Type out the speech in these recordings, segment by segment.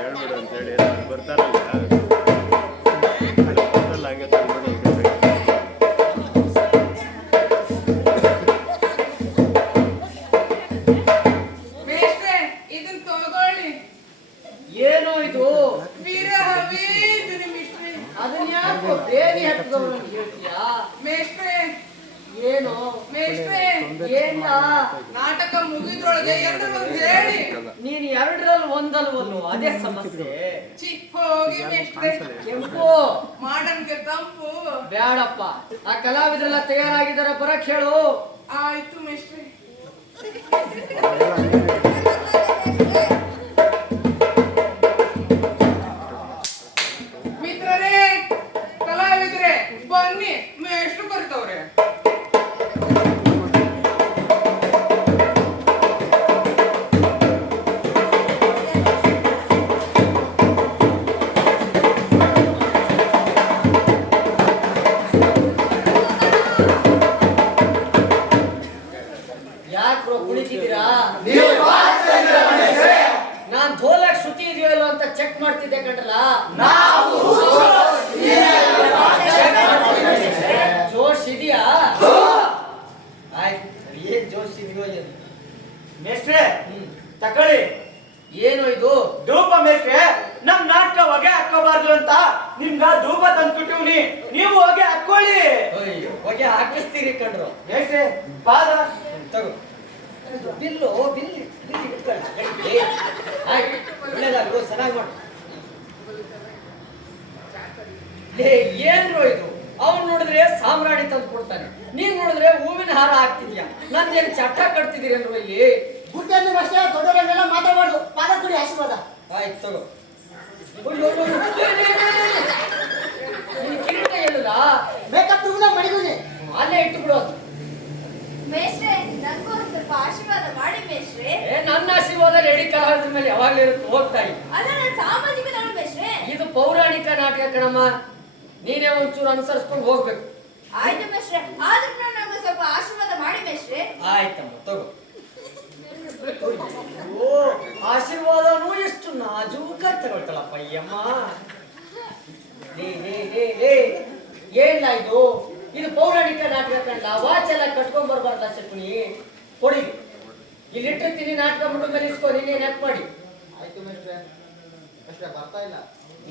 ಹೇಳ್ಬಿಡು ಅಂತೇಳಿ ಬರ್ತಾರಲ್ಲ ಹಂಗೆ ತಂದ್ಬಿಡು. ಇದನ್ನ ತಗೊಳ್ಳಿ. ಏನು ಇದು? ಅದನ್ನ ಯಾಕೋ ಬೇರೆ ಹತ್ತದವ್ರು ಹೇಳ್ತೀಯಾ? ಮೇಷ್ಟ್ರೆ ಏನು ಮೇಷ್ಟ್ರೆ ಏನ? ನಾಟಕ ಮುಗಿದ್ರೊಳಗೆ ಎಲ್ಲರೂ ಹೇಳಿ. ನೀನ್ ಎರಡರಲ್ಲಿ ಒಂದಲ್ವಲ್ಲು, ಅದೇ ಸಮಸ್ಯೆ. ಹೋಗಿ ಮೇಷ್ಟ್ರೆ. ಕೆಂಪು ಮಾಡನ್ಗೆ ತಂಪು ಬೇಡಪ್ಪ. ಆ ಕಲಾವಿದರೆಲ್ಲ ತಯಾರಾಗಿದ್ದಾರೆ, ಬರಕ್ ಹೇಳು. ಆಯ್ತು ಮೇಷ್ಟ್ರೆ. ಮಿತ್ರರೇ, ಕಲಾವಿದ್ರೆ ಬನ್ನಿ, ಮೇಷ್ಟ್ರು ಬರ್ತವ್ರೆ. ಯಾಕ್ರೋ ಕುಳಿತಿದ್ದೀರಾ? ನಾನ್ ಧೋಲಕ್ ಶ್ರುತಿ ಇದೆಯೋ ಇಲ್ಲೋ ಅಂತ ಚೆಕ್ ಮಾಡ್ತಿದ್ದೆ ಕಣ್ರಲ್ಲ. ಜೋಶ್ ಇದೆಯಾ? ಆಯ್ತು, ಏನ್ ಜೋಶ್ ಇದೆಯೋ ಏನು. ಮೇಷ್ಟ್ರೆ ತಕೊಳ್ಳಿ. ಏನು ಇದು? ಧೂಪ ಮೇಷ್ಟ್ರೆ. ನಮ್ ನಾಟಕ ಹೊಗೆ ಹಾಕೋಬಾರ್ದು ಅಂತ ನಿಮ್ಗ ಧೂಪ ತಂದ್ಬಿಟ್ಟಿವ್ನಿ, ನೀವು ಹೊಗೆ ಹಾಕೊಳ್ಳಿ. ಹೊಗೆ ಹಾಕಿಸ್ತೀರಿ ಕಣ್ರು. ಮೇಷ್ಟ್ರೆ ಪಾದ ತಗೋ. ಬಿಲ್ಲು ಬಿಲ್ ಒಳ್ಳೇದಾಗು, ಚೆನ್ನಾಗಿ ಮಾಡು. ಏನ್ರು ಇದು? ಅವ್ನು ನೋಡಿದ್ರೆ ಸಾಮ್ರಾಣಿ ತಂದು ಕೊಡ್ತಾನೆ, ನೀನ್ ನೋಡಿದ್ರೆ ಹೂವಿನ ಹಾರ ಹಾಕ್ತಿದ್ಯಾ. ನಂದೇನು ಚಟ್ಟ ಕಟ್ತಿದ್ದೀರೇನ್ರು ಇಲ್ಲಿ? ಗುಡ್ಡನ್ನು ಅಷ್ಟೇ ದೊಡ್ಡವರೆಲ್ಲ ಮಾತಾಡಬಾರ್ದು. ಪಾದ ಕೊಡಿ, ಆಶೀರ್ವಾದ. ಆಯ್ತು ತಗೋ. ಕಿರೀಟ ಎಲ್ಲದ? ಮೇಕಪ್ ರೂಮ್ ಮಡಿಗುನಿ ಅಲ್ಲೇ ಇಟ್ಟು ಬಿಡೋದು. ಮೇಷ್ಟ್ರೆ, ನನಗೂ ಒಂದು ಸ್ವಲ್ಪ ಆಶೀರ್ವಾದ ಮಾಡಿ ಮೇಷ್ಟ್ರೆ. ನನ್ನ ಆಶೀರ್ವಾದ ರೆಡಿ ಕಾಲದ ಮೇಲೆ ಯಾವಾಗ್ಲೂ ಇರುತ್ತೆ, ಹೋಗ್ತಾ ಇದ್ದೀನಿ. ಅಲ್ಲ, ನಾನು ಸಾಮಾಜಿಕದವಳು ಮೇಷ್ಟ್ರೆ. ಇದು ಪೌರಾಣಿಕ ನಾಟಕ ಕಣಮ್ಮ, ನೀನೇ ಒಂಚೂರು ಅನುಸರಿಸ್ಕೊಂಡು ಹೋಗ್ಬೇಕು. ಆಯ್ತು ಮೇಷ್ಟ್ರೆ, ಆದ್ರೂ ನನಗೂ ಸ್ವಲ್ಪ ಆಶೀರ್ವಾದ ಮಾಡಿ ಮೇಷ್ಟ್ರೆ. ಆಯ್ತಮ್ಮ ತಗೋ. ಓ, ಆಶೀರ್ವಾದನೂ ಎಷ್ಟು ನಾಜೂಕ ತಗೊಳ್ತಾಳಪ್ಪ ಈ ಅಮ್ಮ. ಏನಿಲ್ಲ ಇದು, ಇದು ಪೌರಾಣಿಕ ನಾಟಕ ಕಂಡ ವಾಚ್ ಎಲ್ಲ ಕಟ್ಕೊಂಡ್ ಬರ್ಬಾರ್ದ ಶಕುನಿ. ಕೊಡಿ, ಇಲ್ಲಿ ಇಟ್ಟಿರ್ತೀನಿ, ನಾಟಕ ಮುಗಿದ ಮೇಲೆ ಇಸ್ಕೊ, ನೀನೇ ನೆನಪು ಮಾಡಿ. ಆಯ್ತು ಮೇಷ್ಟ್ರೆ, ಅಷ್ಟೇ ಬರ್ತಾ ಇಲ್ಲ.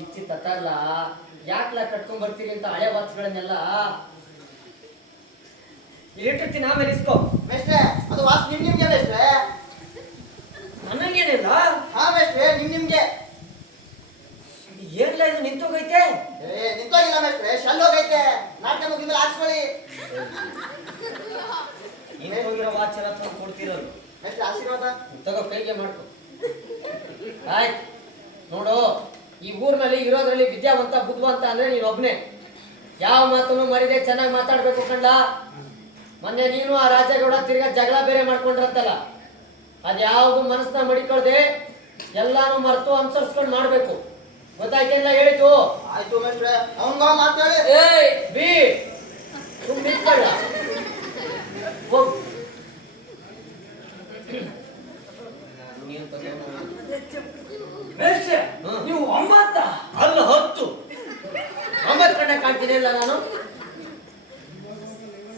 ಇಚ್ಚಿ ತತ್ತಲ್ಲ, ಯಾಕ್ಲ ಕಟ್ಕೊಂಡ್ ಬರ್ತೀರಿ ಅಂತ ಹಳೆ ವಾಚ್ಗಳನ್ನೆಲ್ಲ ಇಲ್ಲಿ ಇಟ್ಟಿರ್ತೀನಿ, ಆಮೇಲೆ ಇಸ್ಕೊ. ಮೇಷ್ಟ್ರೆ, ಅದು ವಾಸ್ ನಿಮ್ಗೆ ಮೇಷ್ಟ್ರೆ. ನನಗೇನಿಲ್ಲ. ಹಾ ಮೇಷ್ಟ್ರೆ, ನಿಮ್ಗೆ. ಏನ್ಲ ಇದು ನಿಂತೋಗೈತೆ? ನಿಂತೋಗಿಲ್ಲ ಮೇಷ್ಟ್ರೆ, ಶಲ್ ಹೋಗೈತೆ. ನಾಟಕ ಮುಗಿದ್ಮೇಲೆ ಹಾಕ್ಸ್ಕೊಳ್ಳಿ. ನೀವೇ ಹೋಗಿರೋ ವಾಚ್ ಎಲ್ಲ ತಂದು ಕೊಡ್ತಿರೋದು. ಮೇಷ್ಟ್ರೆ ಆಶೀರ್ವಾದ ತಗೋ, ಕೈಗೆ ಮಾಡ್ಕೊ. ಆಯ್ತು ನೋಡು, ಈ ಊರ್ನಲ್ಲಿ ಇರೋದ್ರಲ್ಲಿ ವಿದ್ಯಾವಂತ ಬುದ್ಧಿವಂತ ಅಂದ್ರೆ ನೀನ್ ಒಬ್ನೇ. ಯಾವ ಮಾತನ್ನು ಮರಿದೆ ಚೆನ್ನಾಗಿ ಮಾತಾಡ್ಬೇಕು ಕಂಡ. ಮೊನ್ನೆ ನೀನು ಆ ರಾಜಗೌಡ ತಿರ್ಗಾ ಜಗಳ ಬೇರೆ ಮಾಡ್ಕೊಂಡ್ರಂತಲ್ಲ, ಅದ್ಯಾವುದು ಮನಸ್ಸನ್ನ ಮಡಿಕೊಳ್ದೆ ಎಲ್ಲಾನು ಮರ್ತು ಅನುಸರಿಸ್ಕೊಂಡು ಮಾಡ್ಬೇಕು. ಗೊತ್ತಾಯ್ತೆಲ್ಲ ಹೇಳಿದ್ದು? ಆಯ್ತು ಮೇಷ್ಟ್ರೆ, ಅವಂಗ ಮಾತಾಡಿ. ಏಯ್ ಬಿ ಸುಮ್ಮನೆ ನಿಂತ್ಕೊಳ್ಳ. ಹೋಗು. ಮೇಷ್ಟ್ರೆ ನೀವು 9 ಅಲ್ಲ 10 9 ಕಣ್ಣ ಕಾಣ್ತೀನಿ ಇಲ್ಲ ನಾನು.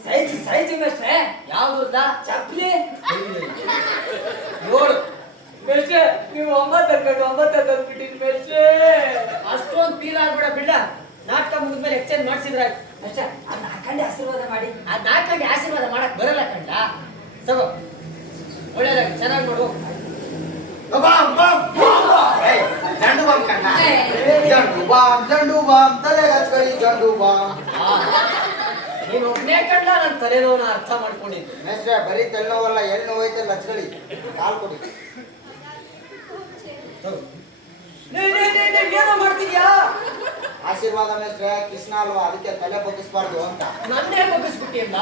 ಸೈಜ್ ಮೇಷ್ಟ್ರೆ. ಯಾವ್ದು ಚಪ್ಲಿ 7. ಮೇಷ್ಟ್ರೆ ನೀವು 9 ತಂದ್ಬಿಟ್ಟಿದ್ ಮೇಷ್ಟ್ರೆ. ಅಷ್ಟೊಂದು ಫೀಲ್ ಆಗ್ಬೇಡ ಬಿಡ. ನಾಟಕ ಮುಗಿದ್ಮೇಲೆ ಎಕ್ಸ್ಚೇಂಜ್ ಮಾಡಿಸಿದ್ರಾಯ್ತು. ಮೇಷ್ಟ್ರೆ ಅದನ್ನ ಹಾಕೊಂಡೆ ಆಶೀರ್ವಾದ ಮಾಡಿ. ಅದ್ ನಾಟಕ ಆಶೀರ್ವಾದ ಮಾಡಕ್ ಬರಲ್ಲ ಕಂಡ. ತಗೋ, ಒಳ್ಳೇದಾಗಿ ಚೆನ್ನಾಗಿ ನೋಡು. ಜಂಡು ಬಾಂಬ್ ಕಣ್ಣ. ಜಂಡು ಬಾಂಬ್ ತಲೆಗೆ ಹಚ್ಕೊಳ್ಳಿ. ಜಂಡು ಬಾಂಬ್ ನೀನು ಒಬ್ಬನೇ ಕಂಡ ನನ್ನ ತಲೆನೋವನ್ನ ಅರ್ಥ ಮಾಡ್ಕೊಂಡಿದ್ದು. ಮೇಷ್ಟ್ರೆ ಬರೀ ತಲೆನೋವಲ್ಲ ಎಣ್ಣೆ ಹೋಯ್ತಲ್ಲ ಹಚ್ಕೊಳ್ಳಿ ಕಾಲ್ ಕೊಡಿ. ಏನೋ ಮಾಡ್ತಿದ್ಯಾ? ಆಶೀರ್ವಾದ ಮೇಷ್ಟ್ರೆ, ಕೃಷ್ಣ ಅಲ್ವಾ ಅದಕ್ಕೆ ತಲೆ ಬಗ್ಗಿಸ್ಬಾರ್ದು ಅಂತ. ನನ್ನೇ ಬಗ್ಗಿಸ್ಬಿಟ್ಟಿಯಲ್ಲ.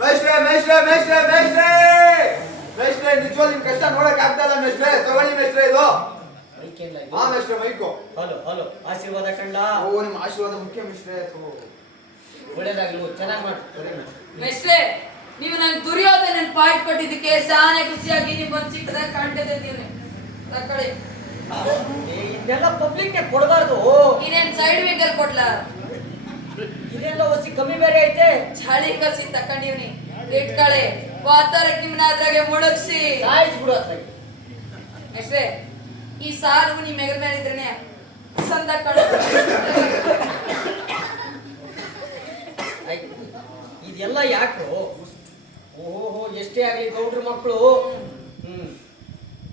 ಮೇಷ್ಟ್ರೆ ಮೇಷ್ಟ್ರೆ ಮೇಷ್ಟ್ರೆ ಮೇಷ್ಟ್ರೆ ಮೇಷ್ಟ್ರೆ ನಿಜವಾಗ್ಲೂ ನಿಮ್ ಕಷ್ಟ ನೋಡಕ್ ಆಗ್ತಾ ಇಲ್ಲ ಮೇಷ್ಟ್ರೆ. ತಗೊಳ್ಳಿ ಮೇಷ್ಟ್ರೆ ಇದು. ಹಾ ಮೇಷ್ಟ್ರೆ ಮೈಕು. ಹಲೋ ಹಲೋ ಆಶೀರ್ವಾದ ಕಂಡ. ಓ ನಿಮ್ ಆಶೀರ್ವಾದ ಮುಖ್ಯ ಮೇಷ್ಟ್ರೆ. ಒಳ್ಳೇದಾಗ್ಲಿ, ಚೆನ್ನಾಗಿ ಮಾಡು. ಮೆಸ್ಟ್ರೆ, ನೀವು ನಂಗೆ ದುರ್ಯೋಧನ ಪಾಯಿಂಟ್ ಕೊಟ್ಟಿದ್ದಕ್ಕೆ ಸಾನೆ ಖುಷಿಯಾಗಿ ನೀವು ಬಂದು ಚಿಕ್ಕದಾಗಿ ಕಾಣ್ತಿದ್ದೀನಿ. ತಕೊಳ್ಳಿ. ಇದೆಲ್ಲ ಪಬ್ಲಿಕ್ಗೆ ಕೊಡಬಾರ್ದು. ಇನ್ನೇನ್ ಸೈಡ್ ವಿಂಗರ್ ಕೊಡ್ಲ? ಇದೆಲ್ಲ ಒಸಿ ಕಮ್ಮಿ ಬೇರೆ ಐತೆ. ಚಳಿ ಕಸಿ ತಕೊಂಡಿವ್ನಿ. ಇಟ್ಕಳೆ ವಾತಾರಕ್ಕೆ ನಿಮ್ಮನ್ನ ಅದ್ರಾಗೆ ಮುಳುಗ್ಸಿ ಸಾಯಿಸ್ಬಿಡು ಅತ್ತಾಗಿ. ಮೆಸ್ಟ್ರೆ, ಈ ಸಾರು ನಿಮ್ಮ ಹೆಗಲ ಮೇಲೆ ಇದ್ರೇನೆ ಸಂದ ಕಳೆ. ಇದೆಲ್ಲ ಯಾಕೋ? ಓಹೋ, ಎಷ್ಟೇ ಆಗ್ಲಿ ಗೌಡ್ರ ಮಕ್ಕಳು.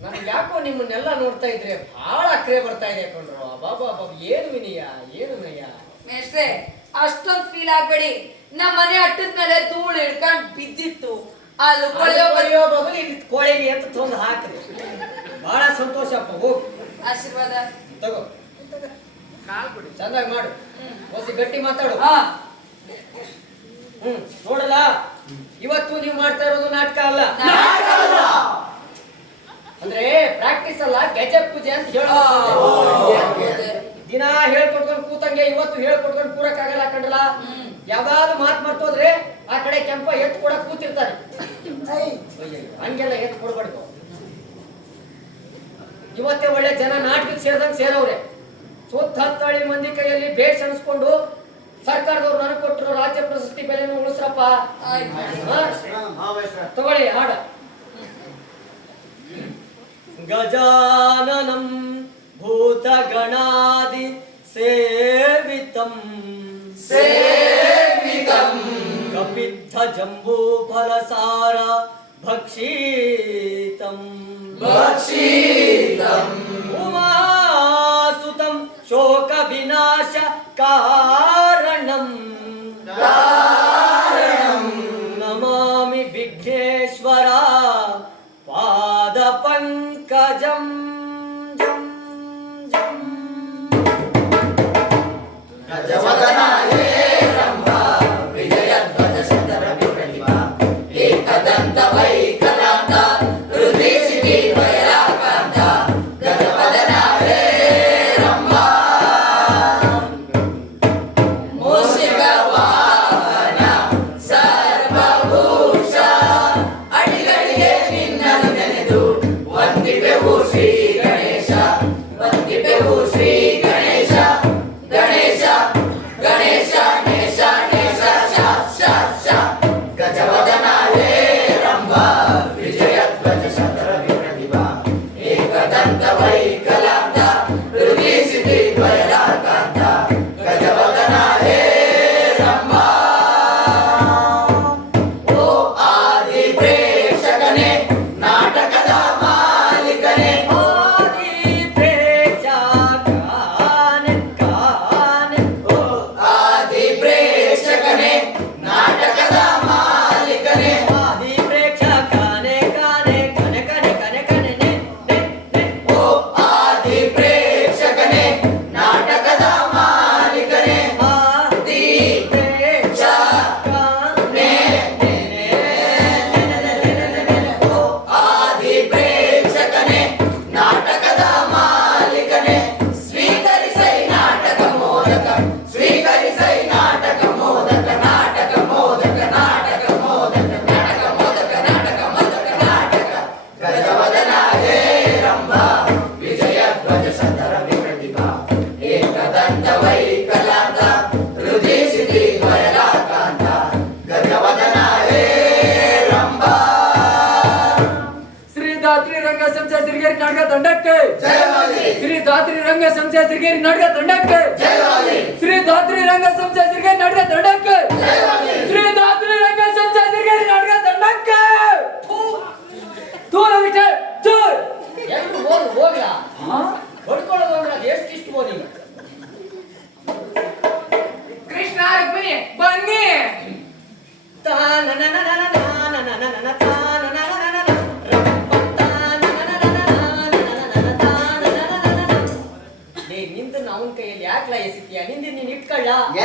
ನನಗೆ ಯಾಕೋ ನಿಮ್ಮನ್ನೆಲ್ಲ ನೋಡ್ತಾ ಇದ್ರೆ ಬಹಳ ಅಕ್ರೆ ಬರ್ತಾ ಇದೆ ಕಣ್ರು. ಬಾಬಾ ಬಾಬಾ, ಏನು ವಿನಯ, ಏನು ನಯ. ಮೇಷ್ಟ್ರೆ, ಅಷ್ಟೊಂದು ಫೀಲ್ ಆಗ್ಬೇಡಿ. ನಮ್ಮ ಮನೆ ಅಟ್ಟದ ಮೇಲೆ ಧೂಳು ಹಿಡ್ಕೊಂಡು ಬಿದ್ದಿತ್ತು. ಅಲ್ಲಿ ಕೊಳೆಯೋ ಬದಲು ಇಲ್ಲಿ ಕೋಳಿಗೆ ಅಂತ ತೊಂದು ಹಾಕಿದೆ. ಬಹಳ ಸಂತೋಷಪ್ಪ. ಹೋಗು, ಆಶೀರ್ವಾದ ತಗೋ, ಚಂದಾಗಿ ಮಾಡು. ಹೊಸಿ ಗಟ್ಟಿ ಮಾತಾಡು. ನೋಡಲ್ಲ, ಇವತ್ತು ನೀವು ಮಾಡ್ತಾ ಇರೋದು ನಾಟಕ ಅಲ್ಲ. ಅಂದ್ರೆ ಪ್ರಾಕ್ಟೀಸ್ ಅಲ್ಲ, ಗೆಜೆ ಪೂಜೆ ಅಂತ ಹೇಳೋ. ದಿನ ಹೇಳ್ಕೊಟ್ಕೊಂಡು ಕೂತಂಗೆ ಇವತ್ತು ಹೇಳ್ಕೊಟ್ಕೊಂಡು ಕೂರಕ್ಕಾಗಲ್ಲ ಕಂಡ್ರಲ್ಲ. ಯಾವ್ದಾದ್ರು ಮಾತು ಮರ್ತೋದ್ರೆ ಆ ಕಡೆ ಕೆಂಪ ಎತ್ತು ಕೊಡಕ್ ಕೂತಿರ್ತಾರೆ. ಹಂಗೆಲ್ಲ ಎತ್ತು ಕೊಡ್ಬಾರ್ದು. ಇವತ್ತೇ ಒಳ್ಳೆ ಜನ ನಾಟಕಕ್ಕೆ ಸೇರಿದಂಗೆ ಸೇರವ್ರೆ. ಸುತ್ತ 10 ಮಂದಿ ಕೈಯಲ್ಲಿ ಬೇಷ್ ಅನ್ಸ್ಕೊಂಡು ಸರ್ಕಾರದವ್ರು ನನಗೆ ಕೊಟ್ಟರು ರಾಜ್ಯ ಪ್ರಶಸ್ತಿ ಬೆಲೆಯನ್ನು ಉಳಿಸ್ರಪ್ಪ. ತಗೊಳ್ಳಿ ಹಾಡ. ಗಜಾನನಂ ಭೂತಗಣಾದಿ ಸೇವಿತಂ ಕಪಿತ್ಥ ಜಂಬೂ ಫಲಸಾರ ಭಕ್ಷೀತಂ ಉಮಾಸುತಂ ಶೋಕ ವಿನಾಶ ಕಾರಣಂ ನಮಾಮಿ ವಿಘ್ನೇಶ್ವರ ಪಾದ ಪಂಕಜಂ. ಶ್ರೀ ಧಾತ್ರಿ ರಂಗ ಸಂಸ್ಥೆ ಸಿರಿಗೇರಿ ನಾಟಕ ತಂಡಕ್ಕೆ ಶ್ರೀ ಧಾತ್ರಿ ರಂಗ ಸಂಸ್ಥೆ ಸಿರಿಗೇರಿ ನಾಟಕ ತಂಡಕ್ಕೆ ಶ್ರೀ ಧಾತ್ರಿ ರಂಗ ಸಂಸ್ಥೆ ಸಿರಿಗೇರಿ ನಾಟಕ ತಂಡಕ್ಕೆ ತೂರ ಬಿಟ್ಟೆ ಚೂರ್ ಎಲ್ರು ಹೋಗ್ಲಾ ಹೊಡ್ಕೊಳ್ಳೋದು ಅಂದ್ರೆ ಅದು ಎಷ್ಟಿಷ್ಟು ನೀವು ಕೃಷ್ಣ ರುಕ್ಮಿಣಿ ಬನ್ನಿ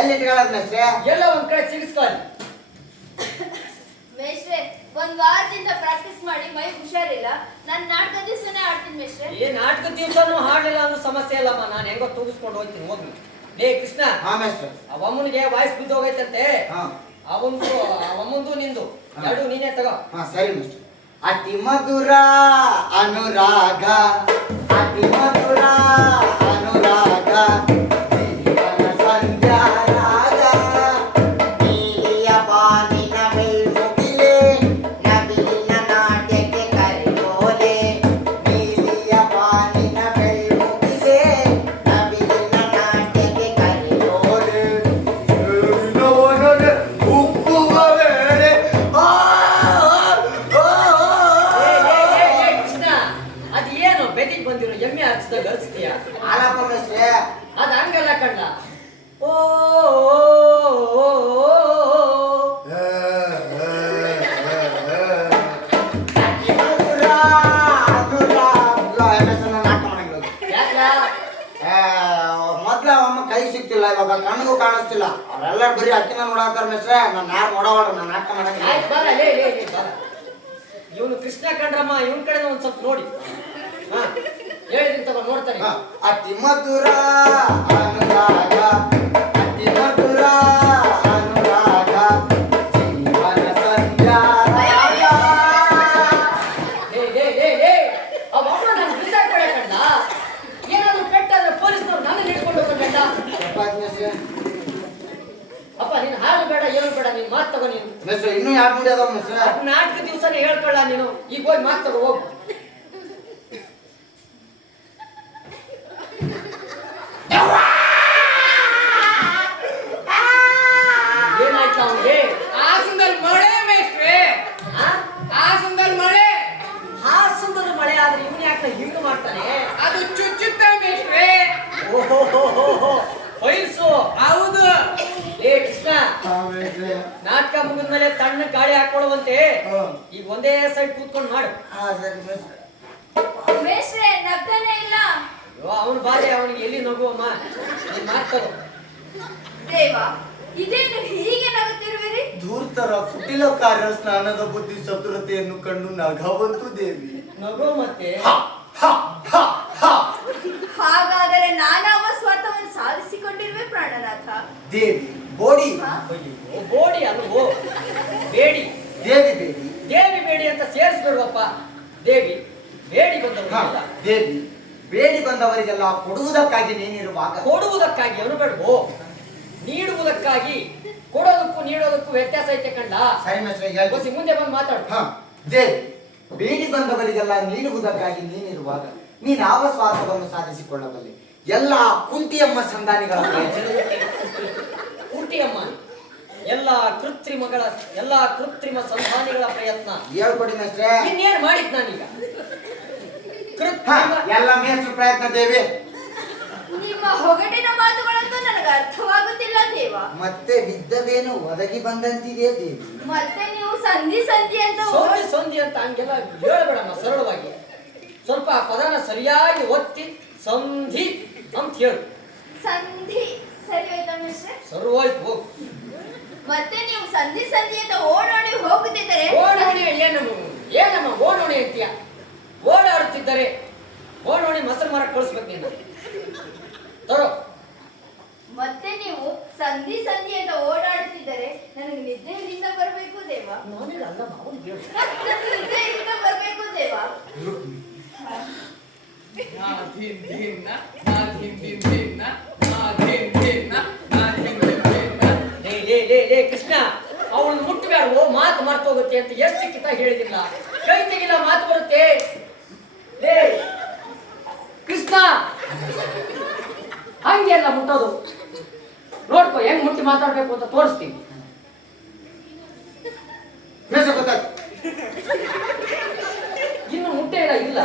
ಎಲ್ಲಿ ಇಟ್ಕೊಳ್ಳೋದು ಮೇಷ್ಟ್ರೆ? ಎಲ್ಲ ಒಂದ್ ಕಡೆ ಸಿಗಿಸ್ಕೊಳ್ಳಿ. ಮೇಷ್ಟ್ರೆ ಒಂದ್ ವಾರದಿಂದ ಪ್ರಾಕ್ಟೀಸ್ ಮಾಡಿ ಮೈ ಹುಷಾರಿಲ್ಲ. ನಾನ್ ನಾಟಕ ದಿವಸನೇ ಆಡ್ತೀನಿ ಮೇಷ್ಟ್ರೆ. ಈ ನಾಟಕ ದಿವ್ಸನೂ ಹಾಡಲಿಲ್ಲ ಅನ್ನೋ ಸಮಸ್ಯೆ ಅಲ್ಲಮ್ಮ, ನಾನು ಹೆಂಗೋ ತೂಗಿಸ್ಕೊಂಡು ಹೋಗ್ತೀನಿ ಹೋಗ್ಲಿ. ಏ ಕೃಷ್ಣ, ಹಾ ಮೇಷ್ಟ್ರೆ. ಅವಮ್ಮನಿಗೆ ವಾಯ್ಸ್ ಬಿದ್ದು ಹೋಗೈತಂತೆ. ಹಾ ಅವಮ್ಮಂದು ನಿಂದು ಎರಡು ನೀನೇ ತಗೋ. ಹಾ ಸರಿ ಮೇಷ್ಟ್ರೆ. ಅತಿ ಮಧುರ ಅನುರಾಗ, ಅತಿ ಮಧುರ ಅನುರಾಗ, ಜೀವನ ಸಂಧ್ಯಾ ರಾಗ, ನೀಲಿಯ ಬಾನಿನ ಬೆಳ್ಮುಗಿಲೆ, ನವಿಲಿನ ನಾಟ್ಯಕ್ಕೆ ಕರೆಯೋಲೆ, ನೀಲಿಯ ಬಾನಿನ ಬೆಳ್ಮುಗಿಲೆ, ನವಿಲಿನ ನಾಟ್ಯಕ್ಕೆ ಕರೆಯೋಲೆ, ಉಕ್ಕುವ ವೇಳೆ ಕೃಷ್ಣ, ಅದ್ ಏನು ಬೆದಿಗೆ ಬಂದಿರೋ ಎಮ್ಮೆ ಹಚ್ಚಿದಾಗ ಹಚ್ತೀಯ? ಆಲಪ್ಪ ಮೇಷ್ಟ್ರೆ. ಅದ್ ಹಂಗಲ್ಲ ಕಣ್ಣ. ಓ ಅತಿ ಮಧುರ ಅನುರಾಗ. ಮೇಷ್ಟ್ರೆ ನಾನು ನಾಟಕ ಮಾಡಂಗಿಲ್ಲ. ಯಾಕ? ಮೊದ್ಲ ಅಮ್ಮ ಕೈ ಸಿಗ್ತಿಲ್ಲ, ಇವಾಗ ಕಣ್ಣಿಗೂ ಕಾಣಿಸ್ತಿಲ್ಲ. ಅವರೆಲ್ಲರೂ ಬರೀ ಅಕ್ಕಿನ ನೋಡಾತಾರ ಮೇಷ್ಟ್ರೆ. ನಾನು ಯಾರು ನೋಡವಾಡ್ರಿ, ನಾನು ನಾಟಕ ಮಾಡಂಗಿಲ್ಲ. ಆಯ್ತು ಬರ, ಲೇ ಬರ. ಇವನು ಕೃಷ್ಣ ಕಂಡ್ರಮ್ಮ, ಇವನ್ ಕಡೆ ಒಂದ್ ಸ್ವಲ್ಪ ನೋಡಿ. ಹಾ ಹೇಳಿದ್ದೀನಿ ತಗೋ, ನೋಡ್ತಾನೆ. ಹ, ಅತಿ ಮಧುರ ಅನುರಾಗ, ಅತಿ ಮಧುರ ಅನುರಾಗ, ಜೀವನ ಸಂಧ್ಯಾ ರಾಗ. ಅವಮ್ಮ ನಾನು ಬಿಸಾಡ್ಬೇಡ ಕಣ್ಣ. ಏನಾದ್ರು ಪೆಟ್ಟಾದ್ರೆ ಪೊಲೀಸ್ನವ್ರು ನನ್ನ ಹಿಡ್ಕೊಂಡು ಹೋಗ್ಬೇಡ. ತಪ್ಪಾಯ್ತು ಮೇಷ್ಟ್ರೆ. ಅಪ್ಪ ನೀನು ಹಾಲು ಬೇಡ ಏನು ಬೇಡ, ನೀನ್ ಮಾತು ತಗೋ. ನೀನು ಮೇಷ್ಟ್ರೆ ಇನ್ನೂ ಯಾರು ನೋಡಿ ಅದಾವ ಮೇಷ್ಟ್ರೆ? ನಾಟಕ ದಿವಸನೇ ಹೇಳ್ಕೊಳ್ಳ ನೀನು. ಈಗ ಹೋಗಿ ಮಾತು ತಗೋ, ಹೋಗು. ಏನಾಯ್ತು ಅವನಿಗೆ? ಹಾಸನದಲ್ಲಿ ಮಳೆ ಮೇಷ್ಟ್ರೆ, ಹಾಸನದಲ್ಲಿ ಮಳೆ. ಹಾಸನದಲ್ಲಿ ಮಳೆ ಆದ್ರೆ ಇವನು ಯಾಕೆ ಹಿಂಗೆ ಮಾಡ್ತಾನೆ? ಅದು ಚುಚ್ಚುತ್ತೆ ಮೇಷ್ಟ್ರೆ. ಓಹೋ ಹೊಯ್ಸು. ಹೌದು. ಏ ಕೃಷ್ಣ, ಹಾ ಮೇಷ್ಟ್ರೆ. ನಾಟಕ ಮುಗಿದ್ಮೇಲೆ ತಣ್ಣ ಗಾಳಿ ಹಾಕೊಳ್ಳುವಂತೆ ಹಾ. ಈಗ ಒಂದೇ ಸೈಡ್ ಕೂತ್ಕೊಂಡು ಮಾಡು. ಹಾ ಸರಿ ಮೇಷ್ಟ್ರೆ. ಮೇಷ್ಟ್ರೆ ನಗ್ತಾನೆ ಇಲ್ಲ. ಅವನು ಬಾಧೆ, ಅವನಿಗೆ ಎಲ್ಲಿ ನಗುವಮ್ಮ. ನೀನ್ ಮಾತು ತಗೋ. ದೇವ ಇದೇನು ಹೀಗೆ ನಗುತ್ತಿರುವಿರಿ? ಧೂರ್ತರ ಕುಟಿಲ ಕಾರ್ಯ ಸ್ನಾನದ ಬುದ್ಧಿ ಚತುರತೆಯನ್ನು ಕಂಡು ನಗವಂತು ದೇವಿ. ನಗು ಮತ್ತೆ. ಹಾಗಾದರೆ ನಾನಾವ ಸ್ವಾರ್ಥವನ್ನು ಸಾಧಿಸಿಕೊಂಡಿರುವೆ ಪ್ರಾಣನಾಥ. ದೇವಿ ಬೋಡಿ. ಹಾ? ಅಯ್ಯೋ, ಬೋಡಿ ಅಲ್ವೋ, ಬೇಡಿ. ದೇವಿ ಬೇಡಿ. ದೇವಿ ಬೇಡಿ ಅಂತ ಸೇರಿಸ್ಬಿಡುವಪ್ಪ. ದೇವಿ ಬೇಡಿ ಹಾ, ಬಂದವರಿಗೆಲ್ಲ ದೇವಿ ಬೇಡಿ ಬಂದವರಿಗೆಲ್ಲ ಕೊಡುವುದಕ್ಕಾಗಿ ನೀನಿರುವಾಗ ಕೊಡುವುದಕ್ಕಾಗಿ ಅವನು ಬೇಡವೋ, ನೀಡುವುದಕ್ಕಾಗಿ. ಕೊಡೋದಕ್ಕೂ ನೀಡೋದಕ್ಕೂ ವ್ಯತ್ಯಾಸ ಐತೆ ಕಂಡ. ಸರಿ ಮೇಷ್ಟ್ರೆ ಹೇಳ್ತೀನಿ. ಬಸ್ಸಿ ಮುಂದೆ ಬಂದು ಮಾತಾಡು. ಹಾ, ದೇವಿ ಬೇಡಿ ಬಂದವರಿಗೆಲ್ಲ ನೀಡುವುದಕ್ಕಾಗಿ ನೀನಿರುವಾಗ ನೀನಾವ ಸ್ವಾರ್ಥವನ್ನು ಸಾಧಿಸಿಕೊಳ್ಳಬಲ್ಲೆ? ಎಲ್ಲ ಕುಂತಿಯಮ್ಮ ಸಂಧಾನಿಗಳ ಪ್ರಯೋಜನ. ಕುಟಿಯಮ್ಮ ಎಲ್ಲ ಕೃತ್ರಿಮ ಸಂಧಾನಿಗಳ ಪ್ರಯತ್ನ. ಹೇಳ್ಕೊಡಿ ಮೇಷ್ಟ್ರೆ. ಇನ್ನೇನು ಮಾಡಿದ್ ನಾನೀಗ? ಹಾ, ಕೃತ್ರಿಮ ಎಲ್ಲ ಮೇಷ್ಟ್ರ ಪ್ರಯತ್ನ ದೇವಿ. ನಿಮ್ಮ ಹೊಗಟಿನ ಮಾತುಗಳಂತೂ ನನಗೆ ಅರ್ಥವಾಗುತ್ತಿಲ್ಲ ದೇವ. ಮತ್ತೆ ವಿದ್ಯವೇನು ಒದಗಿ ಬಂದಂತಿದೆ ದೇವಿ. ಮತ್ತೆ ನೀವು ಸಂಧಿ ಅಂತ ಸಂಧಿ ಅಂತ ಹಂಗೆಲ್ಲ ಹೇಳ್ಬೇಡಮ್ಮ, ಸರಳವಾಗಿ ಸ್ವಲ್ಪ ಆ ಪದನ ಸರಿಯಾಗಿ ಒತ್ತಿ ಸಂಧಿ ಅಂತ ಹೇಳು. ಸಂಧಿ ಸರಿ ಹೋಯ್ತಾ ಮೇಷ್ಟ್ರೆ? ಸರ್ವೋಯ್ತು, ಹೋಗು. ಮತ್ತೆ ನೀವು ಸಂಧಿ ಅಂತ ಓಡಾಡಿ ಹೋಗುತ್ತಿದ್ದರೆ ಓಡೋಣಿ ಏನಮ್ಮ ಓಡೋಣಿ ಅಂತೀಯ? ಓಡಾಡುತ್ತಿದ್ದರೆ ಓಡೋಣಿ ಮೊಸರು ಮರ ಕಳಿಸ್ಬೇಕು ನೀನು. ತರೋ. ಮತ್ತೆ ನೀವು ಸಂಧಿ ಅಂತ ಓಡಾಡುತ್ತಿದ್ದರೆ ನನಗೆ ನಿದ್ದೆಯಿಂದ ಬರಬೇಕು ದೇವ. ನಾನೇ ಅಲ್ಲ ಮಾವು ಹೇಳು. ನನಗೆ ನಿದ್ದೆಯಿಂದ ಬರಬೇಕು ದೇವ. ಲೇ ಕೃಷ್ಣ, ಅವಳನ್ನು ಮುಟ್ಟಬೇಡವೋ, ಮಾತು ಮರ್ತೋಗುತ್ತೆ ಅಂತ ಎಷ್ಟು ಕಿತ ಹೇಳಿದಿಲ್ಲ. ಕೈ ತೆಗಿಲ್ಲ, ಮಾತು ಬರುತ್ತೆ. ಲೇ ಕೃಷ್ಣ, ಹಂಗೆಲ್ಲ ಮುಟ್ಟೋದು ನೋಡ್ಕೋ, ಹೆಂಗ್ ಮುಟ್ಟಿ ಮಾತಾಡ್ಬೇಕು ಅಂತ ತೋರಿಸ್ತೀನಿ. ಇನ್ನು ಮುಟ್ಟೆ ಇಲ್ಲ.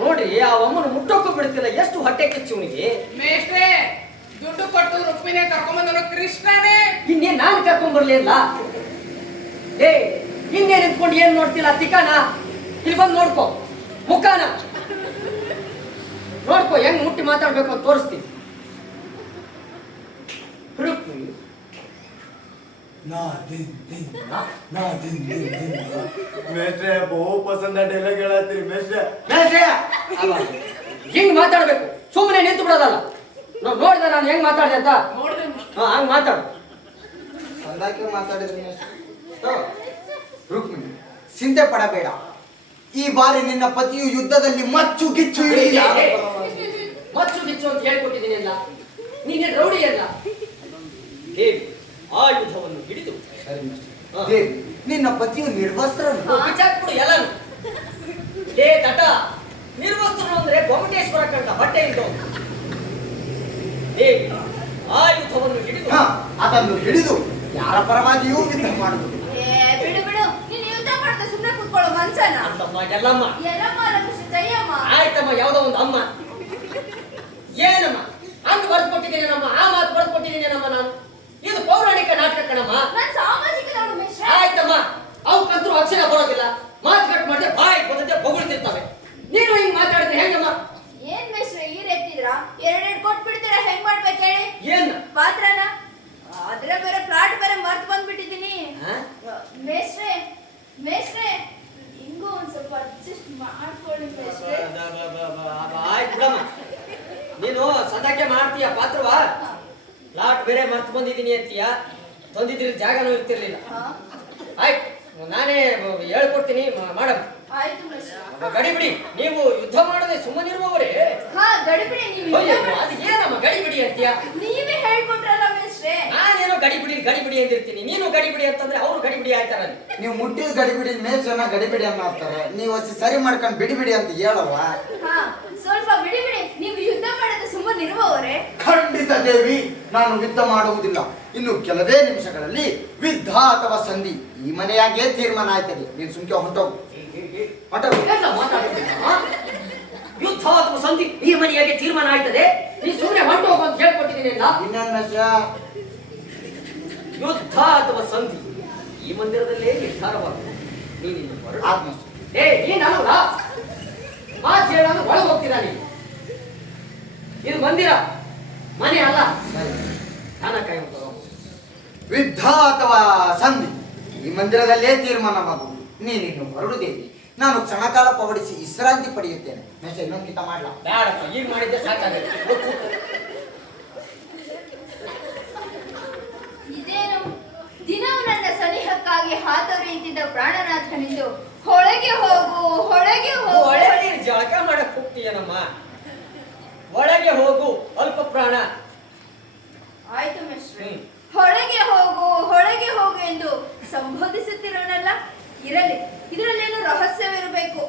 ನೋಡ್ರಿ, ಆ ಅಮ್ಮನ ಮುಟ್ಟೋಕ್ಕೂ ಬಿಡ್ತಿಲ್ಲ. ಎಷ್ಟು ಹೊಟ್ಟೆ ಕಿಚ್ಚುವನಿಗೆ. ಮೇಷ್ಟ್ರೆ, ದುಡ್ಡು ಕೊಟ್ಟು ರುಕ್ಮಿಣಿ ಕರ್ಕೊಂಬಂದನು ಕೃಷ್ಣನೇ. ಇನ್ನೇನ್ ನಾನು ಕರ್ಕೊಂಡ್ ಬರ್ಲಿಲ್ಲ. ಏ ಹಿಂದೆ ನಿಂತ್ಕೊಂಡು ಏನ್ ನೋಡ್ತಿಲ್ಲ? ತಿಕಾನ ಇಲ್ಲಿ ಬಂದು ನೋಡ್ಕೋ ಮುಖಾನ. ನೋಡ್ಕೋ ಹೆಂಗ್ ಮುಟ್ಟಿ ಮಾತಾಡ್ಬೇಕು ಅಂತ ತೋರಿಸ್ತೀನಿ. ರುಕ್ಮಿಣಿ ಮೇಷ್ಟ್ರೆ ಬಹು ಪಸಂದ ಡೈಲಾಗ್ ಹೇಳತ್ತೀರಿ ಮೇಷ್ಟ್ರೆ. ಹಿಂಗ್ ಮಾತಾಡ್ಬೇಕು, ಸುಮ್ಮನೆ ನಿಂತು ಬಿಡೋದಲ್ಲ. ನಾವು ನೋಡಿದೆ ನಾನು ಹೆಂಗ್ ಮಾತಾಡಿದೆ ಅಂತ. ನೋಡಿದೆ ಹಂಗ್ ಮಾತಾಡು. ಅಂದಾಕೆ ಮಾತಾಡಿದ್ರಿ ಮೇಷ್ಟ್ರೆ. ರುಕ್ಮಿಣಿ, ಚಿಂತೆ ಪಡಬೇಡ. ಈ ಬಾರಿ ನಿನ್ನ ಪತಿಯು ಯುದ್ಧದಲ್ಲಿ ಮಚ್ಚು ಗಿಚ್ಚು ಹಿಡಿದ. ಮಚ್ಚು ಗಿಚ್ಚು ಅಂತ ಹೇಳ್ಕೊಟ್ಟಿದ್ದೀನಿ ಅಲ್ಲ, ನೀನೇ ರೌಡಿ ಅಲ್ಲ. ದೇವಿ ಆಯುಧವನ್ನು ಹಿಡಿದು ದೇವಿ, ನಿನ್ನ ಪತಿಯು ನಿರ್ವಸ್ತ್ರನು. ಬಿಚ್ಚಾಕ್ಬಿಡು ಎಲ್ಲಾನು. ಲೇ ತಟ, ನಿರ್ವಸ್ತ್ರನು ಅಂದ್ರೆ ಗೊಮ್ಮಟೇಶ್ವರ ಕಂಡ ಬಟ್ಟೆ ಇದ್ದು. ದೇವಿ ಆಯುಧವನ್ನು ಹಿಡಿದು ಅದನ್ನು ಹಿಡಿದು ಯಾರ ಪರವಾಗಿಯೂ ಯುದ್ಧ ಮಾಡುವುದು. ಬಿಡು ಬಿಡು, ನೀನ್ ಯುದ್ಧ ಮಾಡ್ತಾ ಸುಮ್ನೆ ಕೂತ್ಕೊಳ್ಳೋ ಮನ್ಸನ. ಅಲ್ಲಮ್ಮ ಎಲ್ಲಮ್ಮ. ಎಲ್ಲಮ್ಮ ಲಕ್ಷ್ಮಿ ಜಯಮ್ಮ. ಆಯ್ತಮ್ಮ, ಯಾವ್ದೋ ಒಂದು ಅಮ್ಮ. ಏನಮ್ಮ ಹಂಗ ಬರ್ಕೊಟ್ಟಿದ್ದೀನಿ ನಮ್ಮ, ಆ ಮಾತು ಬರ್ಕೊಟ್ಟಿದ್ದೀನಿ ನಮ್ಮ ನಾನು. ಇದು ಪೌರಾಣಿಕ ನಾಟಕ ಕಣಮ್ಮ. ನಾನ್ ಸಾಮಾಜಿಕ ನೋಡು ಮಿಶ್ರ. ಆಯ್ತಮ್ಮ, ಅವಕ್ಕಂತೂ ಅಕ್ಷರ ಬರೋದಿಲ್ಲ. ಮಾತು ಕಟ್ ಮಾಡಿದ್ರೆ ಬಾಯಿ ಬಂದಂತೆ ಬೊಗಳ್ತಿರ್ತವೆ. ನೀನು ಹಿಂಗ್ ಮಾತಾಡಿದ್ರೆ ಹೆಂಗಮ್ಮ? ಏನ್ ಮಿಶ್ರ ಈ ರೆತ್ತಿದ್ರ? ಎರಡೆರಡು ಕೊಟ್ಟು ಬಿಡ್ತೀರಾ, ಹೆಂಗ್ ಮಾಡ್ಬೇಕು ಹೇಳಿ? ಏನ್ ಪಾತ್ರನ ಅದ್ರ ಬೇರೆ ಪ್ಲಾಟ್ ಬೇರೆ ಮರ್ತ್ ಬಂದ್ಬಿಟ್ಟಿದೀನಿ. ಮೇಷ್ಟ್ರೆ ಮೇಷ್ಟ್ರೆ, ಹಿಂಗೂ ಒಂದ್ ಸ್ವಲ್ಪ ಅಡ್ಜಸ್ಟ್ ಮಾಡ್ಕೊಳ್ಳಿ ಮೇಷ್ಟ್ರೆ. ಆಯ್ತು ಬಿಡಮ್ಮ, ನೀನು ಸದಾಕೆ ಮಾಡ್ತೀಯ ಪಾತ್ರವಾ? ಪ್ಲಾಟ್ ಬೇರೆ ಮರ್ತು ಬಂದಿದ್ದೀನಿ ಅಂತೀಯ. ತಂದಿದ್ರೆ ಜಾಗನೂ ಇರ್ತಿರ್ಲಿಲ್ಲ. ಆಯ್ತು, ನಾನೇ ಹೇಳ್ಕೊಡ್ತೀನಿ ಮಾಡಮ್ಮ. ಆಯ್ತು ಮೇಷ್ಟ್ರೆ. ಗಡಿಬಿಡಿ, ನೀವು ಯುದ್ಧ ಮಾಡದೆ ಸುಮ್ಮನಿರುವವರೇ. ಹಾ ಗಡಿಬಿಡಿ, ನೀವು ಅದು ಏನಮ್ಮ ಗಡಿಬಿಡಿ ಅಂತೀಯ? ನೀವೇ ಹೇಳ್ಕೊಟ್ರಲ್ಲ ಮೇಷ್ಟ್ರೆ. ನಾನೇನೋ ಗಡಿಬಿಡಿ ಅಂದಿರ್ತೀನಿ, ನೀನು ಗಡಿಬಿಡಿ ಅಂತಂದ್ರೆ ಅವ್ರು ಗಡಿಬಿಡಿ ಆಯ್ತಾರ. ನೀವು ಮುಟ್ಟಿದ ಗಡಿಬಿಡಿ ಮೇಚನ ಗಡಿಬಿಡಿ ಅನ್ನೋರ್ತಾರೆ. ನೀವು ಸರಿ ಮಾಡ್ಕೊಂಡು ಬಿಡಿಬಿಡಿ ಅಂತ ಹೇಳಲ್ವಾ? ಹಾ ಸ್ವಲ್ಪ ಬಿಡಿ, ನೀವು ಯುದ್ಧ ಮಾಡದೆ ಸುಮ್ಮನಿರುವವರೇ. ಖಂಡಿತ ದೇವಿ, ನಾನು ಯುದ್ಧ ಮಾಡುವುದಿಲ್ಲ. ಇನ್ನು ಕೆಲವೇ ನಿಮಿಷಗಳಲ್ಲಿ ಯುದ್ಧ ಅಥವಾ ಸಂಧಿ ಈ ಮನೆಯಾಗೆ ತೀರ್ಮಾನ ಆಯ್ತದೆ. ನೀನು ಸುಮ್ಕೆ ಹೊಂಟೋಗು. ಯುದ್ಧ ಅಥವಾ ಸಂಧಿ ಈ ಮನೆಯಾಗೆ ತೀರ್ಮಾನ ಆಯ್ತದೆ. ನೀ ಸುಮ್ಮನೆ ಹೊಂಟು ಹೋಗು ಅಂತ ಹೇಳ್ಕೊಟ್ಟಿದ್ದೀನಿ ಅಲ್ಲ. ಯುದ್ಧ ಅಥವಾ ಸಂಧಿ ಈ ಮಂದಿರದಲ್ಲೇ ನಿರ್ಧಾರವಾಗಿದೆ. ನೀನು ನೀನಲ್ಲ ಮಾತು ಹೇಳೋದು ಒಳಗೆ ಹೋಗ್ತೀರಾ ನೀನು? ಇದು ಮಂದಿರ, ಮನೆ ಅಲ್ಲ. ಯುದ್ಧ ಅಥವಾ ಸಂಧಿ ಈ ಮಂದಿರದಲ್ಲೇ ತೀರ್ಮಾನವಾಗುವುದು. ನೀನಿನ್ನು ಹೊರಡು ದೇವಿ. ನಾನು ಕ್ಷಣಕಾಲ ಪವಡಿಸಿ ವಿಶ್ರಾಂತಿ ಪಡೆಯುತ್ತೇನೆ. ನೆಕ್ಸ್ಟ್ ಇನ್ನೊಂದು ಮಾಡ್ಲಾ? ಬೇಡಪ್ಪ, ಈಗ ಮಾಡಿದ್ದೆ ಸಾಕಾಗಿದೆ. ಇದೇನು ದಿನವೂ ನನ್ನ ಸನಿಹಕ್ಕಾಗಿ ಹಾತೊರೆಯುತ್ತಿದ್ದ ಪ್ರಾಣನಾಥನಿಂದು ಹೊಳಗೆ ಹೋಗು ಹೊಳಗೆ ಹೋಗು. ಒಳಗೆ ಜಳಕ ಮಾಡಕ್ ಹೋಗ್ತೀಯನಮ್ಮ. ಒಳಗೆ ಹೋಗು ಅಲ್ಪ ಪ್ರಾಣ. ಆಯ್ತು ಮಿಶ್ರೆ, ಹೊಳಗೆ ಹೋಗು ಎಂದು ಸಂಬೋಧಿಸುತ್ತಿರೋನಲ್ಲ. ಇರಲಿ, ಇದರಲ್ಲೇನು ರಹಸ್ಯವಿರಬೇಕು.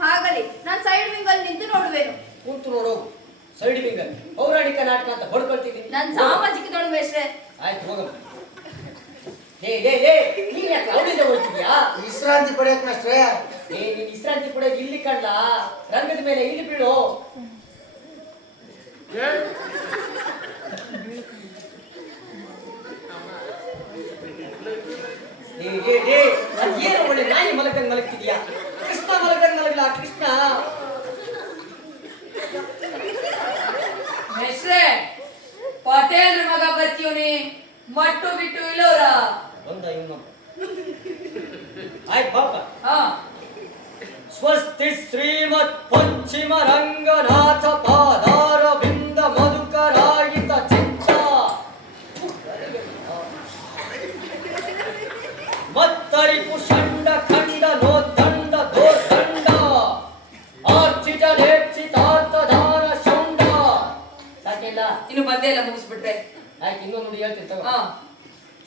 ಹಾಗಲಿ ನಾನು ಸೈಡ್ ವಿಂಗ್ ಅಲ್ಲಿ ನಿಂತು ನೋಡುವೆನು. ಕೂತು ನೋಡು. ಸೈಡ್ ವಿಂಗ್ ಅಲ್ಲಿ ಪೌರಾಣಿಕ ನಾಟಕ ಅಂತ ಹೊಡ್ಕೊಳ್ತಿದ್ದೀನಿ. ನಾನು ಸಾಮಾಜಿಕ ನೋಡು ಮಿಶ್ರೆ. ಆಯ್ತು ಹೋಗಮ್ಮ. ನೀನ್ ಯಾಕೆ ಅವಳಿಂದ ಹೋಗ್ತಿದ್ಯಾ? ವಿಶ್ರಾಂತಿ ಪಡೆಯಕ್ ಮೇಷ್ಟ್ರೆ. ನೀನ್ ವಿಶ್ರಾಂತಿ ಪಡೆಯೋದು ಇಲ್ಲಿ ಕಣ್ಣ, ರಂಗದ ಮೇಲೆ ಇಲ್ಲಿ ಬೀಳು. ಏನು ಒಳ್ಳೆ ನಾಯಿ ಮಲಗಂಗ್ ಮಲಗ್ತಿದ್ಯಾ? ಕೃಷ್ಣ ಮಲಗಂಗ್ ಮಲಗಲ್ಲ. ಕೃಷ್ಣ ಮೆಸ್ರೆ, ಪಟೇಲ್ ಮಗ ಬರ್ತೀವನಿ ಮಟ್ಟು ಬಿಟ್ಟು ಇಲ್ಲೋರ ಒಂದ ಇನ್ನೊಬ್ಬ. ಆಯ್ತು ಪಾಪ. ಹಾ ಸ್ವಸ್ತಿ ಶ್ರೀಮತ್ ಪಶ್ಚಿಮ ರಂಗನಾಥ ಪಾದಾರ ಬಿಂದ ಮಧುಕರಾಯಿತ ಚಿತ್ತ ಮತ್ತರಿಪು ಷಂಡ ಖಂಡ ನೋದಂಡ ದೋದಂಡ ಆರ್ಚಿತ ಲೇಕ್ಷಿತಾರ್ಥ ದಾನ ಶೌಂಡ. ಸಾಕಿಲ್ಲ? ಇನ್ನು ಬಂದೇ ಇಲ್ಲ, ಮುಗಿಸ್ಬಿಟ್ರೆ. ಆಯ್ತು, ಇನ್ನೊಂದು ನುಡಿ ಹೇಳ್ತೀನಿ ತಗೋ. ಹಾ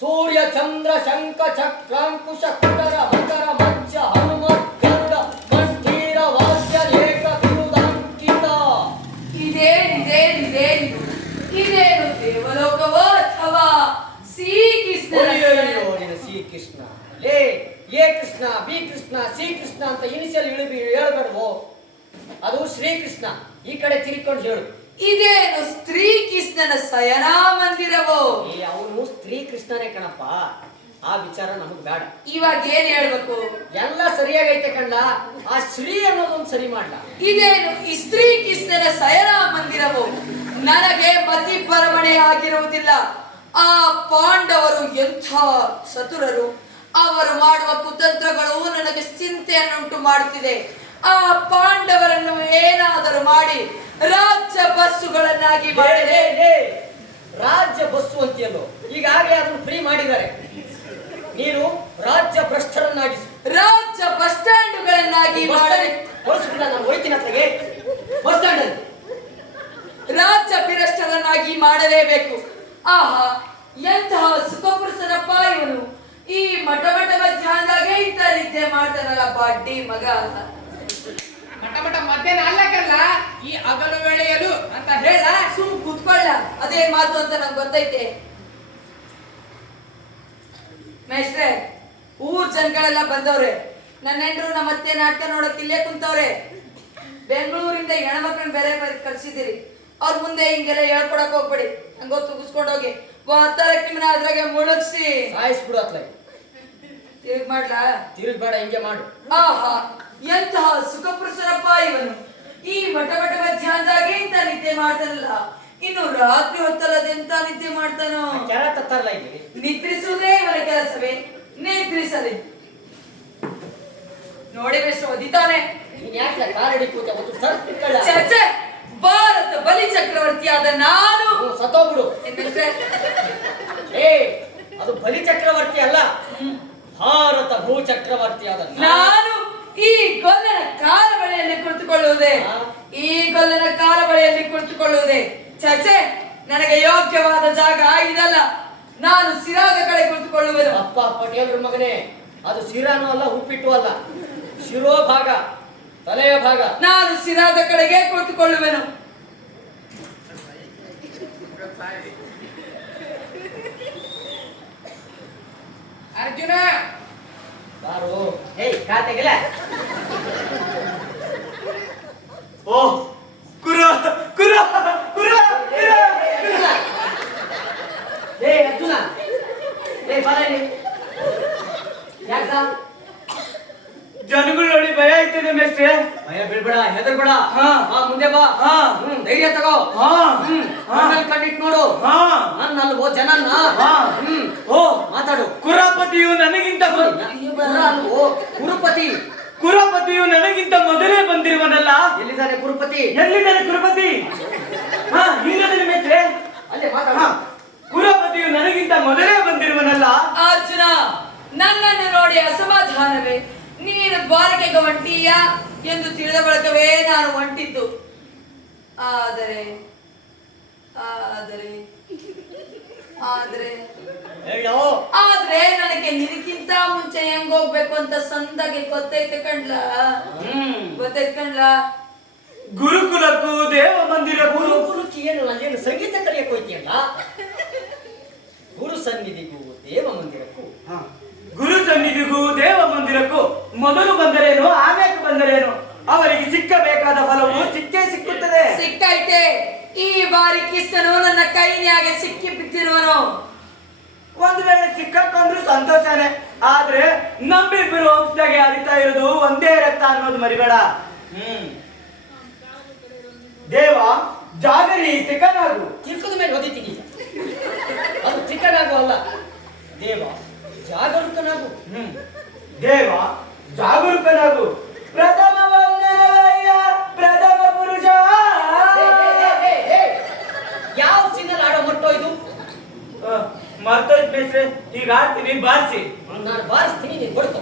ಸೂರ್ಯ ಚಂದ್ರ ಶಂಖ ಚಕ್ರಾಂಕುಶ ಕುಟರ ಮಕರ ಮತ್ಸ್ಯ ಹನುಮತ್ ಗರುಡ ಕಂಠೀರ ವಾದ್ಯ ಲೇಖ ಬಿರುದಾಂಕಿತ. ಇದೇನು ದೇವಲೋಕವೋ ಅಥವಾ ಶ್ರೀಕೃಷ್ಣ? ಶ್ರೀಕೃಷ್ಣ ಲೇ, A Krishna, B Krishna, C Krishna ಅಂತ ಇನಿಷಿಯಲ್ ಹೇಳ್ಬೇಡ್ವೋ. ಅದು ಶ್ರೀಕೃಷ್ಣ. ಈ ಕಡೆ ತಿರ್ಕೊಂಡು ಹೇಳು. ಇದೇನು ಸ್ತ್ರೀ ಕೃಷ್ಣನ ಶಯನಾ ಮಂದಿರವೋ? ಅವನು ಸ್ತ್ರೀ ಕೃಷ್ಣನೇ ಕಣಪ್ಪ. ಆ ವಿಚಾರ ನಮಗ್ ಬೇಡ. ಇವಾಗ ಏನ್ ಹೇಳ್ಬೇಕು? ಎಲ್ಲ ಸರಿಯಾಗೈತೆ ಕಂಡ, ಆ ಶ್ರೀ ಅನ್ನೋದೊಂದು ಸರಿ ಮಾಡ್ಲ. ಇದೇನು ಇಸ್ತ್ರಿ ಕಿಸ್ನೆನ ಶಯನ ಮಂದಿರವು? ನನಗೆ ಮತಿ ಪರಮಣೆ ಆಗಿರುವುದಿಲ್ಲ. ಆ ಪಾಂಡವರು ಎಂಥ ಚತುರರು, ಅವರು ಮಾಡುವ ಕುತಂತ್ರಗಳು ನನಗೆ ಚಿಂತೆಯನ್ನುಂಟು ಮಾಡುತ್ತಿದೆ. ಆ ಪಾಂಡವರನ್ನು ಏನಾದರೂ ಮಾಡಿ ರಾಜ್ಯ ಬಸ್ಸುಗಳನ್ನಾಗಿ ಮಾಡಿದೆ. ರಾಜ್ಯ ಬಸ್ಸು ಅಂತೀಯಲ್ಲೋ, ಈಗಾಗಲೇ ಅದನ್ನು ಫ್ರೀ ಮಾಡಿದ್ದಾರೆ. ನೀನು ರಾಜ್ಯ ಭ್ರಷ್ಟರನ್ನಾಗಿಸು, ರಾಜ್ಯ ಬಸ್ ಸ್ಟ್ಯಾಂಡುಗಳನ್ನಾಗಿ ಮಾಡಿ ನಾನು ಹೋಯ್ತೀನಿ ಅತ್ತೆಗೆ. ಬಸ್ ಸ್ಟ್ಯಾಂಡ್ ಅಲ್ಲಿ ರಾಜ್ಯ ಭ್ರಷ್ಟರನ್ನಾಗಿ ಮಾಡಲೇಬೇಕು. ಆಹಾ, ಎಂತಹ ಸುಖಪುರುಷನಪ್ಪ ಇವನು. ಈ ಮಠ ಮಧ್ಯಾಹ್ನದಾಗೆ ಇಂತ ನಿದ್ದೆ ಮಾಡ್ತಾನಲ್ಲ ಬಡ್ಡಿ ಮಗ. ಮಟ ಮಧ್ಯಾಹ್ನ ಅಲ್ಲಕ್ಕಲ್ಲ, ಈ ಹಗಲು ವೇಳೆಯಲು ಅಂತ ಹೇಳ. ಸುಮ್ ಕೂತ್ಕೊಳ್ಳ, ಅದೇ ಮಾತು ಅಂತ ನಂಗೆ ಗೊತ್ತೈತೆ. ಮೇಷ್ಟ್ರೆ, ಊರ್ ಜನಗಳೆಲ್ಲ ಬಂದವ್ರೆ. ನನ್ನ ಹೆಂಡ್ರು ನಮ್ಮ ಅತ್ತೆ ನಾಟಕ ನೋಡಕ್ ಇಲ್ಲೇ ಕುಂತವ್ರೆ. ಬೆಂಗಳೂರಿಂದ ಹೆಣ್ಮಕ್ಳನ್ನ ಬೇರೆ ಕಳ್ಸಿದಿರಿ. ಅವ್ರ ಮುಂದೆ ಹಿಂಗೆಲ್ಲ ಹೇಳ್ಕೊಡಕ್ ಹೋಗ್ಬೇಡಿ. ಹಂಗೊತ್ತು ತುಗಿಸ್ಕೊಂಡೋಗಿ ನಿಮ್ಮನ್ನ ಅದ್ರಾಗೆ ಮುಳುಗ್ಸಿ ಸಾಯಿಸ್ಬಿಡು ಅತ್ಲ. ತಿರುಗ್ ಮಾಡ್ಲಾ? ತಿರುಗ್ ಬೇಡ, ಹಿಂಗೆ ಮಾಡು. ಆಹಾ, ಎಂತಹ ಸುಖಪುರುಷರಪ್ಪ ಇವನು. ಈ ಮಠ ಮಧ್ಯಾಹ್ನದಾಗೆ ಇಂತ ನಿದ್ದೆ ಮಾಡ್ತಾನಲ್ಲ, ಇನ್ನು ರಾತ್ರಿ ಹೊತ್ತಲ್ಲದೆಂತ ನಿದ್ದೆ ಮಾಡ್ತಾನೋ. ಕೆರ ತತ್ತಾರಲ್ಲ ಇಲ್ಲಿ. ನಿದ್ರಿಸುವುದೇ ಇವರ ಕೆಲಸವೇ? ನಿದ್ರಿಸಲಿ. ನೋಡಿ ಬೆಸ್ಟ್ ಒದಿತಾನೆ. ನೀನ್ ಯಾಕೆ ಕಾರಡಿ ಕೂತ ಒಂದು ಸರ್ ತಿಳ್ಕೊಳ್ಳ. ಚರ್ಚೆ ಭಾರತ ಬಲಿ ಚಕ್ರವರ್ತಿಯಾದ ನಾನು ಸತ್ತೋಗ್ಬಿಡು. ಎಂದ್ರೆ ಏ, ಅದು ಬಲಿ ಚಕ್ರವರ್ತಿ ಅಲ್ಲ, ಭಾರತ ಭೂ ಚಕ್ರವರ್ತಿಯಾದ ನಾನು ಈ ಗೊಲ್ಲನ ಕಾಲ ಬಳಿಯಲ್ಲಿ ಕುಳಿತುಕೊಳ್ಳುವುದೇ. ಈ ಗೊಲ್ಲನ ಕಾಲ ಬಳಿಯಲ್ಲಿ ಕುಳಿತುಕೊಳ್ಳುವುದೇ. ಚರ್ಚೆ ನನಗೆ ಯೋಗ್ಯವಾದ ಜಾಗ ಇದಲ್ಲ. ನಾನು ಸಿರಾದ ಕಡೆ ಕುಳಿತುಕೊಳ್ಳುವೆನು. ಅಪ್ಪ ಪಟೇಲ್ರ ಮಗನೇ, ಅದು ಶಿರಾನು ಅಲ್ಲ, ಉಪ್ಪಿಟ್ಟು ಅಲ್ಲ, ಶಿರೋ ಭಾಗ, ತಲೆಯ ಭಾಗ. ನಾನು ಸಿರಾದ ಕಡೆಗೆ ಕುಳಿತುಕೊಳ್ಳುವೆನು. ಅರ್ಜುನ ಬಾರು. ಏಯ್, ಖಾತೆಗಿಲ್ಲ. ಓ ಕುರ ಕುರ ಕುರ ಏ ಅರ್ಜುನ, ಏ ಬಾರ ಇಲ್ಲಿ. ಯಾಕ ಜನಗಳು ನೋಡಿ ಭಯ ಆಯ್ತದೆ ಮೇಷ್ಟ್ರೆ. ಭಯ ಬೀಳ್ಬೇಡ, ಹೆದರ್ಬೇಡ. ಹಾ. ಮುಂದೆ ಬಾ. ಹಾ. ಧೈರ್ಯ ತಗೋ. ಹಾ. ಕಣ್ಣಲ್ಲಿ ಕಣ್ಣಿಟ್ಟು ನೋಡು. ಹಾ. ನನ್ನಲ್ವೋ ಜನನ್ನ. ಹಾ. ಓ ಮಾತಾಡು. ಕುರಾಪತಿಯು ನನಗಿಂತ ಅಲ್ವೋ ಕುರುಪತಿ. ಕುರಾಪತಿಯು ನನಗಿಂತ ಮೊದಲೇ ಬಂದಿರುವನಲ್ಲ. ಎಲ್ಲಿದ್ದಾನೆ ಕುರುಪತಿ? ಎಲ್ಲಿದ್ದಾನೆ ಕುರುಪತಿ? ಹಾ, ಹೀಗಾದ್ರೆ ಮೇಷ್ಟ್ರೆ ಅಲ್ಲೇ ಮಾತಾಡ. ಕುರಾಪತಿಯು ನನಗಿಂತ ಮೊದಲೇ ಬಂದಿರುವನಲ್ಲ. ಅರ್ಜುನ, ನನ್ನನ್ನು ನೋಡಿ ಅಸಮಾಧಾನವೇ? ನೀನು ದ್ವಾರಕೆಗೆ ಹೊಂಟೀಯ ಎಂದು ತಿಳಿದ ಬಳಿಕವೇ ನಾನು ಹೊಂಟಿದ್ದು. ಆದರೆ ಆದರೆ ಆದರೆ ಹೇಳೋ. ಆದ್ರೆ ನನಗೆ ನಿನಗಿಂತ ಮುಂಚೆ ಹೆಂಗ್ ಹೋಗ್ಬೇಕು ಅಂತ ಸಂದಾಗೆ ಗೊತ್ತೈತೆ ಕಣ್ಲ. ಗೊತ್ತೈತೆ ಕಣ್ಲ. ಗುರುಕುಲಕ್ಕೂ ದೇವ ಮಂದಿರಕ್ಕೂ ಗುರುಕುಲಕ್ಕೆ ಏನು ಅಲ್ಲೇನು ಸಂಗೀತ ಕಲಿಯಕ್ಕೆ ಹೋಯ್ತಿಯಲ್ಲ? ಗುರು ಸನ್ನಿಧಿಗೂ ದೇವ ಮಂದಿರಕ್ಕೂ. ಗುರು ಸನ್ನಿಧಿಗೂ ದೇವ ಮಂದಿರಕ್ಕೂ ಮೊದಲು ಬಂದರೇನು, ಆಮೇಲೆ ಬಂದರೇನು, ಅವರಿಗೆ ಸಿಕ್ಕಬೇಕಾದ ಫಲವು ಸಿಕ್ಕೇ ಸಿಕ್ಕುತ್ತದೆ. ಸಿಕ್ಕೈತೆ. ಈ ಬಾರಿ ಕಿಸ್ತನು ನನ್ನ ಕೈನ್ಯಾಗೆ ಸಿಕ್ಕಿ ಬಿದ್ದಿರುವನು. ಒಂದು ವೇಳೆ ಸಿಕ್ಕಕೊಂಡ್ರು ಸಂತೋಷನೇ. ಆದ್ರೆ ನಮ್ಮಿಬ್ಬರು ವಂಶದಾಗೆ ಹರಿತಾ ಇರೋದು ಒಂದೇ ರಕ್ತ ಅನ್ನೋದು ಮರಿಬೇಡ. ದೇವ ಜಾಗರಿ ತಿಕ್ಕನಾಗು. ತಿರ್ಕದ ಮೇಲೆ ಓದಿತೀನಿ. ಅದು ತಿಕ್ಕನಾಗು ಅಲ್ಲ, ದೇವ ಜಾಗರೂಕನಾಗು. ದೇವ ಜಾಗರೂಕನಾಗು. ಪ್ರಥಮ ವಂದನವಯ್ಯ ಪ್ರಥಮ ಪುರುಷ. ಯಾವ ಸಿಂಗಲ್ ಆಡೋ ಮಟ್ಟೋ ಇದು? ಮರ್ತೋಯ್ತು ಮೇಷ್ಟ್ರೆ, ಈಗ ಆಡ್ತೀನಿ, ಬಾರಿಸಿ. ನಾನು ಬಾರಿಸ್ತೀನಿ, ನೀನ್ ಕೊಡ್ಕೊ.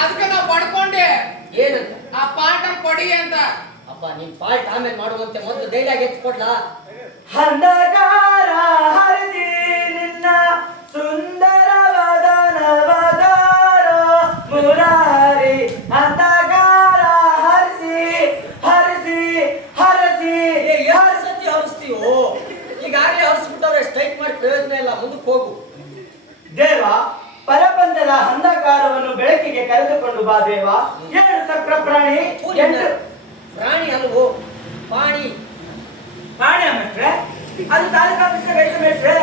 ಅದಕ್ಕೆ ನಾವು ಪಡ್ಕೊಂಡೆ ಏನಂತ? ಆ ಪಾಠ ಕೊಡಿ ಅಂತ. ಅಪ್ಪ ನೀನ್ ಪಾಲ್ಟ್ ಆಮೇಲೆ ಮಾಡುವಂತೆ ಮೊದಲು ಡೈಲಾಗ್ ಎತ್ಕೊಡ್ಲಾ? ಅಂಧಕಾರ ಹರಿಸಿ ನಿನ್ನ ಸುಂದರವಾದ ನವದಾರ ಮುರಾರಿ. ಅಂಧಕಾರ ಹರಿಸಿ ಹರಿಸಿ ಹರಿಸಿ ಸತಿ ಹರಿಸ್ತೀವೋ? ಈಗಾಗಲೇ ಹರಿಸ್ಬಿಟ್ಟವ್ರೆ, ಸ್ಟ್ರೈಕ್ ಮಾಡಿ ಪ್ರಯೋಜನ ಇಲ್ಲ, ಮುಂದಕ್ಕೆ ಹೋಗು. ದೇವ ಪರಪಂಚದ ಅಂಧಕಾರವನ್ನು ಬೆಳಕಿಗೆ ಕರೆದುಕೊಂಡು ಬಾ ದೇವ. 7 ಚಕ್ರ ಪ್ರಾಣಿ, 8 ಪ್ರಾಣಿ ಅಲ್ವೋ, ಪಾಣಿ. ಮೇಷ್ಟ್ರೆ, ಅದು ತಾಲೂಕಾ ಪುಸ್ತಕ ಐತೆ ಮೇಷ್ಟ್ರೆ.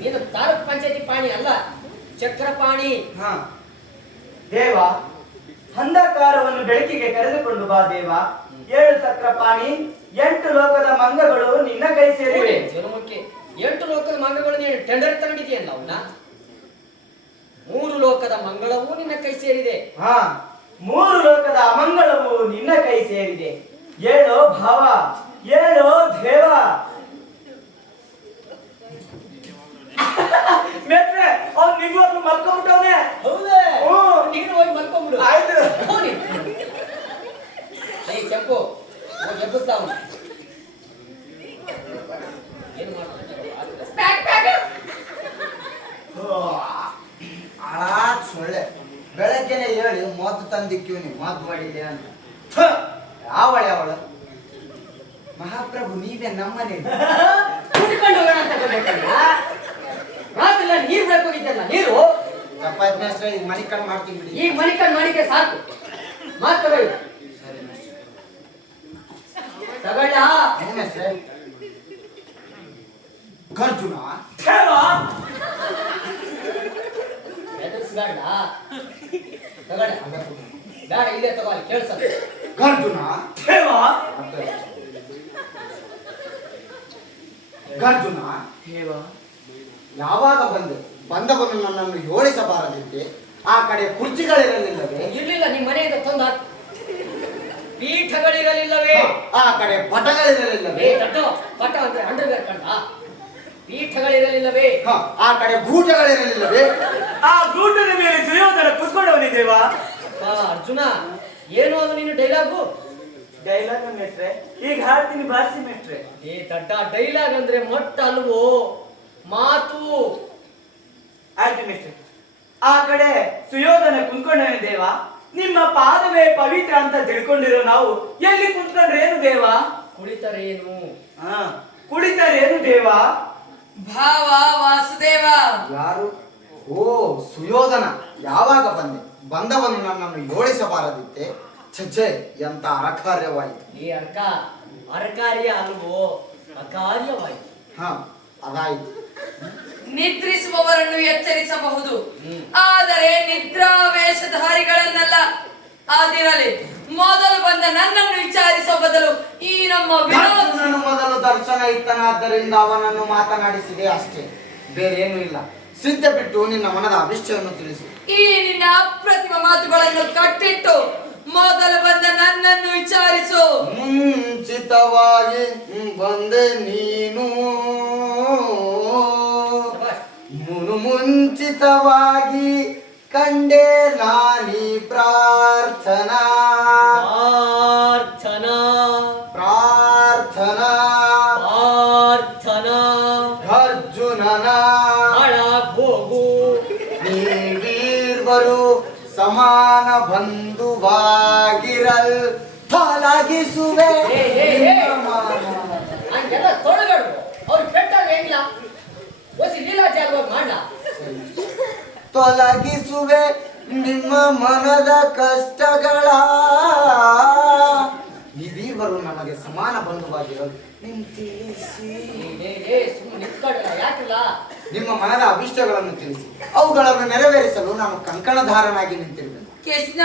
ನೀನು ತಾಲೂಕ್ ಪಂಚಾಯತಿ ಪಾಣಿ ಅಲ್ಲ, ಚಕ್ರಪಾಣಿ. ಹಾ ದೇವ, ಅಂಧಕಾರವನ್ನು ಬೆಳಕಿಗೆ ಕರೆದುಕೊಂಡು ಬಾ ದೇವ. 7 ಚಕ್ರಪಾಣಿ, 8 ಲೋಕದ ಮಂಗಗಳು ನಿನ್ನ ಕೈ ಸೇರಿವೆ. ಜನ್ಮಕ್ಕೆ 8 ಲೋಕದ ಮಂಗಗಳು ನೀನು ಟೆಂಡರ್ ತಗೊಂಡಿದೆಯಲ್ಲ ಅವನ್ನ. 3 ಲೋಕದ ಮಂಗಳವೂ ನಿನ್ನ ಕೈ ಸೇರಿದೆ. ಹಾ, 3 ಲೋಕದ ಅಮಂಗಳವು ನಿನ್ನ ಕೈ ಸೇರಿದೆ. 7 ಭಾವ, 7 ದೇವ. ಮೆಟ್ರೆ, ಅವ್ನು ನಿಜವಾಗ್ಲೂ ಮಲ್ಕೊಂಡ್ಬಿಟ್ಟವನೇ. ಹೌದೇ? ಹ್ಞೂ. ನೀನು ಹೋಗಿ ಮಲ್ಕೊಂಡ್ಬಿಡು. ಆಯ್ತು. ಹೋಗಿ. ಏಯ್ ಚಂಪು, ಹೋಗಿ ಎಬ್ಬಿಸ್ತಾ ಅವ್ನು. ಏನು ಮಾಡ್ತಾರೆ? ಸೊಳ್ಳೆ ಬೆಳಗ್ಗೆನೆ ಹೇಳಿ ಮದ್ದು ತಂದಿಕ್ಕಿವ್ನಿ ಮದ್ದು ಮಾಡಿದೆ ಅಂತ. ಥ! ಯಾವಳು ಮಹಾಪ್ರಭು, ನೀವೇ ನಮ್ಮನೆ. ಕುಟ್ಕೊಂಡು ಹೋಗೋಣ ಅಂತ ಬರ್ಬೇಕಲ್ಲ. ಮಾತಿಲ್ಲ, ನೀರು ಬೆಳಕೋಗಿದ್ದಲ್ಲ ನೀರು. ಚಪಾತಿ ಮೇಸ್ಟ್ರೆ, ಈಗ ಮನೆ ಕಣ್ ಮಾಡ್ತೀನಿ ಬಿಡಿ. ಈಗ ಮನಿಕಂಡ್ ಮಾಡಿಕೆ ಸಾಕು. ಮಾತು ತಗೊಳ್ಳಿ. ತಗೊಳ್ಳ. ಏನ್ ಮೇಸ್ಟ್ರೆ? ಗರ್ಜುನ ದೇವ, ಎದುರಿಸ್ಬೇಡ. ತಗೊಳ್ಳ. ಬೇಡ, ಇಲ್ಲೇ ತಗೊಳ್ಳಿ, ಕೇಳ್ಸತ್ತೆ. ಗರ್ಜುನ ದೇವ, ಗರ್ಜುನ ದೇವ. ಯಾವಾಗ ಬಂದವನು ನನ್ನನ್ನು ಯೋಳಿಸಬಾರದಿದ್ದೆ. ಆ ಕಡೆ ಕುರ್ಚಿಗಳಿರಲಿಲ್ಲವೇ? ಇರ್ಲಿಲ್ಲ, ನಿಮ್ಮ ಮನೆಯಿಂದ ತಂದು ಹಾಕು. ಪೀಠಗಳಿರಲಿಲ್ಲವೇ? ಆ ಕಡೆ ಪಟಗಳಿರಲಿಲ್ಲವೇ? ಪಟ ಅಂದ್ರೆ ಅಂಡರ್ವೇರ್ ಕಂಡ. ಪೀಠಗಳಿರಲಿಲ್ಲವೇ? ಆ ಕಡೆ ಗೂಟಗಳಿರಲಿಲ್ಲವೇ? ಆ ಗೂಟದ ಮೇಲೆ ಸುಯೋಧನ ಕುತ್ಕೊಂಡವನಿ ದೇವ. ಅರ್ಜುನ, ಏನು ಅದು ನಿನ್ನ ಡೈಲಾಗು? ಡೈಲಾಗ್ ಮೆಟ್ರೆ, ಈಗ ಹಾಡ್ತೀನಿ ಬಾರಿಸಿ ಮೆಟ್ರೆ. ಏ ದಡ್ಡ, ಡೈಲಾಗ್ ಅಂದ್ರೆ ಮೊಟ್ಟ ಅಲ್ವೋ, ಮಾತು. ಆಯ್ತು ಮೆಟ್ರೆ. ಆ ಕಡೆ ಸುಯೋಧನ ಕುಂತ್ಕೊಂಡವನಿ ದೇವ. ನಿಮ್ಮ ಪಾದವೇ ಪವಿತ್ರ ಅಂತ ತಿಳ್ಕೊಂಡಿರೋ ನಾವು ಎಲ್ಲಿ ಕುಂತ್ಕೊಂಡ್ರೆ ಏನು ದೇವ? ಕುಳಿತರೇನು? ಹಾ, ಕುಳಿತರೇನು ದೇವ? ಭಾವ ವಾಸುದೇವ. ಯಾರು? ಓ, ಸುಯೋಧನ. ಯಾವಾಗ ಬಂದವನು ನನ್ನನ್ನು ಯೋಳಿಸಬಾರದಿತ್ತೆ. ಛೆ, ಎಂತ ಅರಕಾರ್ಯವಾಯಿತು. ಈ ಅರ್ಕಾರ್ಯ ಅಲ್ವೋ, ಅಕಾರ್ಯವಾಯಿತು. ಹಾ, ಅದಾಯಿತು. ನಿದ್ರಿಸುವವರನ್ನು ಎಚ್ಚರಿಸಬಹುದು, ಆದರೆ ನಿದ್ರಾವೇಶಧಾರಿಗಳನ್ನೆಲ್ಲ. ಆದಿರಲಿ, ಮೊದಲು ಬಂದ ನನ್ನನ್ನು ವಿಚಾರಿಸುವ ಬದಲು ಈ ನಮ್ಮ ನನ್ನ ಮೊದಲು ದರ್ಶನ ಇತ್ತನಾದ್ದರಿಂದ ಅವನನ್ನು ಮಾತನಾಡಿಸಿದೆ ಅಷ್ಟೇ, ಬೇರೆ ಏನೂ ಇಲ್ಲ. ಸಿದ್ಧ ಬಿಟ್ಟು ನಿನ್ನ ಮನದ ಅಭಿಷ್ಟವನ್ನು ತಿಳಿಸು. ಈ ನಿನ್ನ ಅಪ್ರತಿಮ ಮಾತುಗಳನ್ನು ಕಟ್ಟಿಟ್ಟು ಮೊದಲು ಬಂದ ನನ್ನನ್ನು ವಿಚಾರಿಸು. ಮುಂಚಿತವಾಗಿ ಬಂದೆ ನೀನು, ಮುಂಚಿತವಾಗಿ ಕಂಡೆ ನಾನಿ ಪ್ರಾರ್ಥನಾ ಪ್ರಾರ್ಥನಾ ಪ್ರಾರ್ಥನಾ ಪ್ರಾರ್ಥನಾ. ಅರ್ಜುನನ ಹಾಳಾಗೋಗು. ನೀವೀರ್ವರು ಸಮಾನ ಬಂಧುವಾಗಿರಲ್ ತೊಲಗಿಸುವೆ. ಹಂಗೆಲ್ಲ ತೊಳಗಡು. ಅವ್ರು ಕೆಟ್ಟಾಗ ಏನಿಲ್ಲ, ಓಸಿ ಲೀಲಾಚಾರವಾಗಿ ಮಾಡ್ಲ. ತೊಲಗಿಸುವೆ ನಿಮ್ಮ ಮನದ ಕಷ್ಟಗಳ. ನೀವೀರ್ವರು ನಮಗೆ ಸಮಾನ ಬಂಧುವಾಗಿರಲು ತಿಳಿಸಿ. ಸುಮ್ಮನೆ ನಿಂತ್ಕೊಳ್ಳಲ್ಲ, ಯಾಕಿಲ್ಲ? ನಿಮ್ಮ ಮನದ ಅಭಿಷ್ಟಗಳನ್ನು ತಿಳಿಸಿ, ಅವುಗಳನ್ನು ನೆರವೇರಿಸಲು ನಾನು ಕಂಕಣಧಾರನಾಗಿ ನಿಂತಿರುವೆನು. ಕೃಷ್ಣ,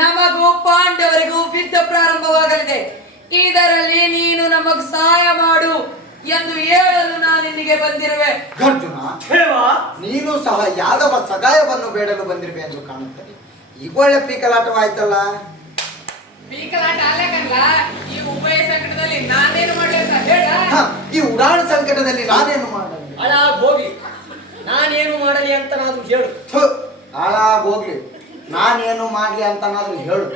ನಮಗೂ ಪಾಂಡವರಿಗೂ ಯುದ್ಧ ಪ್ರಾರಂಭವಾಗಲಿದೆ. ಇದರಲ್ಲಿ ನೀನು ನಮಗ್ ಸಹಾಯ ಮಾಡು ಎಂದು ಹೇಳಲು ನಾನು ನಿನಗೆ ಬಂದಿರುವೆ. ಅರ್ಜುನ, ನೀನು ಸಹ ಯಾದವ ಸಗಾಯವನ್ನು ಬೇಡಲು ಬಂದಿರುವೆ ಎಂದು ಕಾಣುತ್ತದೆ. ಈಗ ಒಳ್ಳೆ ಪೀಕಲಾಟವಾಯ್ತಲ್ಲ. ಪೀಕಲಾಟ ಅಲ್ಲಕಲ್ಲ, ಈ ಉಭಯ ಸಂಕಟದಲ್ಲಿ ನಾನೇನು ಮಾಡ್ಲಿ ಅಂತ ಹೇಳ. ಈ ಉಡಾಣ ಸಂಕಟದಲ್ಲಿ ನಾನೇನು ಮಾಡಲಿ? ಹಾಳಾಗೋಗ್ಲಿ, ನಾನೇನು ಮಾಡಲಿ ಅಂತ ನಾನು ಹೇಳು. ಹಾಳಾಗೋಗ್ಲಿ, ನಾನೇನು ಮಾಡ್ಲಿ ಅಂತನಾದ್ರೂ ಹೇಳು.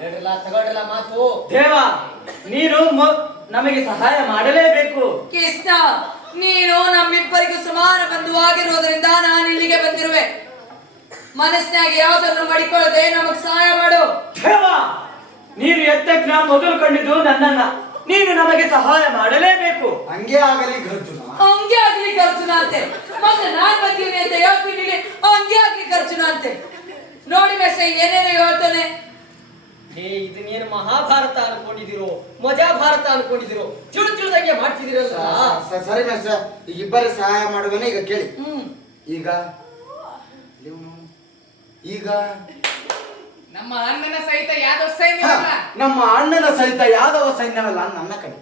ಹೇಳಿಲ್ಲ, ತಗೊಳ್ಳಿಲ್ಲ ಮಾತು. ದೇವ, ನೀನು ನಮಗೆ ಸಹಾಯ ಮಾಡಲೇಬೇಕು. ಕೃಷ್ಣ, ನೀನು ನಮ್ಮಿಬ್ಬರಿಗೂ ಸಮಾನ ಬಂಧುವಾಗಿರುವುದರಿಂದ ನಾನು ಇಲ್ಲಿಗೆ ಬಂದಿರುವೆ. ಮನಸ್ಸಿನಾಗ ಯಾವುದನ್ನು ಮಾಡಿಕೊಳ್ಳದೆ ನಮಗ್ ಸಹಾಯ ಮಾಡು. ದೇವ, ನೀನು ಎತ್ತಕ್ಕೆ ನಾನು ಮೊದಲು ಕಂಡಿದ್ದು ನನ್ನನ್ನ. ನೀನು ನಮಗೆ ಸಹಾಯ ಮಾಡಲೇಬೇಕು. ಹಂಗೆ ಆಗಲಿ ಅರ್ಜುನ. ಹಂಗೆ ಆಗ್ಲಿ ಅರ್ಜುನ ಅಂತೆ. ಮತ್ತೆ ನಾನ್ ಬಂದೀನಿ ಅಂತ ಹೇಳ್ತೀನಿ, ಹಂಗೆ ಆಗ್ಲಿ ಅರ್ಜುನ ಅಂತೆ. ನೋಡಿ ಮೆಸ್ಸ ಏನೇನೋ ಹೇಳ್ತಾನೆ. ಇದನ್ನೇನು ಮಹಾಭಾರತ ಅನ್ಕೊಂಡಿದಿರೋ ಮಜಾಭಾರತ ಅನ್ಕೊಂಡಿದಿರೋ ತಿಳಿದಂಗೆ ಮಾಡ್ತಿದಿರಲ್ಲ. ಸರಿ ಮೇಷ್ಟ್ರೆ, ಈಗ ಇಬ್ಬರೇ ಸಹಾಯ ಮಾಡುವೇನೆ. ಈಗ ಕೇಳಿ. ಈಗ ಈಗ ನಮ್ಮ ಅಣ್ಣನ ಸಹಿತ ಯಾದವ ಸೈನ್ಯವಲ್ಲ. ನಮ್ಮ ಅಣ್ಣನ ಸಹಿತ ಯಾದವ ಸೈನ್ಯವಲ್ಲ ನನ್ನ ಕಡೆ.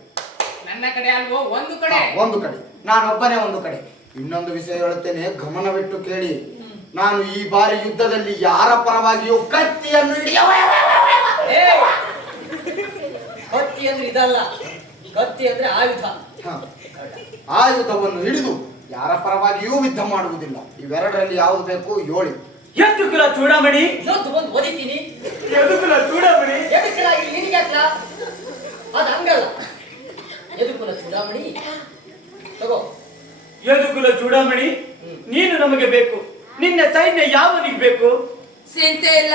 ನನ್ನ ಕಡೆ ಅಲ್ವೋ, ಒಂದು ಕಡೆ. ಒಂದು ಕಡೆ, ನಾನೊಬ್ಬನೇ ಒಂದು ಕಡೆ. ಇನ್ನೊಂದು ವಿಷಯ ಹೇಳುತ್ತೇನೆ, ಗಮನವಿಟ್ಟು ಕೇಳಿ. ನಾನು ಈ ಬಾರಿ ಯುದ್ಧದಲ್ಲಿ ಯಾರ ಪರವಾಗಿಯೂ ಕತ್ತಿಯನ್ನು ಕತ್ತಿ ಅಂದ್ರೆ ಇದಲ್ಲ, ಕತ್ತಿ ಅಂದ್ರೆ ಆಯುಧ. ಆಯುಧವನ್ನು ಹಿಡಿದು ಯಾರ ಪರವಾಗಿಯೂ ಯುದ್ಧ ಮಾಡುವುದಿಲ್ಲ. ಇವೆರಡರಲ್ಲಿ ಯಾವುದು ಬೇಕು ಹೇಳಿ. ಯದುಕುಲ ಚೂಡಾಮಣಿ. ಇನ್ನೊಂದು ಒಂದು ಓದಿತೀನಿ. ಯದುಕುಲ ಚೂಡಾಮಣಿ. ಎದಕ್ಕಲ್ಲ ಇಲ್ಲಿ ನಿನಗೆ ಹಾಕ್ಲ? ಅದು ಹಂಗಲ್ಲ. ಯದುಕುಲ ಚೂಡಾಮಣಿ ತಗೋ. ಯದುಕುಲ ಚೂಡಾಮಣಿ, ನೀನು ನಮಗೆ ಬೇಕು. ನಿನ್ನ ಸೈನ್ಯ ಯಾವನಿಗೆ ಬೇಕು? ಚಿಂತೆ ಇಲ್ಲ,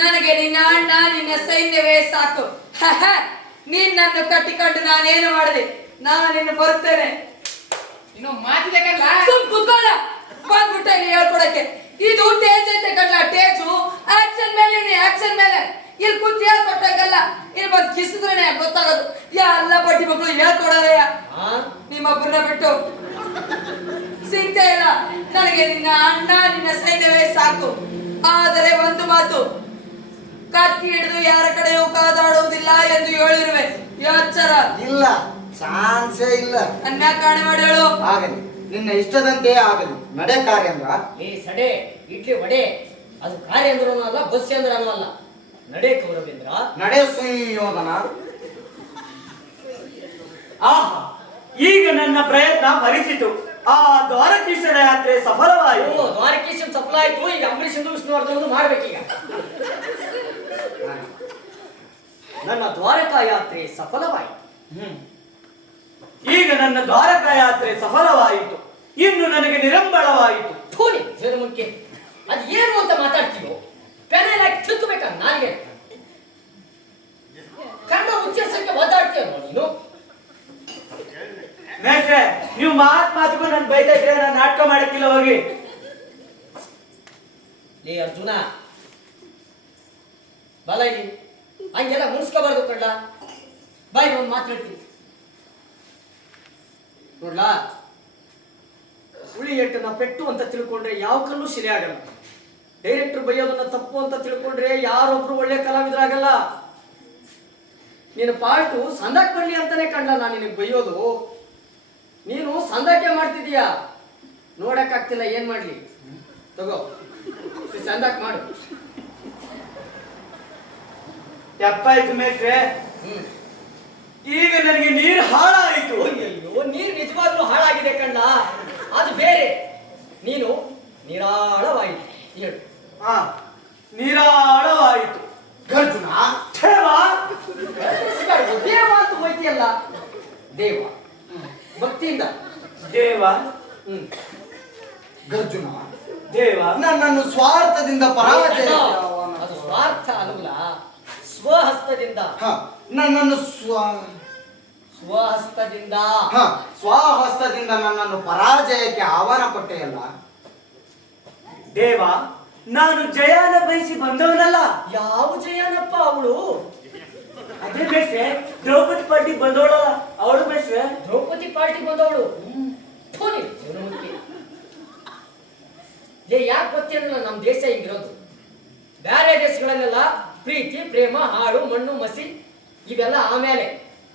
ನನಗೆ ನಿನ್ನ ಅಣ್ಣ ನಿನ್ನ ಸೈನ್ಯವೇ ಸಾಕು. ನೀನ್ ನನ್ನ ಕಟ್ಟಿಕೊಂಡು ನಾನೇನು ಮಾಡಿದೆ? ನಾನು ನಿನ್ನ ಬರುತ್ತೇನೆ. ಇನ್ನು ಮಾತಿದೆ ಕಲ್ಲ. ಸುಮ್ ಕುತ್ಕೊಳ್ಳ, ಬಂದ್ಬಿಟ್ಟೆ ನೀ ಹೇಳ್ಕೊಡಕ್ಕೆ. ಇದು ಟೇಜ್ ಐತೆ ಕಣ್ಣ, ಟೇಜು. ಆಕ್ಷನ್ ಮೇಲೆ ಆಕ್ಷನ್ ಮೇಲೆ. ಇಲ್ಲಿ ಕೂತ್ ಹೇಳ್ಕೊಟ್ಟಂಗಲ್ಲ, ಇಲ್ಲಿ ಬಂದು ಕಿಸಿದ್ರೇನೆ ಗೊತ್ತಾಗೋದು. ಎಲ್ಲ ಬಡ್ಡಿ ಮಕ್ಕಳು ಹೇಳ್ಕೊಡೋರಯ್ಯ ನಿಮ್ಮೊಬ್ಬರನ್ನ ಬಿಟ್ಟು. ಚಿಂತೆ ಇಲ್ಲ, ನನಗೆ ನಿನ್ನ ಅಣ್ಣ ನಿನ್ನ ಸೈನ್ಯವೇ ಸಾಕು. ಆದರೆ ಒಂದು ಮಾತು, ಕತ್ತಿ ಹಿಡಿದು ಯಾರ ಕಡೆಯೂ ಕಾದಾಡುವುದಿಲ್ಲ ಎಂದು ಹೇಳಿರುವೆ. ಎಚ್ಚರ. ಇಲ್ಲ, ಚಾನ್ಸೇ ಇಲ್ಲ. ಅನ್ನ ಕಾಣೆ ಮಾಡಿ ಹೇಳು. ಆಗಲಿ, ನಿನ್ನ ಇಷ್ಟದಂತೆ ಆಗಲಿ. ನಡೆ ಕಾರ್ಯಾಂದ್ರ. ಸಡೆ ಇಡ್ಲಿ ವಡೆ, ಅದು ಕಾರ್ಯಾಂದ್ರೂ ಅಲ್ಲ, ಬಸ್ ಅಂದ್ರೂ ಅಲ್ಲ. ನಡೆ ಕೌರವೇಂದ್ರ. ನಡೆ ಸುಯೋಧನ. ಆಹಾ, ಈಗ ನನ್ನ ಪ್ರಯತ್ನ ಫಲಿಸಿತು. ಆ ದ್ವಾರಕೀಶನ ಯಾತ್ರೆ ಸಫಲವಾಯಿತು. ದ್ವಾರಕೀಶನ್ ಸಫಲ ಆಯ್ತು. ಈಗ ಅಂಬರೀಷ್ ವಿಷ್ಣುವರ್ಧನ್ ಮಾಡ್ಬೇಕೀಗ. ನನ್ನ ದ್ವಾರಕಾ ಯಾತ್ರೆ ಸಫಲವಾಯಿತು. ಈಗ ನನ್ನ ದ್ವಾರಕಾ ಯಾತ್ರೆ ಸಫಲವಾಯಿತು. ಇನ್ನು ನನಗೆ ನಿರಂಬಳವಾಯಿತು. ಥೋನಿ ಜನ್ಮಕ್ಕೆ ಅದು ಏನು ಅಂತ ಮಾತಾಡ್ತೀವೋ? ಪೆನೆಲ್ ಹಾಕಿ ಚುತ್ತಬೇಕಾ ನಾಲ್ಗೆ? ಕನ್ನಡ ಉಚ್ಚರಿಸಕ್ಕೆ ಓದಾಡ್ತೀಯ ನೀನು. ಮೇಷ್ಟ್ರೆ, ನೀವು ಮಾತಿಗೂ ನನ್ ಬೈತಾ ಇದ್ರೆ ನಾನು ನಾಟಕ ಮಾಡಕ್ಕಿಲ್ಲ. ಹೋಗಿ. ಲೇ ಅರ್ಜುನ, ಬಲ ಇಲ್ಲಿ ಹಂಗೆಲ್ಲ ಮುನ್ಸ್ಕೋಬಾರ್ದು ಕಡ್ಲ. ಬಾಯ್ ಒಂದು ಮಾತು ಹೇಳ್ತೀನಿ ನೋಡ್ಲಾ. ಉಳಿ ಎಟ್ಟನ್ನ ಪೆಟ್ಟು ಅಂತ ತಿಳ್ಕೊಂಡ್ರೆ ಯಾವ ಕಲ್ಲು ಶಿಲೆ ಆಗಲ್ಲ. ಡೈರೆಕ್ಟರ್ ಬೈಯೋದನ್ನ ತಪ್ಪು ಅಂತ ತಿಳ್ಕೊಂಡ್ರೆ ಯಾರೊಬ್ರು ಒಳ್ಳೆ ಕಲಾವಿದರಾಗಲ್ಲ. ನೀನು ಪಾರ್ಟು ಸಂದಾಕ್ ಬರ್ಲಿ ಅಂತಾನೆ ಕಂಡ ನಾನು ನಿನಗೆ ಬೈಯೋದು. ನೀನು ಸಂದಾಕೆ ಮಾಡ್ತಿದೀಯಾ, ನೋಡಕ್ಕಾಗ್ತಿಲ್ಲ, ಏನ್ ಮಾಡ್ಲಿ? ತಗೋ ಸಂದಾಕ್ ಮಾಡು. ತಪ್ಪಾಯ್ತು ಮೇಷ್ಟ್ರೆ. ಈಗ ನನಗೆ ನೀರು ಹಾಳಾಯಿತು. ಅಯ್ಯೋ, ನೀರು ನಿಜವಾಗ್ಲೂ ಹಾಳಾಗಿದೆ ಕಣ್ಣ, ಅದು ಬೇರೆ. ನೀನು ನಿರಾಳವಾಯಿತು. ಹೇಳು. ನಿರಾಳವಾಯಿತು. ಗರ್ಜುನ. ದೇವ ಅಂತ ಹೋಯ್ತಿಯಲ್ಲ. ದೇವ ಭಕ್ತಿಯಿಂದ. ದೇವ. ಗರ್ಜುನ, ದೇವ ನನ್ನನ್ನು ಸ್ವಾರ್ಥದಿಂದ ಪರಾಜಯ. ಅದು ಸ್ವಾರ್ಥ ಅಲ್ಲ, ಸ್ವಹಸ್ತದಿಂದ. ನನ್ನನ್ನು ಸ್ವಹಸ್ತದಿಂದ ಸ್ವಹಸ್ತದಿಂದ ನನ್ನನ್ನು ಪರಾಜಯಕ್ಕೆ ಆಹ್ವಾನ ಕೊಟ್ಟೆಯಲ್ಲ. ದೇವ, ನಾನು ಜಯನ ಬಯಸಿ ಬಂದವನಲ್ಲ. ಯಾವ ಜಯನಪ್ಪ ಅವಳು? ಅದೇ ಬೇಸ್ರೆ, ದ್ರೌಪದಿ ಪಾರ್ಟಿ ಬಂದವಳಲ್ಲ ಅವಳು ಬೇಸ್ರೆ. ದ್ರೌಪದಿ ಪಾರ್ಟಿ ಬಂದವಳು. ಯಾಕೆ ಗೊತ್ತಿರಲಿಲ್ಲ ನಮ್ಮ ದೇಶ ಹಿಂಗಿರೋದು. ಬೇರೆ ದೇಶಗಳಲ್ಲೆಲ್ಲ ಪ್ರೀತಿ ಪ್ರೇಮ ಹಾಡು ಮಣ್ಣು ಮಸಿ ಇವೆಲ್ಲ ಆಮೇಲೆ,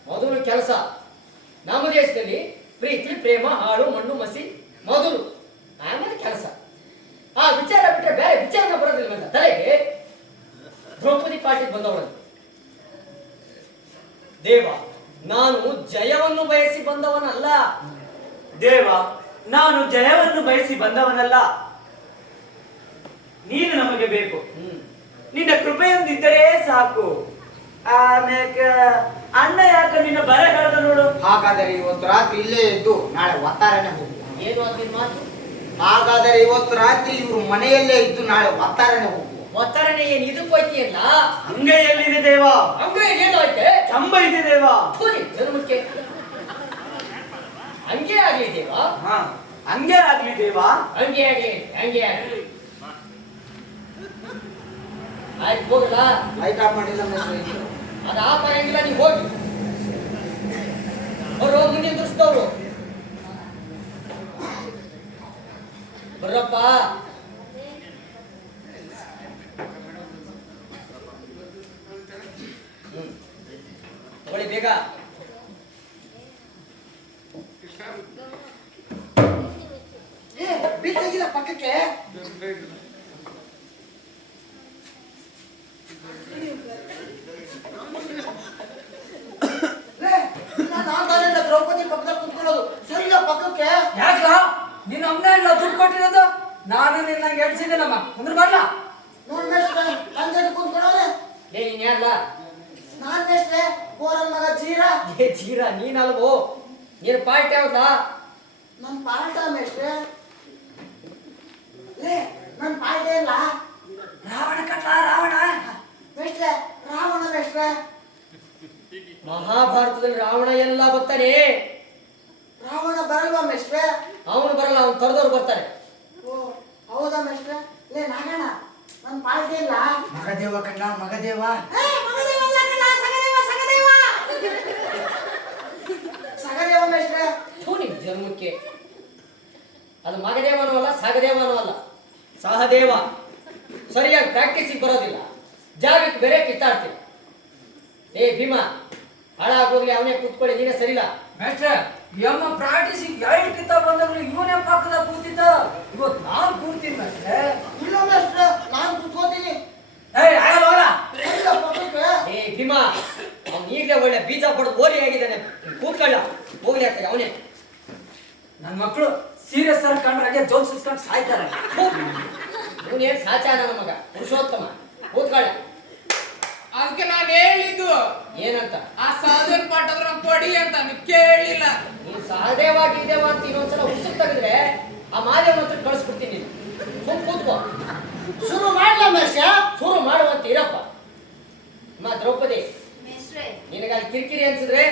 ಮೊದಲು ಕೆಲಸ. ನಮ್ಮ ದೇಶದಲ್ಲಿ ಪ್ರೀತಿ ಪ್ರೇಮ ಹಾಡು ಮಣ್ಣು ಮಸಿ ಮೊದಲು, ಆಮೇಲೆ ಕೆಲಸ. ಆ ವಿಚಾರ ಬಿಟ್ರೆ ಬೇರೆ ವಿಚಾರ ಬರೋದಿಲ್ಲ ತಲೆಗೆ. ದ್ರೌಪದಿ ಪಾರ್ಟಿ ಬಂದವಳು. ದೇವ, ನಾನು ಜಯವನ್ನು ಬಯಸಿ ಬಂದವನಲ್ಲ. ದೇವ, ನಾನು ಜಯವನ್ನು ಬಯಸಿ ಬಂದವನಲ್ಲ. ನೀನು ನಮಗೆ ಬೇಕು. ನಿನ್ನ ಕೃಪೆಯೊಂದಿದ್ದರೆ ಸಾಕು. ಆಮೇಲೆ ಅಣ್ಣ ಯಾಕೆ ನಿನ್ನ ಬರ ಹೇಳ್ದ ನೋಡು. ಹಾಗಾದರೆ ಇವತ್ತು ರಾತ್ರಿ ಇಲ್ಲೇ ಇದ್ದು ನಾಳೆ ಒತ್ತಾರನೆ ಹೋಗುವ. ಏನು ಅದ್ರ ಮಾತು? ಹಾಗಾದರೆ ಇವತ್ತು ರಾತ್ರಿ ಇವರು ಮನೆಯಲ್ಲೇ ಇದ್ದು ನಾಳೆ ಒತ್ತಾರನೆ ಹೋಗುವ. ಒತ್ತಡನೆ ಏನು ಇದಕ್ಕೆ ಹೋಯ್ತಿಯಲ್ಲ? ಹಂಗೆ ಎಲ್ಲಿದೆ ದೇವ? ಹಂಗೆ ಏನು ಐತೆ? ಚಂಬ ಇದೆ ದೇವ. ಜನ್ಮಕ್ಕೆ ಹಂಗೆ ಆಗ್ಲಿ ದೇವ. ಹಂಗೆ ಆಗ್ಲಿ ದೇವ. ಹಂಗೆ ಆಗ್ಲಿ, ಹಂಗೆ ಆಗ್ಲಿ. ಆಯ್ತು ಹೋಗಲ್ಲ. ಲೈಟ್ ಆಫ್ ಮಾಡಿಲ್ಲ ಮೇಷ್ಟ್ರೆ. ಅದು ಆಫ್ ಆಗಂಗಿಲ್ಲ, ನೀವು ಹೋಗಿ ಅವ್ರು ಹೋಗಿ ನಿಂದಿರಿಸಿದವ್ರು ಬರ್ರಪ್ಪ. ತಗೊಳ್ಳಿ ಬೇಗ. ಬಿದ್ದಾಗಿಲ್ಲ ಪಕ್ಕಕ್ಕೆ. ದ್ರೌಪದಿ ಪಕ್ಕದಲ್ಲಿ ಕುತ್ಕೊಳ್ಳೋದು ಸರಿಲ್ಲ ಪಕ್ಕಕ್ಕೆ. ಯಾಕ ನೀನು ಒಮ್ಮೆ ಇಲ್ಲ ದುಡ್ಡು ಕೊಟ್ಟಿರೋದು? ನಾನು ನಿನ್ನ ಎಡ್ಸಿದ್ದೀನಮ್ಮ, ಅಂದ್ರೆ ಬರ್ಲ ನೋಡ್ ಮೇಷ್ಟ್ರೆ ಹಂಗೆ ಕುತ್ಕೊಳ್ಳೋದೆ. ಏ ನೀನ್ ಯಾರಲ್ಲ? ನಾನ್ ಮೇಷ್ಟ್ರೆ ಬೋರನ್ ಮಗ ಜೀರಾ. ಏ ಜೀರ ನೀನಲ್ವೋ, ನೀನು ಪಾರ್ಟಿ ಯಾವ್ದಾ? ನನ್ ಪಾಲ್ಟ ಮೇಷ್ಟ್ರೆ. ಲೇ ನನ್ ಪಾಲ್ಟ ಇಲ್ಲ. ರಾವಣ ಕಟ್ಲ ರಾವಣ. ಮೇಷ್ಟ್ರೆ ರಾವಣ ಮೇಷ್ಟ್ರೆ. ಮಹಾಭಾರತದಲ್ಲಿ ರಾವಣ ಎಲ್ಲ ಬರ್ತಾನೆ. ರಾವಣ ಬರಲ್ವಾ ಮೇಷ್ಟ್ರೆ? ಅವನು ಬರಲ್ಲ, ಅವ್ನು ತರದವ್ರು ಬರ್ತಾರೆ. ಓ ಹೌದಾ ಮೇಷ್ಟ್ರೆ? ಲೇ ನಾಗಣ್ಣ ನನ್ ಪಾಲ್ಟ ಇಲ್ಲ. ಮಗದೇವ ಕಣ್ಣ ಮಗದೇವ. ಸಗದೇವ ಮೇಷ್ಟ್ರೆ. ನಿಮ್ ಜನ್ಮಕ್ಕೆ ಅದು ಮಗದೇವನೂ ಅಲ್ಲ ಸಹದೇವನೂ ಅಲ್ಲ, ಸಹದೇವ. ಸರಿಯಾಗಿ ಪ್ರಾಕ್ಟೀಸಿಗೆ ಬರೋದಿಲ್ಲ, ಜಾಗಕ್ಕೆ ಬೇರೆ ಕಿತ್ತಾಡ್ತೀನಿ. ಏ ಭೀಮಾ ಹಾಳಾಗೋಗ್ಲಿ, ಅವನೇ ಕೂತ್ಕೊಳ್ಳಿ, ನೀನೇ ಸರಿಲ್ಲ. ಮೇಷ್ಟ್ರೆ ಯಮ್ಮ ಪ್ರಾಕ್ಟೀಸ್ ಎರಡು ಕಿತಾಬ್ ಬಂದ್ರು ಇವನೇ ಪಕ್ಕದಾಗ ಕೂತಿದ್ದ. ಇವತ್ತು ನಾನು ಕೂರ್ತೀನಿ ಮೇಷ್ಟ್ರೆ. ಇಲ್ಲ ಮೇಷ್ಟ್ರೆ ನಾನ್ ಕುತ್ಕೋತೀನಿ. ಏಯ್ ಆಗಲ್ಲ ಇಲ್ಲ ಪಕ್ಕಕ್ಕೆ. ಏ ಭೀಮಾ ಅವ್ನು ಈಗಲೇ ಒಳ್ಳೆ ಬೀಜ ಪಡೆದು ಓರಿ ಆಗಿದ್ದಾನೆ, ಕೂತ್ಕೊಳ್ಳ ಹೋಗ್ಲಿ ಅಂತ ಅವನೇ. ನನ್ನ ಮಕ್ಕಳು ಸೀರಿಯಸ್ ಆಗಿ ಕಂಡ್ರಾಗೆ ಜೋಲ್ ಸುಸ್ಕೊಂಡು ಸಾಯ್ತಾರೆ. ಇವನೇನು ಸಾಚ ನನ್ನ ಮಗ ಪುರುಷೋತ್ತಮ, ಕೂತ್ಕೊಳ್ಳ. ಅದಕ್ಕೆ ನಾನು ಹೇಳಿದ್ದು ಏನಂತ? ಆ ಸಾಧನ್ ಪಾಠ ಕೊಡಿ ಅಂತ, ನೀವು ಕೇಳಿಲ್ಲ. ನೀನು ಸಹದೇವಾಗಿ ಇದೇವ ಅಂತ ಇನ್ನೊಂದ್ಸಲ ಉಸುಕ್ ತೆಗೆದ್ರೆ ಆ ಮಾದೇವನ ಹತ್ರ ಕಳಿಸ್ಬಿಡ್ತೀನಿ. ನೀನು ಕೂತ್ಕೋ. ಶುರು ಮಾಡ್ಲಾ ಮೇಷ್ಟ್ರೆ? ಶುರು ಮಾಡುವಂತ ಇರಪ್ಪ. ಅಮ್ಮ ದ್ರೌಪದಿ, ಮೇಷ್ಟ್ರೆ ನಿನಗೆ ಅಲ್ಲಿ ಕಿರಿಕಿರಿ ಅನ್ಸಿದ್ರೆ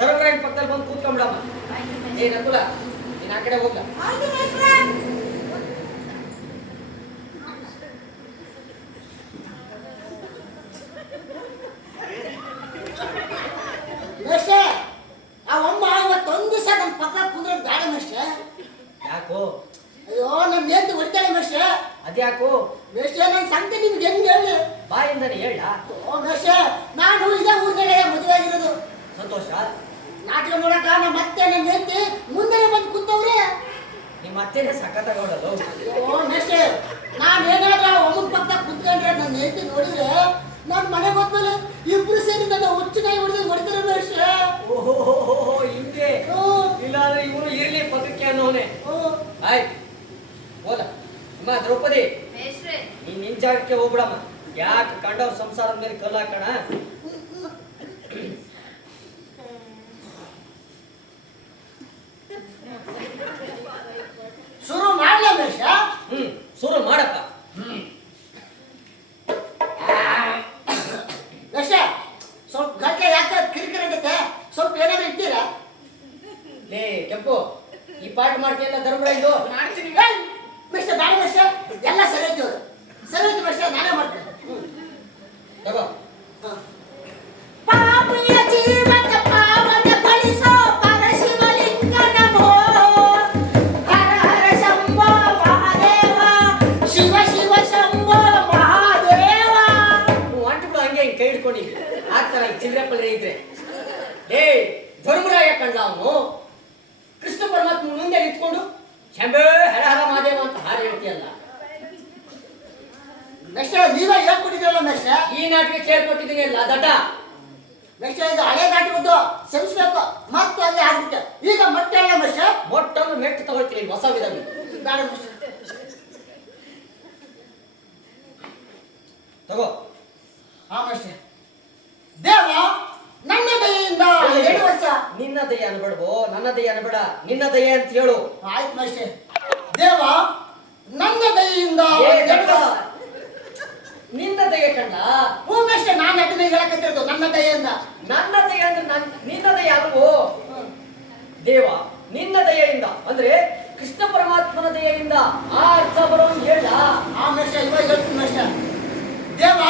ಧರ್ಮರಾಯನ ಪಕ್ಕದಲ್ಲಿ ಬಂದು ಕೂತ್ಕೊಂಡ್ಬಿಡಮ್ಮ. ಆಯ್ತು ಏ ಮೇಷ್ಟ್ರೆ. ನಕುಲ ನೀನು ಆ ಕಡೆ ಹೋಗ್ಲ. ಆಯ್ತು ಮೇಷ್ಟ್ರೆ. ಮೇಷ್ಟ್ರೆ ಆ ಅಮ್ಮ ಇವತ್ತೊಂದು ದಿವಸ ನನ್ನ ಪಕ್ಕ ಕುಂದ್ರದ್ ಬೇಡ ಮೇಷ್ಟ್ರೆ. ಯಾಕೋ? ಅಯ್ಯೋ ನನ್ನ ನೇತು ಹೊಡಿತಾಳೆ ಮೇಷ್ಟ್ರೆ. ಅದ್ಯಾಕೋ? ಮೇಷ್ಟ್ರೆ ನನ್ನ ಸಂಗತಿ ನಿಮ್ಗೆ ಹೆಂಗ್ ಹೇಳಿ? ಬಾಯಿಂದಾನೆ ಹೇಳ. ಓ ಮೇಷ್ಟ್ರೆ ನಾನು ಇದೇ ಊರಿನಾಗೆ ಮದುವೆ ಆಗಿರೋದು. ಸಂತೋಷ. ನಾಟಕ ನೋಡಕ ನಮ್ಮ ಅತ್ತೆ ನನ್ನ ನೇತಿ ಮುಂದೆನೆ ಬಂದು ಕೂತವ್ರೆ. ನಿಮ್ಮ ಅತ್ತೆನೇ ಸಖತ್ತಾಗೋಡೋದು. ಓ ಮೇಷ್ಟ್ರೆ ನಾನು ಏನಾದ್ರೂ ಆ ಅಮ್ಮನ ಪಕ್ಕ ಕುತ್ಕೊಂಡ್ರೆ ನನ್ನ ನೇತಿ ನೋಡಿದ್ರೆ ನಾನು ಮನೆಗೆ ಹೋದ್ಮೇಲೆ ಇಬ್ರು ಸೇರಿ ನನ್ನ ಹುಚ್ಚುನಾಯಿ ಹೊಡೆದು ಹೊಡಿತಾರೆ ಮೇಷ್ಟ್ರೆ. ಓಹೋ ಹಿಂಗೆ. ಇಲ್ಲಾಂದ್ರೆ ಇವನು ಇರ್ಲಿ ಪಕ್ಕಕ್ಕೆ ಅನ್ನೋನೆ. ಆಯ್ತು ಹೋದ. ಅಮ್ಮ ದ್ರೌಪದಿ ಮೇಷ್ಟ್ರೆ ನೀನ್ ನಿನ್ ಜಾಗಕ್ಕೆ ಹೋಗ್ಬಿಡಮ್ಮ. ಯಾಕೆ ಕಂಡವ್ರ ಸಂಸಾರದ ಮೇಲೆ ಕಲ್ಲು ಹಾಕೋಣ? ಶುರು ಮಾಡ್ಲಾ ಮೇಷ್ಟ್ರೆ? ಶುರು ಮಾಡಪ್ಪ. ಮೇಷ್ಟ್ರೆ ಸ್ವಲ್ಪ ಗಟ್ಲೆ ಯಾಕೆ ಕಿರಿಕಿರಿ ಆಗತ್ತೆ? ಸ್ವಲ್ಪ ಏನಾದ್ರು ಇರ್ತೀರಾ? ಲೇ ಕೆಂಪು, ಈ ಪಾಠ ಮಾಡ್ತೀಯಲ್ಲ ಧರ್ಮರಾಜು? ಮಾಡ್ತೀನಿ. ಮೇಷ್ಟ್ರೆ ಬೇಡ ಮೇಷ್ಟ್ರೆ, ಎಲ್ಲ ಸರಿ ಹೋಯ್ತು ಸರಿ ಹೋಯ್ತು ಮೇಷ್ಟ್ರೆ, ನಾನೇ ಮಾಡ್ತೇನೆ. ತಗೋ. ಪಾಪಿಯ ಜೀವನ ಪಾವನಗೊಳಿಸೋ ಪರಶಿವಲಿಂಗ ನಮೋ. ಹರ ಹರ ಶಂಭೋ ಮಹಾದೇವ, ಶಿವ ಶಿವ ಶಂಭೋ ಮಹಾದೇವ. ಅಂಟುಗಳು ಹಂಗೆ ಹಿಂಗೆ ಕೈ ಹಿಡ್ಕೊಂಡಿದ್ವಿ ಆಗ್ತಾರ ಚಿಲ್ಲರೆ ಪಲ್ರೆ ಇದ್ರೆ. ಏ ಧರ್ಮರಾಯ ಕಂಡ ಅವನು ಕೃಷ್ಣ ಪರಮಾತ್ಮ ಮುಂದೆ ನಿಂತ್ಕೊಂಡು ಶಂಭೋ ಹರ ಹರ ಮಹಾದೇವ ಅಂತ ಹಾಡು ಹೇಳ್ತೀಯಲ್ಲ. ಮೇಷ್ಟ್ರೆ ನೀವೇ ಹೇಳ್ಕೊಟ್ಟಿದ್ರಲ್ಲ ಮೇಷ್ಟ್ರೆ. ಈ ನಾಟಕ ಕೇಳ್ಕೊಟ್ಟಿದ್ದೀನಿ ಅಲ್ಲ ದಡ್ಡ. ಮೇಷ್ಟ್ರೆ ಇದು ಹಳೆ ನಾಟಕದ್ದು ಸೆನ್ಸ್ಬೇಕು, ಮತ್ತೆ ಅಲ್ಲಿ ಆಗ್ಬಿಟ್ಟೆ. ಈಗ ಮತ್ತೆ ಅಲ್ಲ ಮೇಷ್ಟ್ರೆ, ಮೊಟ್ಟೊಂದು ಮೆಟ್ಟು ತಗೊಳ್ತೀನಿ ಹೊಸ ವಿಧಾನ. ಬೇಡ ಮೇಷ್ಟ್ರೆ. ತಗೋ. ಹಾ ಮೇಷ್ಟ್ರೆ. ದೇವ ನನ್ನ ದಯೆಯಿಂದ 2 ವರ್ಷ. ನಿನ್ನ ದಯ ಅನ್ಬೇಡ್ವೋ, ನನ್ನ ದಯ ಅನ್ಬೇಡ, ನಿನ್ನ ದಯ ಅಂತ ಹೇಳು. ಆಯ್ತು ಮೇಷ್ಟ್ರೆ. ದೇವ ನನ್ನ ದಯೆಯಿಂದ ಏ 2 ದಡ್ಡ, ವರ್ಷ. ನಿನ್ನ ದಯ ಕಂಡ. ಹ್ಞೂ ಮೇಷ್ಟ್ರೆ, ನಾನು ಅಡ್ಡನೆ ಹೇಳಕತ್ತಿರೋದು ನನ್ನ ದಯೆಯಿಂದ. ನನ್ನ ದಯ ಅಂದ್ರೆ ನಿನ್ನ ದಯ ಅಲ್ವೋ ದೇವ? ನಿನ್ನ ದಯೆಯಿಂದ ಅಂದ್ರೆ ಕೃಷ್ಣ ಪರಮಾತ್ಮನ ದಯೆಯಿಂದ ಆ ಅರ್ಥ ಬರೋನ್ ಹೇಳ. ಆ ಮೇಷ್ಟ್ರೆ ಇವಾಗ ಹೇಳ್ತೀನಿ ಮೇಷ್ಟ್ರೆ. ದೇವ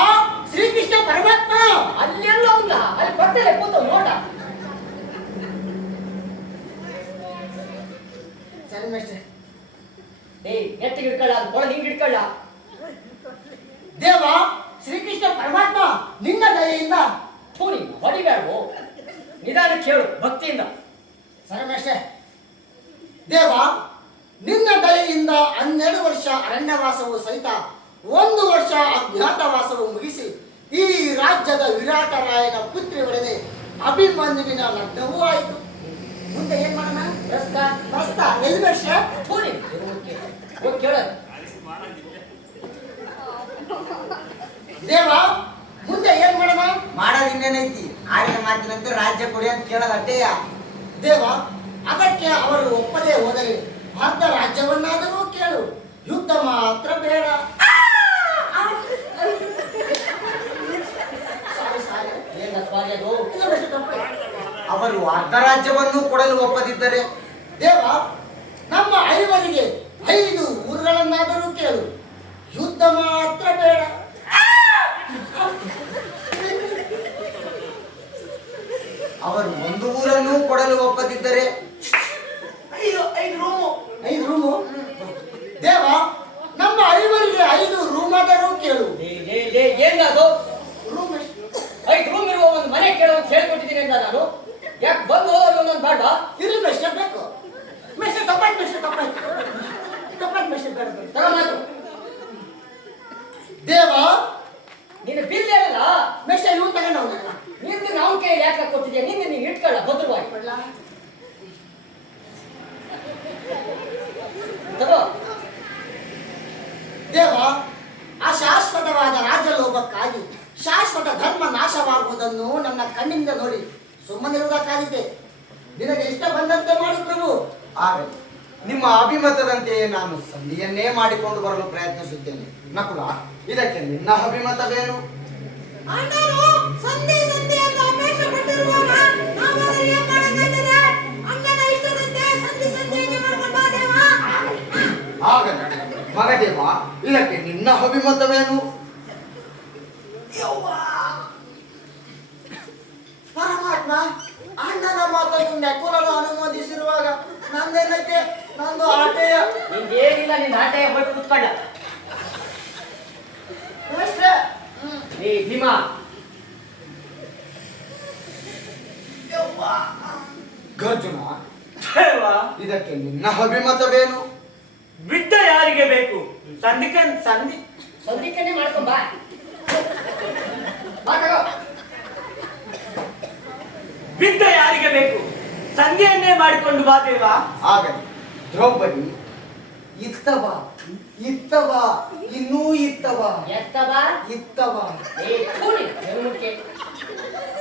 ಸರಿ ಮೇಷ್ಟ್ರೆ. ಏಯ್ ನೆಟ್ಟಿಗೆ ಇಟ್ಕೊಳ್ಳ ಅದು ಕೊಳ ಹಿಂಗೆ ಇಟ್ಕೊಳ್ಳ. ದೇವ ಶ್ರೀಕೃಷ್ಣ ಪರಮಾತ್ಮ ನಿನ್ನ ದಯೆಯಿಂದ ಥೂನಿ ಹೊಡಿಬೇಡವು, ನಿಧಾನ ಕೇಳು ಭಕ್ತಿಯಿಂದ. ಸರಿ ಮೇಷ್ಟ್ರೆ. ದೇವ ನಿನ್ನ ದಯೆಯಿಂದ 12 ವರ್ಷ ಅರಣ್ಯವಾಸವು ಸಹಿತ 1 ವರ್ಷ ಅಜ್ಞಾತವಾಸವು ಮುಗಿಸಿ ಈ ರಾಜ್ಯದ ವಿರಾಟರಾಯನ ಪುತ್ರಿಯೊಡನೆ ಅಭಿಮನ್ಯುವಿನ ಲಗ್ನವೂ ಆಯಿತು. ಮುಂದೆ ಏನ್ ಮಾಡೋಣ? ಪ್ರಸ್ತ ಎಲ್ಲಿ ಮೇಷ್ಟ್ರೆ? ಥೂನಿ ಹೋಗಿ ಕೇಳೋದು. ದೇವ ಮುಂದೆ ಏನ್ ಮಾಡೋಣ? ಮಾಡೋದು ಇನ್ನೇನೈತಿ, ಆಡಿನ ಮಾತಿನಂತೆ ರಾಜ್ಯ ಕೊಡಿ ಅಂತ ಕೇಳೋದು ಅಡ್ಡೆಯ. ದೇವ ಅದಕ್ಕೆ ಅವರು ಒಪ್ಪದೇ ಹೋದರೆ ಅರ್ಧ ರಾಜ್ಯವನ್ನಾದರೂ ಕೇಳು, ಯುದ್ಧ ಮಾತ್ರ ಬೇಡ. ಅವರು ಅರ್ಧ ರಾಜ್ಯವನ್ನು ಕೊಡಲು ಒಪ್ಪದಿದ್ದರೆ ದೇವ ನಮ್ಮ ಐವರಿಗೆ 5 ಊರುಗಳನ್ನಾದರೂ ಕೇಳು, ಯುದ್ಧ ಮಾತ್ರ ಬೇಡ. ಅವರು 1 ಊರನ್ನು ಕೊಡಲು ಒಪ್ಪದಿದ್ದರೆ 5 ರೂಮು. ದೇವ ನಮ್ಮ ಐವರಿಗೆ 5 ರೂಮಾದರೂ ಕೇಳು. ಏನದು ರೂಮ್ 5 ರೂಮ್ ಇರುವ ಒಂದು ಮನೆ ಕೇಳೋ ಅಂತ ಹೇಳ್ಕೊಟ್ಟಿದ್ದೀನಿ ಅಂತ ನಾನು. ಯಾಕೆ ಬಂದು ಹೋಗೋದು ಒಂದೊಂದು ಬಾಡ್ವಾ? ಇರ್ಲಿ ಮೆಸ್ಟೆ ಬೇಕು. ಮೆಸ್ಟೆ ತಪ್ಪಾಯ್ತು ಮೆಸ್ಟೆ ಬೇಡ. ತಗೊಂಡು ದೇವ ನಿನ್ನ ಬಿಲ್ ಏನಲ್ಲ ಮೆಸ್ಟೆ ಇವ್ನು ತಗೊಂಡವನಲ್ಲ. ನಿಂದು ನಾವು ಕೈಯಲ್ಲಿ ಯಾಕೆ ಕೊಟ್ಟಿದ್ಯಾ? ನಿಂದು ನೀನು ಇಟ್ಕೊಳ್ಳ ಭದ್ರವಾಗಿ. ತಗೋ. ದೇವ ಅಶಾಶ್ವತವಾದ ರಾಜಲೋಭಕ್ಕಾಗಿ ಶಾಶ್ವತ ಧರ್ಮ ನಾಶವಾಗುವುದನ್ನು ನನ್ನ ಕಣ್ಣಿಂದ ನೋಡಿ ಸುಮ್ಮನಿರುವುದಕ್ಕಾಗಿದೆ. ನಿನಗೆ ಇಷ್ಟ ಬಂದಂತೆ ಮಾಡು ಪ್ರಭು. ಆಗಲಿ, ನಿಮ್ಮ ಅಭಿಮತದಂತೆ ನಾನು ಸಂಧಿಯನ್ನೇ ಮಾಡಿಕೊಂಡು ಬರಲು ಪ್ರಯತ್ನಿಸುತ್ತೇನೆ. ನಕುಲ, ಇದಕ್ಕೆ ನಿನ್ನ ಅಭಿಮತವೇನು? ಆಗಲಿ ಮಗದೇವ, ಇದಕ್ಕೆ ನಿನ್ನ ಅಭಿಮತವೇನು? ಪರಮಾತ್ಮ ಅಣ್ಣನ ಮಾತನ್ನು ನಕುಲನು ಅನುಮೋದಿಸಿರುವಾಗ ನಂದೇನಕ್ಕೆ? ನಂದು ಆಟೆಯ. ನಿಂದೇನಿಲ್ಲ, ನಿನ್ನ ಆಟೆಯ ಹೋಗಿ ಕೂತ್ಕೊಳ್ಳ. ಏ ಭೀಮಾ, ಗರ್ಜುನ, ದೇವ ಇದಕ್ಕೆ ನಿನ್ನ ಅಭಿಮತವೇನು? ಬಿದ್ದ ಯಾರಿಗೆ ಬೇಕು? ಸಂಧಿಕನ್ನೇ ಮಾಡ್ಕೊಂಡ್ ಬಾ. ಬಾ ತಗೋ. ಬಿದ್ದ ಯಾರಿಗೆ ಬೇಕು? ಸಂಧಿಯನ್ನೇ ಮಾಡಿಕೊಂಡು ಬಾ ದೇವ. ಆಗಲಿ ದ್ರೌಪದಿ, ಇತ್ತವ ಇತ್ತವ ಇನ್ನೂ ಇತ್ತವ ಎತ್ತಬಾ ಇತ್ತವ. ಏ ಕೂಡಿ ಹೆಣ್ಣುಕ್ಕೆ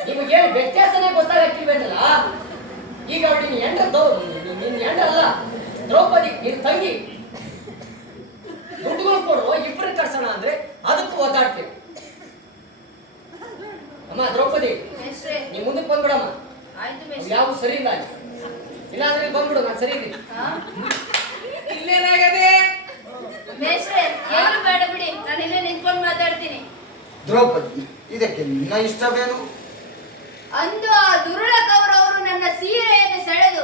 ನಿಮಗೇನು ವ್ಯತ್ಯಾಸನೇ ಗೊತ್ತಾಗಕ್ಕಿಲ್ವೇನಲ್ಲ. ಈಗ ಅವಳು ನಿನ್ನ ಹೆಂಡ ಅಲ್ಲ, ದ್ರೌಪದಿ ನಿನ್ನ ತಂಗಿ. ದುಡ್ಡುಗಳು ಕೊಡು, ಇಬ್ಬರು ಕರ್ಸೋಣ ಅಂದ್ರೆ ಅದಕ್ಕೂ ಒದ್ದಾಡ್ತೇವೆ. ಅಮ್ಮ ದ್ರೌಪದಿ, ಮೇಷ್ಟ್ರೆ, ನೀ ಮುಂದಕ್ಕೆ ಬಂದ್ಬಿಡಮ್ಮ. ಆಯ್ತು ಮೇಷ್ಟ್ರೆ. ಯಾವ ಸರಿ ಇಲ್ಲ, ಇಲ್ಲಾಂದ್ರೆ ಇಲ್ಲಿ ಬಂದ್ಬಿಡು, ನಾನು ಸರಿ ಇದ್ದೀನಿ. ಹಾ? ಇಲ್ಲೇನಾಗದೆ? ಮೇಷ್ಟ್ರೆ, ಏನು ಬೇಡ ಬಿಡಿ, ನಾನು ಇಲ್ಲೇ ನಿಂತ್ಕೊಂಡು ಮಾತಾಡ್ತೀನಿ. ದ್ರೌಪದಿ, ಇದಕ್ಕೆ ನಿನ್ನ ಇಷ್ಟವೇನು? ಅಂದು ಆ ದುರುಳ ಕೌರವರು ನನ್ನ ಸೀರೆಯನ್ನು ಸೆಳೆದು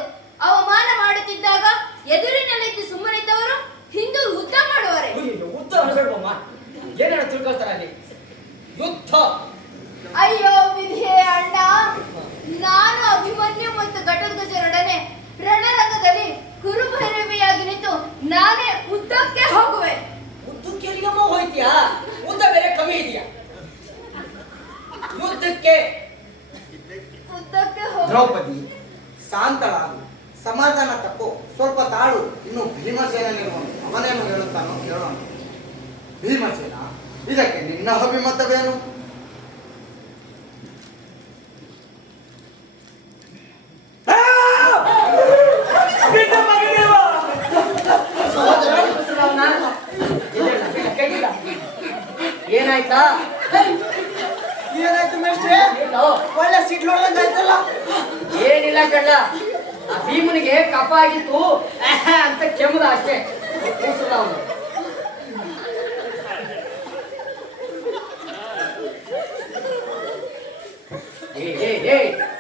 ಅವಮಾನ ಮಾಡುತ್ತಿದ್ದಾಗ ಎದುರಿನಲ್ಲಿದ್ದು ಸುಮ್ಮನಿದ್ದವರು ಹಿಂದೂ ಯುದ್ಧ ಮಾಡುವರೆ. ಯುದ್ಧ ಅನ್ಬೇಡ್ವಮ್ಮ, ಏನೇನೋ ತಿಳ್ಕೊಳ್ತಾರ ಅಲ್ಲಿ. ಯುದ್ಧ ಅಯ್ಯೋ ವಿಧಿಯೇ ಅಣ್ಣ, ನಾನು ಅಭಿಮನ್ಯು ಮತ್ತು ಘಟೋತ್ಕಚರೊಡನೆ ರಣರಂಗದಲ್ಲಿ ಕುರುಭೈರವಿಯಾಗಿ ನಿಂತು ನಾನೇ ಯುದ್ಧಕ್ಕೆ ಹೋಗುವೆ. ಯುದ್ಧಕ್ಕೆ ಎಲ್ಲಿಗಮ್ಮ ಹೋಯ್ತೀಯಾ? ಯುದ್ಧ ಬೇರೆ ಕಮ್ಮಿ ಇದೆಯಾ? ಯುದ್ಧಕ್ಕೆ ದ್ರೌಪದಿ, ಶಾಂತಳಾಗು, ಸಮಾಧಾನ ತಪ್ಪು, ಸ್ವಲ್ಪ ತಾಳು. ಇನ್ನು ಭೀಮಸೇನಿರುವನು, ಅವನೇನು ಹೇಳುತ್ತಾನೋ ಕೇಳೋಣ. ಭೀಮಸೇನ, ಇದಕ್ಕೆ ನಿನ್ನ ಅಭಿಮತವೇನು? ಏನಾಯ್ತಾ? ಏನಾಯ್ತು ಮೇಷ್ಟ್ರೆ? ಒಳ್ಳೆ ಸಿಡ್ಲೊಳಗಾಯ್ತಲ್ಲ. ಏನಿಲ್ಲ ಕಳ್ಳ, ಆ ಭೀಮನಿಗೆ ಕಫ ಆಗಿತ್ತು ಅಂತ ಕೆಮ್ಮದ ಅಷ್ಟೇ. ಅವನು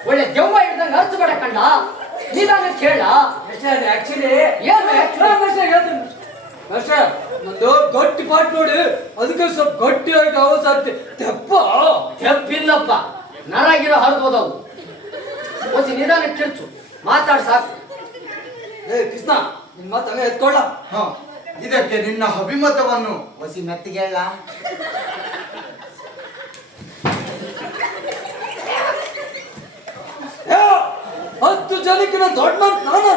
ಒಳ್ಳೆ ದೆವ್ವ ಹಿಡ್ದಂಗ ಹರ್ಚಬೇಡ ಕಂಡ. ನಿಧಾನ ಕೇಳ. ಆಕ್ಚುಲಿ ಏನು ಅಷ್ಟೇ ನಂದು ಗಟ್ಟಿ ಪಾಟ್ ನೋಡಿ ಅದಕ್ಕೆ ಸ್ವಲ್ಪ ಗಟ್ಟಿಯಾಗಿ ಅವಸಾರ್ತಿ ತೆಪ್ಪ ತೆಪ್ಪಿಲ್ಲಪ್ಪ, ನರಾಗಿರೋ ಹರಿದೋದವು. ಒಂದು ನಿಧಾನ ಕಿರ್ಚು, ಮಾತಾಡ್ ಸಾಕು. ಏ ಕೃಷ್ಣ ನಿನ್ ಮಾತು ಹಂಗೆ ಎತ್ಕೊಳ್ಳ. ಹ ಇದಕ್ಕೆ ನಿನ್ನ ಅಭಿಮತವನ್ನು ವಸಿ ಮೆತ್ತಿಗೆ ಹೇಳ. ಏ, 10 ಜನಕ್ಕಿಂತ ದೊಡ್ಡ ನಾನು.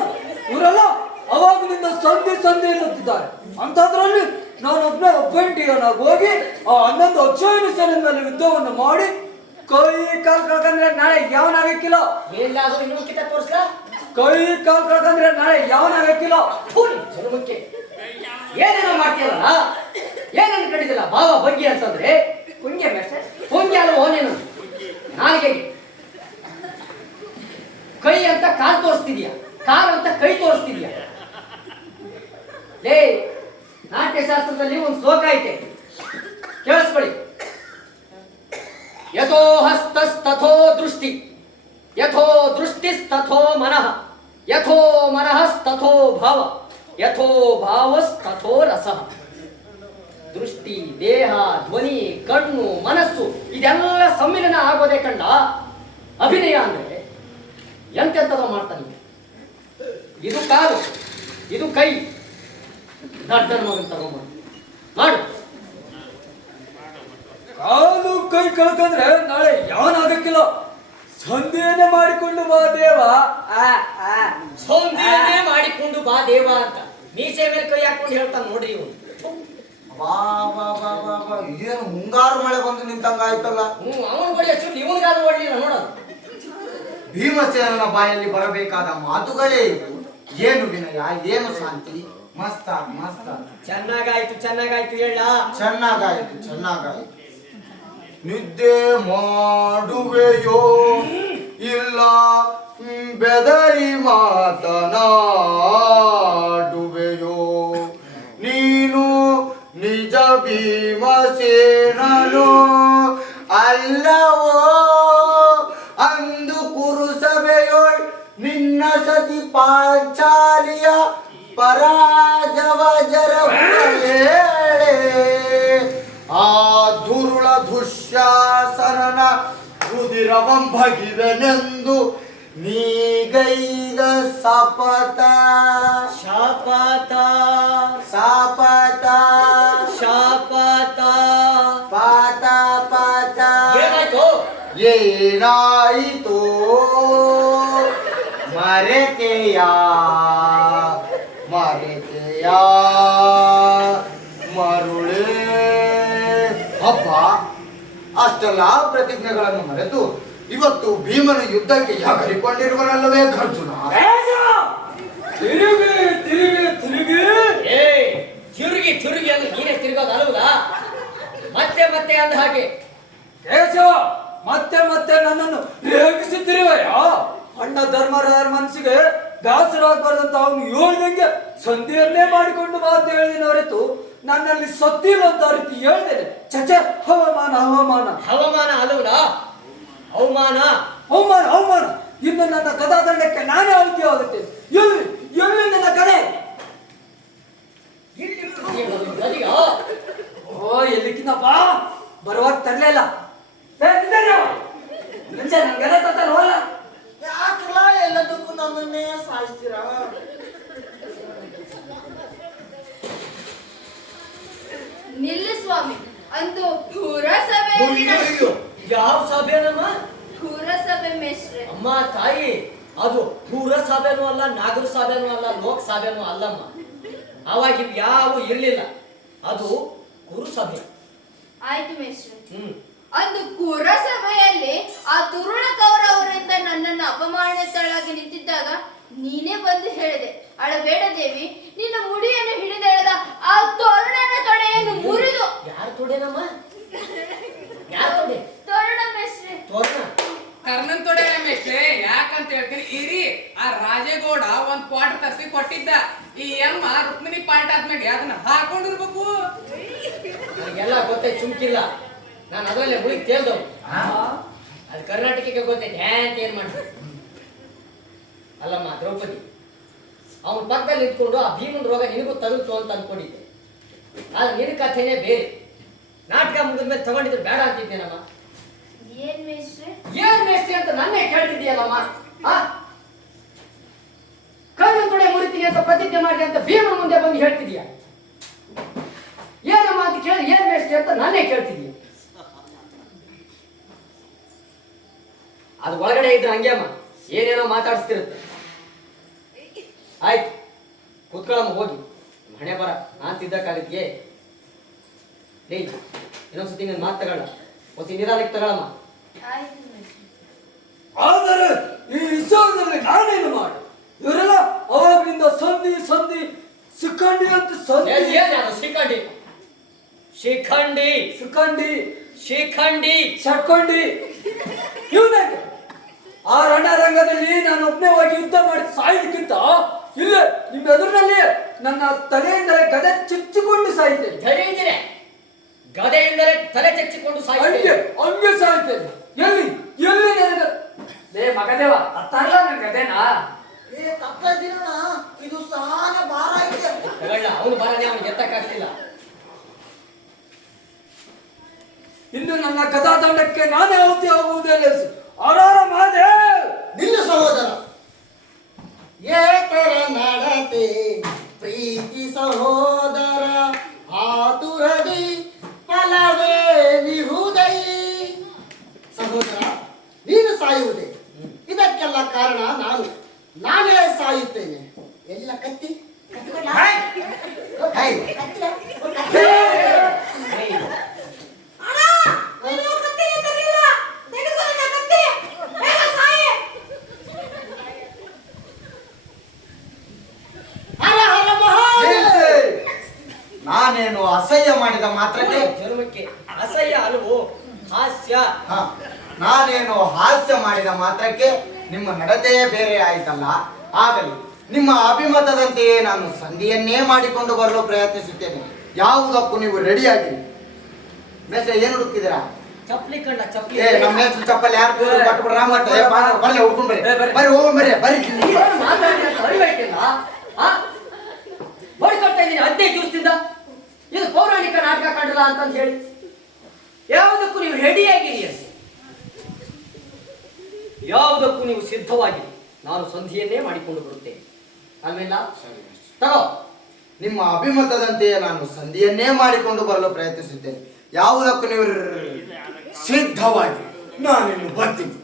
ಇವರೆಲ್ಲ ಅವಾಗಲಿಂದ ಸಂಧಿ ಎನ್ನುತ್ತಿದ್ದಾರೆ. ಅಂತದ್ರಲ್ಲಿ ನಾನೊಬ್ಬನೇ ಒಬ್ಬಂಟಿಗನಾಗಿ ಹೋಗಿ ಆ 11 ಅಚ್ಚೋಯಿನ ಸಲಿನ ಮೇಲೆ ಯುದ್ಧವನ್ನು ಮಾಡಿ ಕೈ ಕಾಲು ಕಳ್ಕಂದ್ರೆ ನಾಳೆ ಯಾವನಾಗಕ್ಕಿಲ್ಲ. ಎಲ್ಲಾದ್ರೂ ಇನ್ನೊಂದು ಕಿತ ತೋರಿಸ್ಲಾ? ಕೈ ಕಾಲು ಕಳ್ಕಂದ್ರೆ ನಾಳೆ ಯಾವನಾಗಕ್ಕಿಲ್ಲ. ಜನ್ಮಕ್ಕೆ ಏನೇನೋ ಮಾಡ್ತೀಯಲ್ಲ, ಏನನ್ನು ಕಡಿದಿಲ್ಲ ಭಾವ ಬಗ್ಗೆ ಅಂತಂದ್ರೆ ಪುಂಗ್ಯ ಮೇಸ್ಟರ್, ಪುಂಗ್ಯ ಅಲ್ಲ ಓನೇನು ನಾಲ್ಗೆಗೆ. ಕೈ ಅಂತ ಕಾಲು ತೋರಿಸ್ತಿದ್ಯಾ, ಕಾಲು ಅಂತ ಕೈ ತೋರಿಸ್ತಿದ್ಯಾ? ಲೇ, ನಾಟ್ಯಶಾಸ್ತ್ರದಲ್ಲಿ ಒಂದು ಶ್ಲೋಕ ಐತೆ, ಕೇಳಿಸ್ಕೊಳ್ಳಿ. ಯಥೋ ಹಸ್ತಸ್ತಥೋ ದೃಷ್ಟಿ, ಯಥೋ ದೃಷ್ಟಿಸ್ತಥೋ ಮನಃ, ಯಥೋ ಮನಃಸ್ತಥೋ ಭಾವ, ಯಥೋ ಭಾವಸ್ತಥೋ ರಸಃ. ದೃಷ್ಟಿ, ದೇಹ, ಧ್ವನಿ, ಕಣ್ಣು, ಮನಸ್ಸು ಇದೆಲ್ಲ ಸಮ್ಮಿಲನ ಆಗೋದೇ ಕಂಡ ಅಭಿನಯ ಅಂದ್ರೆ ಎಂತೆಂತದ ಮಾಡ್ತಾನೆ. ಇದು ಕಾಲು, ಇದು ಕೈ. ದಡ್ಡನ ಮಗನ್ ತಗೊಂಬ ಮಾಡು. ಕಾಲು ಕೈ ಕಳ್ಕಂದ್ರೆ ನಾಳೆ ಯಾವನಾಗಕ್ಕಿಲ್ಲ. ಸಂಧಿಯನ್ನೇ ಮಾಡಿಕೊಂಡು ಬಾ ದೇವ. ಸೌಂದರ್ಯನೇ ಮಾಡಿಕೊಂಡು ಬಾ ದೇವ ಅಂತ ಮೀಸೆ ಮೇಲೆ ಕೈ ಹಾಕೊಂಡು ಹೇಳ್ತಾನೆ ನೋಡ್ರಿ ಇವನು. ವಾ ವಾ ವಾ ವಾ ವಾ, ಏನು ಮುಂಗಾರು ಮಳೆ ಬಂದು ನಿಂತಂಗ ಆಯ್ತಲ್ಲ. ಅವನು ಬಡಿ ಅಷ್ಟು ಇವನಿಗಾದ್ರೂ ಹೊಡ್ಲಿಲ್ಲ ನೋಡೋದು. ಭೀಮಸೇನನ ಬಾಯಲ್ಲಿ ಬರಬೇಕಾದ ಮಾತುಗಳೇ ಇವು. ಏನು ವಿನಯ, ಏನು ಶಾಂತಿ. ಮಸ್ತ ಮಸ್ತ. ಚೆನ್ನಾಗಾಯ್ತು ಚೆನ್ನಾಗಾಯ್ತು ಹೇಳ. ಚೆನ್ನಾಗಾಯ್ತು ಚೆನ್ನಾಗಾಯ್ತು. ನಿದ್ದೆ ಮಾಡುವೆಯೋ ಇಲ್ಲ ಬೆದರಿ ಮಾತನಾಡುವೆಯೋ ನೀನು ನಿಜ ಭೀಮಸೇನನು ಅಲ್ಲವೋ ಅಂದು ಕುರುಸಭೆಯೋಳ್ ನಿನ್ನ ಸತಿ ಪಾಂಚಾಲಿಯ ಪರಾಜವ ಜರವೇ ಆ ದುರುಳ ದುಶ್ಯಾಸನನ ರುದಿರವಂ ಭಗಿವೆನೆಂದು ನೀಗೈದ ಸಪತ ಶಾಪತ ಸಾಪತ ಶಾಪತ. ಪಾತ ಪಾತ ಏನಾಯ್ತು? ಏನಾಯಿತು ಮರೆತೆಯ ಮರೆತೆಯ ಮರುಳೇ. ಹಬ್ಬ ಅಷ್ಟೆಲ್ಲ ಪ್ರತಿಜ್ಞೆಗಳನ್ನು ಮರೆತು ಇವತ್ತು ಭೀಮನ ಯುದ್ಧಕ್ಕೆ ಹೆದರಿಕೊಂಡಿರುವನಲ್ಲವೇ ಅರ್ಜುನ. ತಿರುಗಿ ತಿರುಗಿ ತಿರುಗಿ ಏ ತಿರುಗಿ ತಿರುಗಿ ಅಂದ್ರೆ ನೀನೇ ತಿರುಗೋದು ಅಲ್ವಲ್ಲ? ಮತ್ತೆ ಮತ್ತೆ ಅಂದ ಹಾಗೆ ಕೇಶವ ಮತ್ತೆ ಮತ್ತೆ ನನ್ನನ್ನು ರೇಗಿಸುತ್ತಿರುವೆಯ. ಅಣ್ಣ ಧರ್ಮರಾಯರ ಮನಸ್ಸಿಗೆ ದಾಸರಾಗಬಾರ್ದಂತ ಅವನು ಹೇಳ್ದಂಗೆ ಸಂಧಿಯನ್ನೇ ಮಾಡಿಕೊಂಡು ಬಾ ಅಂತ ಹೇಳಿದ ಹೊರತು ನನ್ನಲ್ಲಿ ಸತ್ತಿಲ್ಲ ಅಂತ ರೀತಿ ಹೇಳ್ದೇನೆ. ಚಚ ಹವಾಮಾನ ಹವಾಮಾನ ಹವಾಮಾನ ಅಲ್ವಲ್ಲ, ಅವಮಾನ ಅವಮಾನ ಅವಮಾನ. ಇನ್ನು ನನ್ನ ಕದಾದಂಡಕ್ಕೆ ನಾನೇ ಅವಧಿ ಆಗುತ್ತೆ. ಎಲ್ಲಿ ಎಲ್ಲಿ ನನ್ನ ಕಡೆ? ಓ ಎಲ್ಲಿಕ್ಕಿನ ಬಾ ಬರುವಾಗ ತರಲಿಲ್ಲ. ನಂಗೆಲ್ಲ ತತ್ತಲ್ಲ ಹೋಲ್ಲ. ಯಾಕಲ್ಲ ಎಲ್ಲದಕ್ಕೂ ನನ್ನನ್ನೇ ಸಾಯಿಸ್ತೀರಾ? ನಿಲ್ಲು ಸ್ವಾಮಿ. ಅಂದು ಪುರಸಭೆಯಲ್ಲಿ ಯಾವ ಸಭೆನಮ್ಮ? ಪುರಸಭೆ ಮೇಷ್ಟ್ರೆ. ಅಮ್ಮ ತಾಯಿ, ಅದು ಪುರಸಭೆನೂ ಅಲ್ಲ, ನಾಗರ ಸಭೆನೂ ಅಲ್ಲ, ಲೋಕಸಭೆನೂ ಅಲ್ಲಮ್ಮ. ಅವಾಗ ಇವು ಯಾವ ಇರ್ಲಿಲ್ಲ, ಅದು ಕುರುಸಭೆ. ಆಯ್ತು ಮೇಷ್ಟ್ರೆ. ಹ್ಮ್. ಅಂದು ಪುರಸಭೆಯಲ್ಲಿ ಆ ತುರುಣ ಕೌರವರಿಂದ ನನ್ನನ್ನು ಅಪಮಾನಿತಳಾಗಿ ನಿಂತಿದ್ದಾಗ ನೀನೇ ಬಂದು ಹೇಳಿದೆ, ಅಳಬೇಡ ದೇವಿ, ನಿನ್ನ ಮುಡಿಯನ್ನು ಹಿಡಿದು ಎಳೆದ ಆ ತರುಣನ ತೊಡೆಯನ್ನು ಮುರಿದು. ಯಾರು ತೊಡೆನಮ್ಮ? ಯಾರು ತೊಡೆ? ತರುಣ ಮೇಷ್ಟ್ರೆ. ತೋರಣ ಕರ್ನನ್ ತೊಡೆ ಮೇಷ್ಟ್ರೆ. ಯಾಕಂತ ಹೇಳ್ತೀನಿ ಇರಿ, ಆ ರಾಜೇಗೌಡ ಒಂದ್ ಕ್ವಾರ್ಟರ್ ತರಿಸಿ ಕೊಟ್ಟಿದ್ದ. ಈ ಅಮ್ಮ ರುಕ್ಮಿಣಿ ಪಾರ್ಟ್ ಆದ್ಮೇಲೆ ಅದನ್ನ ಹಾಕೊಂಡಿರ್ಬೇಕು. ನನಗೆಲ್ಲ ಗೊತ್ತೈತೆ, ಸುಮ್ಕಿಲ್ಲ. ನಾನು ಅದರಲ್ಲೇ ಹುಡುಗಿ ತೇಲ್ದವ್. ಅದು ಕರ್ನಾಟಕಕ್ಕೆ ಗೊತ್ತೈತೆ. ಅಂತ ಏನ್ ಮಾಡ್ತಾರೆ ಅಲ್ಲಮ್ಮ ದ್ರೌಪದಿ, ಅವನ ಪಕ್ಕದಲ್ಲಿ ನಿಂತ್ಕೊಂಡು ಆ ಭೀಮನ ರೋಗ ನಿನಗೂ ತಗುಲ್ತು ಅಂತ ಅನ್ಕೊಂಡಿದ್ದೆ. ಆದ್ರೆ ನಿನ್ನ ಕಥೆನೇ ಬೇರೆ. ನಾಟಕ ಮುಗಿದ್ಮೇಲೆ ತಗೊಂಡಿದ್ರೆ ಬೇಡ ಅಂತಿದ್ದೇನಮ್ಮ. ಏನ್ ಮೇಷ್ಟ್ರೆ? ಏನ್ ಮೇಸ್ತಿ ಅಂತ ನನ್ನೇ ಕೇಳ್ತಿದ್ದೀಯಲ್ಲಮ್ಮ. ಕೈನ ತೊಡೆ ಮುರಿತೀನಿ ಅಂತ ಪ್ರತಿಜ್ಞೆ ಮಾಡಿ ಅಂತ ಭೀಮನ ಮುಂದೆ ಬಂದು ಹೇಳ್ತಿದೀಯ. ಏನಮ್ಮ ಅಂತ ಕೇಳಿ ಏನ್ ಮೇಸ್ತಿ ಅಂತ ನನ್ನೇ ಕೇಳ್ತಿದೀಯ. ಅದು ಒಳಗಡೆ ಇದ್ರೆ ಹಂಗೆ ಅಮ್ಮ, ಏನೇನೋ ಮಾತಾಡಿಸ್ತಿರುತ್ತೆ. ಆಯ್ತು, ಕೂತ್ಕೊಳ್ಳಮ್ಮ, ಹೋಗಿ ಹಣೆ ಬರ ನಾನ್ ತಿದ್ದಕ್ಕಾಗತ್ತೆಯೇ? ಲೇ, ಇನ್ನೊಂದ್ಸತಿ ನನ್ನ ಮಾತು ತಗೊಳ್ಳ, ಒಂದು ನಿಧಾನಕ್ಕೆ ತಗೊಳಮ್ಮ. ಆಯ್ತು ಮೇಷ್ಟ್ರೆ. ಆದರೆ ಈ ವಿಷಯದಲ್ಲಿ ನಾನೇನು ಮಾಡು? ಇವರೆಲ್ಲ ಅವಾಗ್ಲಿಂದ ಸಂಧಿ ಸಂಧಿ ಸಿಕ್ಕಂಡಿ ಅಂತ ಸಂಧಿ ಶಿಖಂಡಿ ಶಿಖಂಡಿ ಸಿಕ್ಕಂಡಿ ಶಿಖಂಡಿ ಸಟ್ಕೊಂಡಿ ಇವನೇ ಆ ರಣರಂಗದಲ್ಲಿ ನಾನು ಒಬ್ಬನೇ ಹೋಗಿ ಯುದ್ಧ ಮಾಡಿ ಸಾಯೋದಕ್ಕಿಂತ ಇಲ್ಲೇ ನಿಮ್ಮ ಎದುರಿನಲ್ಲಿ ನನ್ನ ತಲೆಯಿಂದಲೇ ಗದೆ ಚುಚ್ಚಿಕೊಂಡು ಸಾಯ್ತೇನೆ. ಧೈರ್ಯದಿಂದಲೇ ಗದೆಯಿಂದಲೇ ತಲೆ ಚಚ್ಚಿಕೊಂಡು ಹಂಗೆ ಹಂಗೆ ಸಾಯ್ತೇನೆ. ಎಲ್ಲಿ ಎಲ್ಲಿ ನನಗೆ ಲೇ ಮಗದೇವ ಅತ್ತಲ್ಲ ನನ್ನ ಗದೆನಾ? ತಪ್ಪಿನ ಇದು ಸಾನ ಭಾರ ಐತೆ. ಅವನು ಬರನೇ ಅವನು ಎತ್ತಕ್ಕಾಗ್ತಿಲ್ಲ. ಇನ್ನು ನನ್ನ ಗದಾದಂಡಕ್ಕೆ ನಾನೇ ಅವಧಿ ಆಗುವುದೇ ಲೇಸು. ಆರಾರ ಮಹಾದೇವ್ ನಿನ್ನ ಸಹೋದರ ಏತರ ನಡತೆ ಪ್ರೀತಿ ಸಹೋದರ ಆತುರದಿ ಫಲವೇ ನಿಹುದೈ. ಸಹೋದರ, ನೀನು ಸಾಯುವುದೇ, ಇದಕ್ಕೆಲ್ಲ ಕಾರಣ ನಾನೇ ಸಾಯುತ್ತೇನೆ. ಎಲ್ಲ ಕತ್ತಿ ಕತ್ತಿಕೊಳ್ಳ? ಹೈ. ಕತ್ತಿಲ? ಕತ್ತಿ. ನಾನೇನು ಅಸಹ್ಯ ಮಾಡಿದ ಮಾತ್ರಕ್ಕೆ ಜನ್ಮಕ್ಕೆ ಅಸಹ್ಯ ಅಲ್ವೋ, ಹಾಸ್ಯ. ನಾನೇನು ಹಾಸ್ಯ ಮಾಡಿದ ಮಾತ್ರಕ್ಕೆ ನಿಮ್ಮ ನಡತೆಯೇ ಬೇರೆ ಆಯ್ತಲ್ಲ. ಆಗಲಿ, ನಿಮ್ಮ ಅಭಿಮತದಂತೆಯೇ ನಾನು ಸಂಧಿಯನ್ನೇ ಮಾಡಿಕೊಂಡು ಬರಲು ಪ್ರಯತ್ನಿಸುತ್ತೇನೆ. ಯಾವುದಕ್ಕೂ ನೀವು ರೆಡಿಯಾಗಿರಿ. ಮೇಸ್ಟ್ರೆ, ಏನು ಹುಡುಕ್ತಿದ್ದೀರಾ? ಚಪ್ಪಲಿ ಕಂಡ ಚಪ್ಪಲಿ. ನಮ್ಮ ಮೇಸ್ಟ್ರು ಚಪ್ಪಲಿ ಯಾರು ಕಟ್ಬಿಡ್ರ ಮತ್ತೆ ಬರ್ಲಿ ಹುಡ್ಕೊಂಡ್ ಬರ್ರಿ ಹೋಗ್ ಬರ್ರಿ ಅರಿಬೇಕಿಲ್ಲ. ಹೊಡ್ಕೊಳ್ತಾ ಇದ್ದೀನಿ 15 ದಿವಸದಿಂದ. ಇದು ಪೌರಾಣಿಕ ನಾಟಕ ಕಂಡಲ್ಲ ಅಂತಂದು ಹೇಳಿ ಯಾವುದಕ್ಕೂ ನೀವು ರೆಡಿಯಾಗಿರಿ ಅಂತ, ಯಾವುದಕ್ಕೂ ನೀವು ಸಿದ್ಧವಾಗಿರಿ. ನಾನು ಸಂಧಿಯನ್ನೇ ಮಾಡಿಕೊಂಡು ಬರುತ್ತೇನೆ. ಆಮೇಲೆ ತಗೋ, ನಿಮ್ಮ ಅಭಿಮತದಂತೆಯೇ ನಾನು ಸಂಧಿಯನ್ನೇ ಮಾಡಿಕೊಂಡು ಬರಲು ಪ್ರಯತ್ನಿಸುತ್ತೇನೆ. ಯಾವುದಕ್ಕೂ ನೀವು ಸಿದ್ಧವಾಗಿ ನಾನಿನ್ನು ಬರ್ತೀನಿ.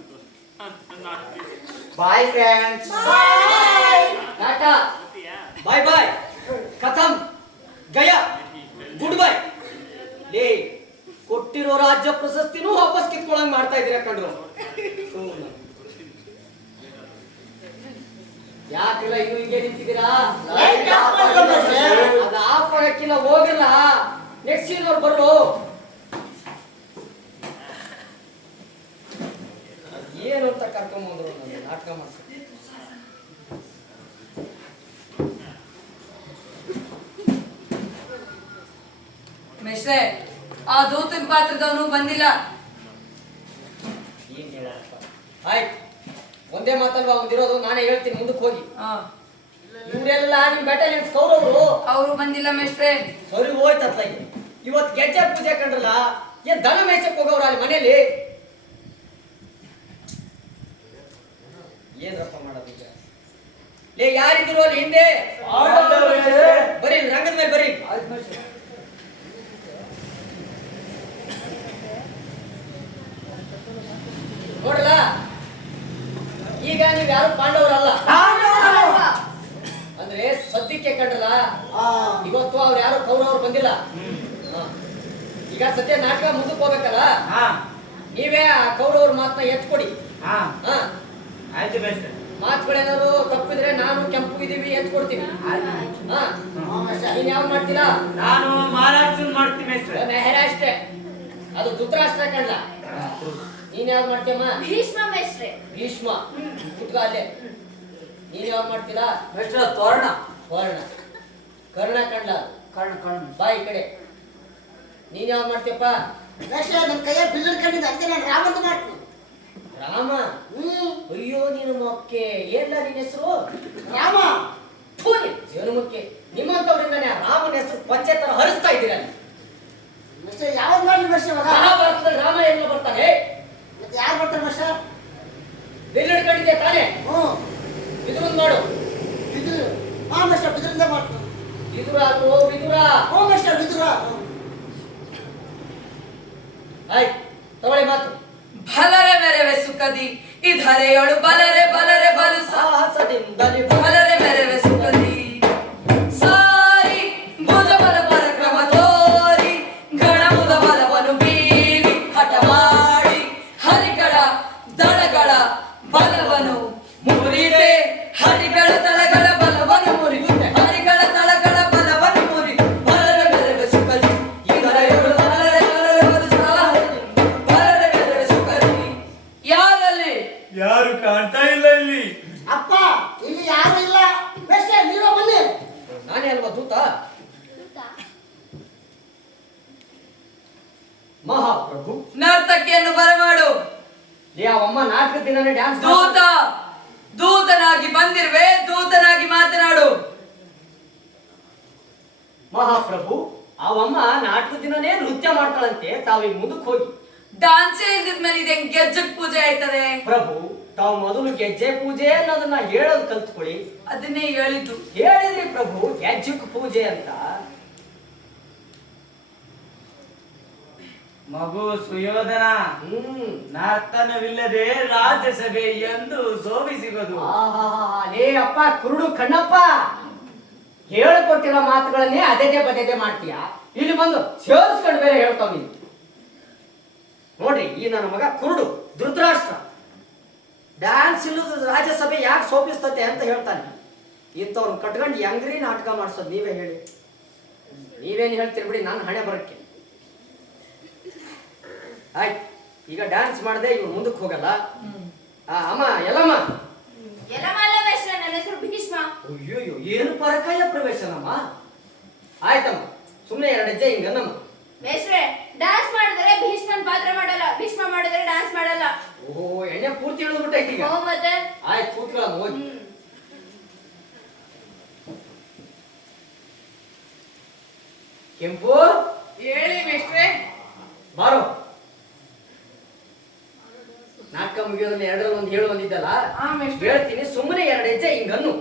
Bye friends. ಟಾಟಾ, ಬಾಯ್ ಬಾಯ್, ಕಥಂ, ಗಯಾ, ಗುಡ್ ಬೈ. ಲೇ, ಕೊಟ್ಟಿರೋ ರಾಜ್ಯ ಪ್ರಶಸ್ತಿನೂ ವಾಪಸ್ ಕಿತ್ಕೊಳಂಗ್ ಮಾಡ್ತಾ ಇದ್ದೀರಾ ಕಂಡ್ರು. ಯಾಕೆಲ್ಲ ಇನ್ನು ಹಿಂಗೆ ನಿಂತಿದ್ದೀರಾ? ಅದು ಆಫ್ ಮಾಡಕ್ಕಿಲ್ಲ, ಹೋಗಿಲ್ಲ. ನೆಕ್ಸ್ಟ್ ಸೀನ್ ಅವ್ರು ಬರೋ ಏನು ಅಂತ ಕರ್ಕೊಂಬಂದ್ರು ನನಗೆ ನಾಟಕ ಮಾಡ್ತಾರೆ. ಮೇಷ್ಟ್ರೆ, ಆ ದೂತನ ಪಾತ್ರದವನು ಬಂದಿಲ್ಲ. ಆಯ್ತು, ಒಂದೇ ಮಾತಲ್ವಾ ಒಂದಿರೋದು, ನಾನೇ ಹೇಳ್ತೀನಿ, ಮುಂದಕ್ಕೆ ಹೋಗಿ. ಇವರೆಲ್ಲ ನಿಮ್ ಬೆಟಾಲಿಯನ್ಸ್ ಕೌರವರು, ಅವರು ಬಂದಿಲ್ಲ ಮೇಷ್ಟ್ರೆ. ಸರಿ ಹೋಯ್ತತ್ಲಾಗಿ. ಇವತ್ತು ಗೆಜ್ಜೆ ಪೂಜೆ ಕಂಡ್ರಲ್ಲ, ಏನ್ ದನ ಮೇಯ್ಸಕ್ ಹೋಗವ್ರ ಅಲ್ಲಿ ಮನೇಲಿ? ಏನ್ರಪ್ಪ ಮಾಡೋದು ಈಗ? ಲೇ, ಯಾರಿದ್ರು ಅಲ್ಲಿ ಹಿಂದೆ? ಬರೀ ರಂಗದ ಮೇಲೆ ಬರೀ. ನೋಡಲ್ಲ, ಈಗ ನೀವ್ ಯಾರು ಪಾಂಡವರಲ್ಲ. ಅಂದ್ರೆ ಸದ್ಯಕ್ಕೆ ಕಂಡ್ರಲ್ಲ, ಇವತ್ತು ಅವ್ರು ಯಾರು ಕೌರವರು ಬಂದಿಲ್ಲ. ಈಗ ಸದ್ಯ ನಾಟಕ ಮುಂದಕ್ಕೆ ಹೋಗ್ಬೇಕಲ್ಲ, ನೀವೇ ಆ ಕೌರವ್ರ ಮಾತನ್ನ ಎತ್ಕೊಡಿ. ಮಾತುಗಳೇನಾದ್ರು ತಪ್ಪಿದ್ರೆ ನಾನು ಕೆಂಪು ಇದೀವಿ ಎತ್ ಕೊಡ್ತೀವಿ. ನೀನ್ ಯಾವ್ ಮಾಡ್ತೀರಾ? ನಾನು ಮಹಾರಾಜನ್ ಮಾಡ್ತೀನಿ ಅಷ್ಟೇ, ಅದು ಧೃತರಾಷ್ಟ್ರ ಕಣ್ಣ. ನೀನ್ ಯಾವ್ದು ಮಾಡ್ತೀಯಮ್ಮ? ಭೀಷ್ಮ ಮೇಷ್ಟ್ರೆ. ಭೀಷ್ಮ, ಕುತ್ಕ ಅಲ್ಲೇ. ನೀನ್ ಯಾವ್ದು ಮಾಡ್ತೀರಾ? ತೋರಣ. ತೋರಣ. ಕರ್ಣ ಕಂಡ್ಲ. ಕರ್ಣ. ಬಾ ಈ ಕಡೆ. ನೀನ್ ಯಾವ್ದು ಮಾಡ್ತೀಯಪ್ಪ? ನನ್ನ ಕೈಯ ಬಿಲ್ಲನ್ ಕಂಡಿದ್ದ, ಅದಕ್ಕೆ ನಾನು ರಾಮಂದು ಮಾಡ್ತೀನಿ. ರಾಮ. ಅಯ್ಯೋ ನೀನು ಮೊಕ್ಕೆ ಏನ ನಿನ್ನ ಹೆಸರು? ರಾಮ. ಏನು ಮುಖ್ಯ ನಿಮ್ಮಂತವರಿಂದಾನೆ ರಾಮನ ಹೆಸರು ಪಚ್ಚೆ ತರ ಹರಿಸ್ತಾ ಇದ್ದೀರಾ. ಮಿಸ್ಟರ್ ಯಾವ್ದು ಮಾಡಿ ಮಿಸ್ಟರ್ ಮಗ? ಮಹಾಭಾರತದಲ್ಲಿ ರಾಮ ಎಲ್ಲ ಬರ್ತಾನೆ. ಮತ್ತೆ ಯಾರು ಬರ್ತಾರೆ ಮಿಸ್ಟರ್? ಬಿಲ್ ಹಿಡ್ಕೊಂಡಿದ್ದೆ ತಾನೆ? ಬಿದುರು ನೋಡು. ಬಿದುರು. ಹಾ ಮಿಸ್ಟರ್ ಬಿದುರಿಂದ ಮಾಡ್ತು. ಬಿದುರ ಅಲ್ವೋ ಬಿದುರ? ಹ್ಞೂ ಮಿಸ್ಟರ್ ಬಿದುರ. ಆಯ್ತು ತಗೊಳ್ಳಿ ಮಾತು. ಬಲರೆ ಮೆರವೆ ಸುಖದಿ ಇಧರೆಯೊಳು ಬಲರೆ ಬಲರೆ ಬಲು ಸಾಹಸದಿಂದಲೇ ಬಲರೆ ಮೆರವೆ ಸುಖದಿ ಸಾರಿ ಭುಜ ಬಲ ಪರಕ್ರಮ ತೋರಿ ಗಣಮುದ ಬಲವನ್ನು ಬೀರಿ ಹಠ ಮಾಡಿ ಹರಿಗಳ ದಳಗಳ ಬಲವನ್ನು ಮುರಿದೆ ಹರಿಗಳ ದಳಗಳ ಬಲವನ್ನು ಮುರಿಯುತ್ತೆ ಹರಿಗಳ ದಳಗಳ ಬಲವನ್ನು ಮುರಿ ಬಲರೆ ಮೆರವೆ ಸುಖದಿ ಇಧರೆಯೊಳು ಬಲರೆ ಬಲರೆ ಬಲು ಸಾಹಸದಿಂದ ಬಲರೆ ಮೆರವೆ ಸುಖದಿ. ಯಾರಲ್ಲಿ ಯಾರು ಕಾಣ್ತಾ ಇಲ್ಲ ಇಲ್ಲಿ. ಅಪ್ಪ ಇಲ್ಲಿ ಯಾರು ಇಲ್ಲ. ಮಿಸ್ಟರ್ ನೀವೇ ಬನ್ನಿ. ನಾನೇ ಅಲ್ವಾ ದೂತ? ಮಹಾಪ್ರಭು ನರ್ತಕಿಯನ್ನು ಬರಮಾಡು. ಅಮ್ಮ ನಾಲ್ಕು ದಿನನೇ ಡ್ಯಾನ್ಸ್ ದೂತ ದೂತನಾಗಿ ಬಂದಿರುವೆ, ದೂತನಾಗಿ ಮಾತನಾಡು. ಮಹಾಪ್ರಭು ಅವಮ್ಮ ನಾಲ್ಕು ದಿನನೇ ನೃತ್ಯ ಮಾಡ್ತಾಳಂತೆ. ತಾವೀಗ ಮುಂದಕ್ಕೆ ಹೋಗಿ. ಡಾನ್ಸೇ ಇಲ್ದಿದ್ಮೇಲೆ ಇದೇನ್ ಗೆಜ್ಜಕ್ ಪೂಜೆ ಆಯ್ತದೆ? ಪ್ರಭು ತಾವು ಮೊದಲು ಗೆಜ್ಜೆ ಪೂಜೆ ಅನ್ನೋದನ್ನ ಹೇಳೋದು ಕಲ್ತ್ಕೊಳ್ಳಿ. ಅದನ್ನೇ ಹೇಳಿದ್ದು. ಹೇಳಿದ್ರಿ ಪ್ರಭು ಗೆಜ್ಜಕ್ ಪೂಜೆ ಅಂತ. ಮಗು ಸುಯೋಧನ, ನರ್ತನವಿಲ್ಲದೆ ರಾಜ್ಯಸಭೆ ಎಂದು ಶೋಭಿಸಿಗೋದು. ಲೇ ಅಪ್ಪ ಕುರುಡು ಕಣ್ಣಪ್ಪ, ಹೇಳಿಕೊಟ್ಟಿರೋ ಮಾತುಗಳನ್ನೇ ಅದೇ ಪದೇ ಮಾಡ್ತೀಯ. ಇಲ್ಲಿ ಬಂದು ಸೇರಿಸ್ಕೊಂಡು ಬೇರೆ ಹೇಳ್ತಾವ ನೀನು. ನೋಡ್ರಿ ಈ ನನ್ನ ಮಗ ಕುರುಡು ಧೃತರಾಷ್ಟ್ರ ಡ್ಯಾನ್ಸ್ ಇಲ್ಲದ ರಾಜ್ಯಸಭೆ ಯಾಕೆ ಶೋಭಿಸ್ತತೆ ಅಂತ ಹೇಳ್ತಾನೆ. ಇಂಥವ್ರನ್ನ ಕಟ್ಕೊಂಡು ಹೆಂಗ್ರಿ ನಾಟಕ ಮಾಡಿಸೋದು ನೀವೇ ಹೇಳಿ. ನೀವೇನು ಹೇಳ್ತೀರಿ ಬಿಡಿ, ನಾನು ಹಣೆ ಬರಕ್ಕೆ. ಆಯ್ತು ಈಗ ಡ್ಯಾನ್ಸ್ ಮಾಡದೆ ಇವ್ರು ಮುಂದಕ್ಕೆ ಹೋಗಲ್ಲ. ಅಮ್ಮ ಎಲ್ಲಮ್ಮ. ನನ್ನ ಹೆಸರು ಭೀಷ್ಮ. ಅಯ್ಯೋ ಏನು ಪರಕಾಯ ಪ್ರವೇಶನಮ್ಮ. ಆಯ್ತಮ್ಮ ಸುಮ್ಮನೆ 2 ಹೆಜ್ಜೆ ಹಿಂಗನ್ನಮ್ಮ. ಮೇಷ್ಟ್ರೆ ಡ್ಯಾನ್ಸ್ ಮಾಡಿದ್ರೆ ಭೀಷ್ಮನ್ ಪಾತ್ರ ಮಾಡಲ್ಲ, ಭೀಷ್ಮ ಮಾಡಿದ್ರೆ ಡ್ಯಾನ್ಸ್ ಮಾಡಲ್ಲ. ಓಹೋ ಎಣ್ಣೆ ಪೂರ್ತಿ ಇಳಿದ್ಬಿಟ್ಟೈತಿ ಈಗ. ಮತ್ತೆ ಆಯ್ತು ಕೂತ್ಕೊಳ್ಳ ಹೋಗಿ. ಕೆಂಪು ಹೇಳಿ ಮೇಷ್ಟ್ರೆ. ಬಾರೋ. ನಾಟಕ ಮುಗಿಯೋದನ್ನ 2ರಲ್ಲಿ 1 ಹೇಳು ಅಂದಿದ್ದಲ್ಲ. ಮೇಷ್ಟ್ರೆ. ಹೇಳ್ತೀನಿ ಸುಮ್ಮನೆ 2 ಹೆಜ್ಜೆ ಹಿಂಗನ್ನು.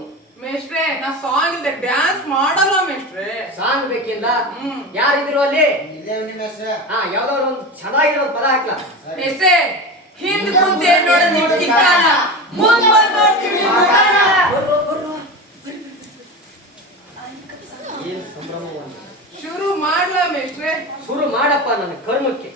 ಮೇಷ್ಟ್ರೆ ನಾ ಸಾಂಗ್ ಇಲ್ದೆ ಡ್ಯಾನ್ಸ್ ಮಾಡಲ್ಲ ಮೇಷ್ಟ್ರೆ. ಸಾಂಗ್ ಬೇಕಿಲ್ಲ. ಯಾರಿದ್ರು ಅಲ್ಲಿ? ಇಲ್ಲೇ ನಿಮ್ಮ ಹೆಸರು? ಯಾವ್ದಾದ್ರು ಒಂದು ಚೆನ್ನಾಗಿರೋ ಪದ ಹಾಕ್ಲಾ? ಎಷ್ಟೇ ಹಿಂದ್ ಕುಂತೆ ನೋಡ ನಿಂತಿದ್ದಾನ ಮುಂದ್ ಬಂದ್ ನೋಡ್ತೀವಿ ಮಗಾನ. ಏನ್ ಸಂಭ್ರಮ. ಶುರು ಮಾಡ್ಲಾ ಮೇಷ್ಟ್ರೆ? ಶುರು ಮಾಡಪ್ಪ ನನ್ನ ಕರ್ಮಕ್ಕೆ.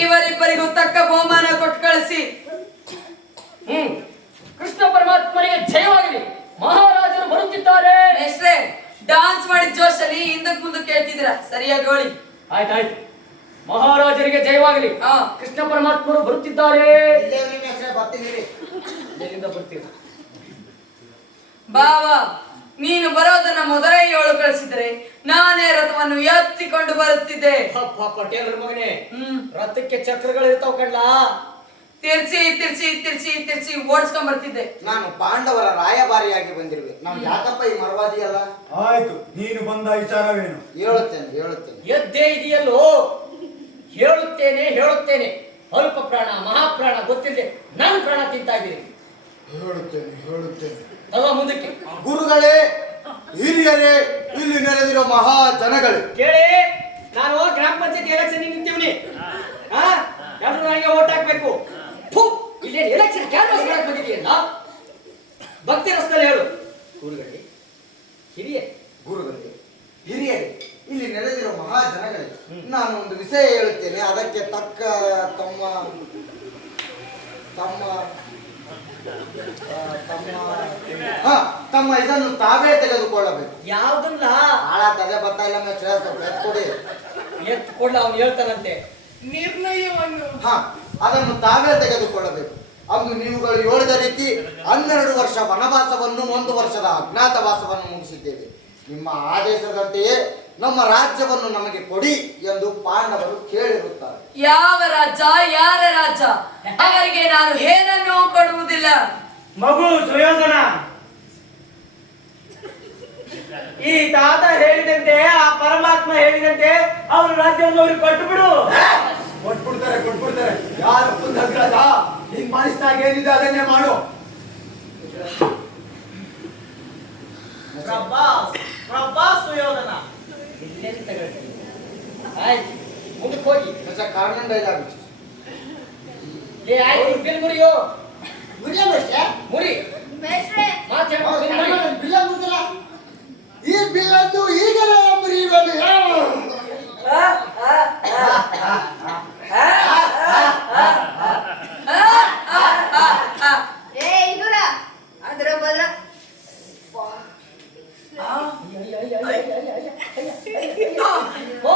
ಇವರಿಬ್ಬರಿಗೂ ತಕ್ಕ ಬಹುಮಾನ ಕೊಟ್ಟು ಕಳಿಸಿ. ಕೃಷ್ಣ ಪರಮಾತ್ಮನಿಗೆ ಜಯವಾಗಲಿ. ಮಹಾರಾಜರು ಬರುತ್ತಿದ್ದಾರೆ. ಮೇಷ್ಟ್ರೆ ಡಾನ್ಸ್ ಮಾಡಿದ ಜೋಶಲ್ಲಿ ಹಿಂದಕ್ ಮುಂದಕ್ಕೆ ಹೇಳ್ತಿದ್ದೀರಾ, ಸರಿಯಾಗಿ ಹೇಳಿ. ಆಯ್ತಾಯ್ತು. ಮಹಾರಾಜರಿಗೆ ಜಯವಾಗಲಿ. ಕೃಷ್ಣ ಪರಮಾತ್ಮರು ಬರುತ್ತಿದ್ದಾರೆ. ಇಲ್ಲೇ ನಿಮ್ಮ ಹೆಸರು ಬರ್ತೀನಿ. ಎಲ್ಲಿಂದ ಬರ್ತೀರ? ಬಾವ ನೀನು ಬರೋದನ್ನ ಮೊದಲೇ ಹೇಳು ಕಳಿಸಿದ್ರೆ ನಾನೇ ರಥವನ್ನು ಎತ್ತಿಕೊಂಡು ಬರುತ್ತಿದ್ದೆ. ಪಟೇಲರ ಮಗನೇ, ರಥಕ್ಕೆ ಚಕ್ರಗಳಿರ್ತಾವ ಕಣ್ಲಾ. ತಿರ್ಸಿ ತಿರ್ಸಿ ತಿರ್ಸಿ ತಿರ್ಸಿ ಓಡಿಸ್ಕೊಂಡ್ ಬರ್ತಿದ್ದೆ. ನಾನು ಪಾಂಡವರ ರಾಯಭಾರಿಯಾಗಿ ಬಂದಿರುವೆ. ನಮ್ಗೆ ಯಾಕಪ್ಪ ಈ ಮರವಾದಿ ಅಲ್ಲ? ಆಯ್ತು, ನೀನು ಬಂದ ವಿಚಾರವೇನು? ಹೇಳುತ್ತೇನೆ. ಎದ್ದೇ ಇದೆಯಲ್ಲೋ ಹೇಳುತ್ತೇನೆ ಅಲ್ಪ ಪ್ರಾಣ ಮಹಾಪ್ರಾಣ ಗೊತ್ತಿಲ್ಲದೆ ನನ್ನ ಪ್ರಾಣ ತಿಂತಾ ಇದ್ದೀರಿ. ಹೇಳುತ್ತೇನೆ ಅಲ್ವಾ ಮುಂದಕ್ಕೆ ಗುರುಗಳೇ, ಹಿರಿಯರೇ, ಇಲ್ಲಿ ನೆರೆದಿರೋ ಮಹಾ ಜನಗಳೇ, ಕೇಳಿ. ನಾನು ಗ್ರಾಮ ಪಂಚಾಯತ್ ಎಲೆಕ್ಷನ್ ನಿಂತೀವಿ. ಎಲ್ಲರೂ ನನಗೆ ಓಟ್ ಹಾಕ್ಬೇಕು. ಇಲ್ಲಿ ಎಲೆಕ್ಷನ್ ಕ್ಯಾನ್ವಾಸ್ ಮಾಡಕ್ ಬಂದಿದೆಯಲ್ಲ, ಭಕ್ತಿ ರಸದಲ್ಲಿ ಹೇಳು. ಗುರುಗಳೇ, ಹಿರಿಯರೇ, ಇಲ್ಲಿ ನೆರೆದಿರೋ ಮಹಾ ಜನಗಳೇ, ನಾನು ಒಂದು ವಿಷಯ ಹೇಳುತ್ತೇನೆ. ಅದಕ್ಕೆ ತಕ್ಕ ತಮ್ಮ ತಮ್ಮ ತಮ್ಮ ಇದನ್ನು ತಾವೇ ತೆಗೆದುಕೊಳ್ಳಬೇಕು. ಯಾವ್ದಲ್ಲ ಹಾಳಾತದೆ ಬರ್ತಾ ಇಲ್ಲ ಎತ್ಕೊಡಿ. ಎತ್ಕೊಳ್ಳ ಅವ್ನು ಹೇಳ್ತಾನಂತೆ. ನಿರ್ಣಯವನ್ನು ಅದನ್ನು ತಾವೇ ತೆಗೆದುಕೊಳ್ಳಬೇಕು. ಅಂದು ನೀವುಗಳು ಹೇಳಿದ ರೀತಿ 12 ವರ್ಷ ವನವಾಸವನ್ನು 1 ವರ್ಷದ ಅಜ್ಞಾತವಾಸವನ್ನು ಮುಗಿಸಿದ್ದೇವೆ. ನಿಮ್ಮ ಆದೇಶದಂತೆಯೇ ನಮ್ಮ ರಾಜ್ಯವನ್ನು ನಮಗೆ ಕೊಡಿ ಎಂದು ಪಾಂಡವರು ಕೇಳಿರುತ್ತಾರೆ. ಯಾವ ರಾಜ್ಯ, ಯಾರ ರಾಜ್ಯ? ಅವರಿಗೆ ನಾನು ಏನನ್ನೂ ಕೊಡುವುದಿಲ್ಲ. ಮಗು ಸುಯೋಧನ, ಈ ತಾತ ಹೇಳಿದಂತೆ, ಆ ಪರಮಾತ್ಮ ಹೇಳಿದಂತೆ ಅವ್ರ ರಾಜ್ಯವನ್ನು ಅವ್ರಿಗೆ ಕೊಟ್ಟುಬಿಡು. ಕೊಟ್ಬಿಡ್ತಾರೆ. ಯಾರಪ್ಪ ನಗ್ರದ ನಿನ್ ಮನಸ್ಸಿನಾಗ ಏನಿದೆ ಅದನ್ನೇ ಮಾಡು. ಸುಯೋಧನ ಇಲ್ಲೇನು ತಗೊಳ್ತೀನಿ. ಆಯ್ತು, ಮುಂದಕ್ಕೆ ಹೋಗಿ. ಕಾರಣ ಡೈಲಾಗ್ ಆಯ್ತು, ಬಿಲ್ ಮುರಿಯೋ ಮುರಿ ಮೇಷ್ಟ್ರೆ, ಈ ಬಿಲ್ಲನ್ನು ಈಗಲೇ ಮುರಿಯುವುದು. ಇದುರ ಅದ್ರ ಬದ್ರ ಓ,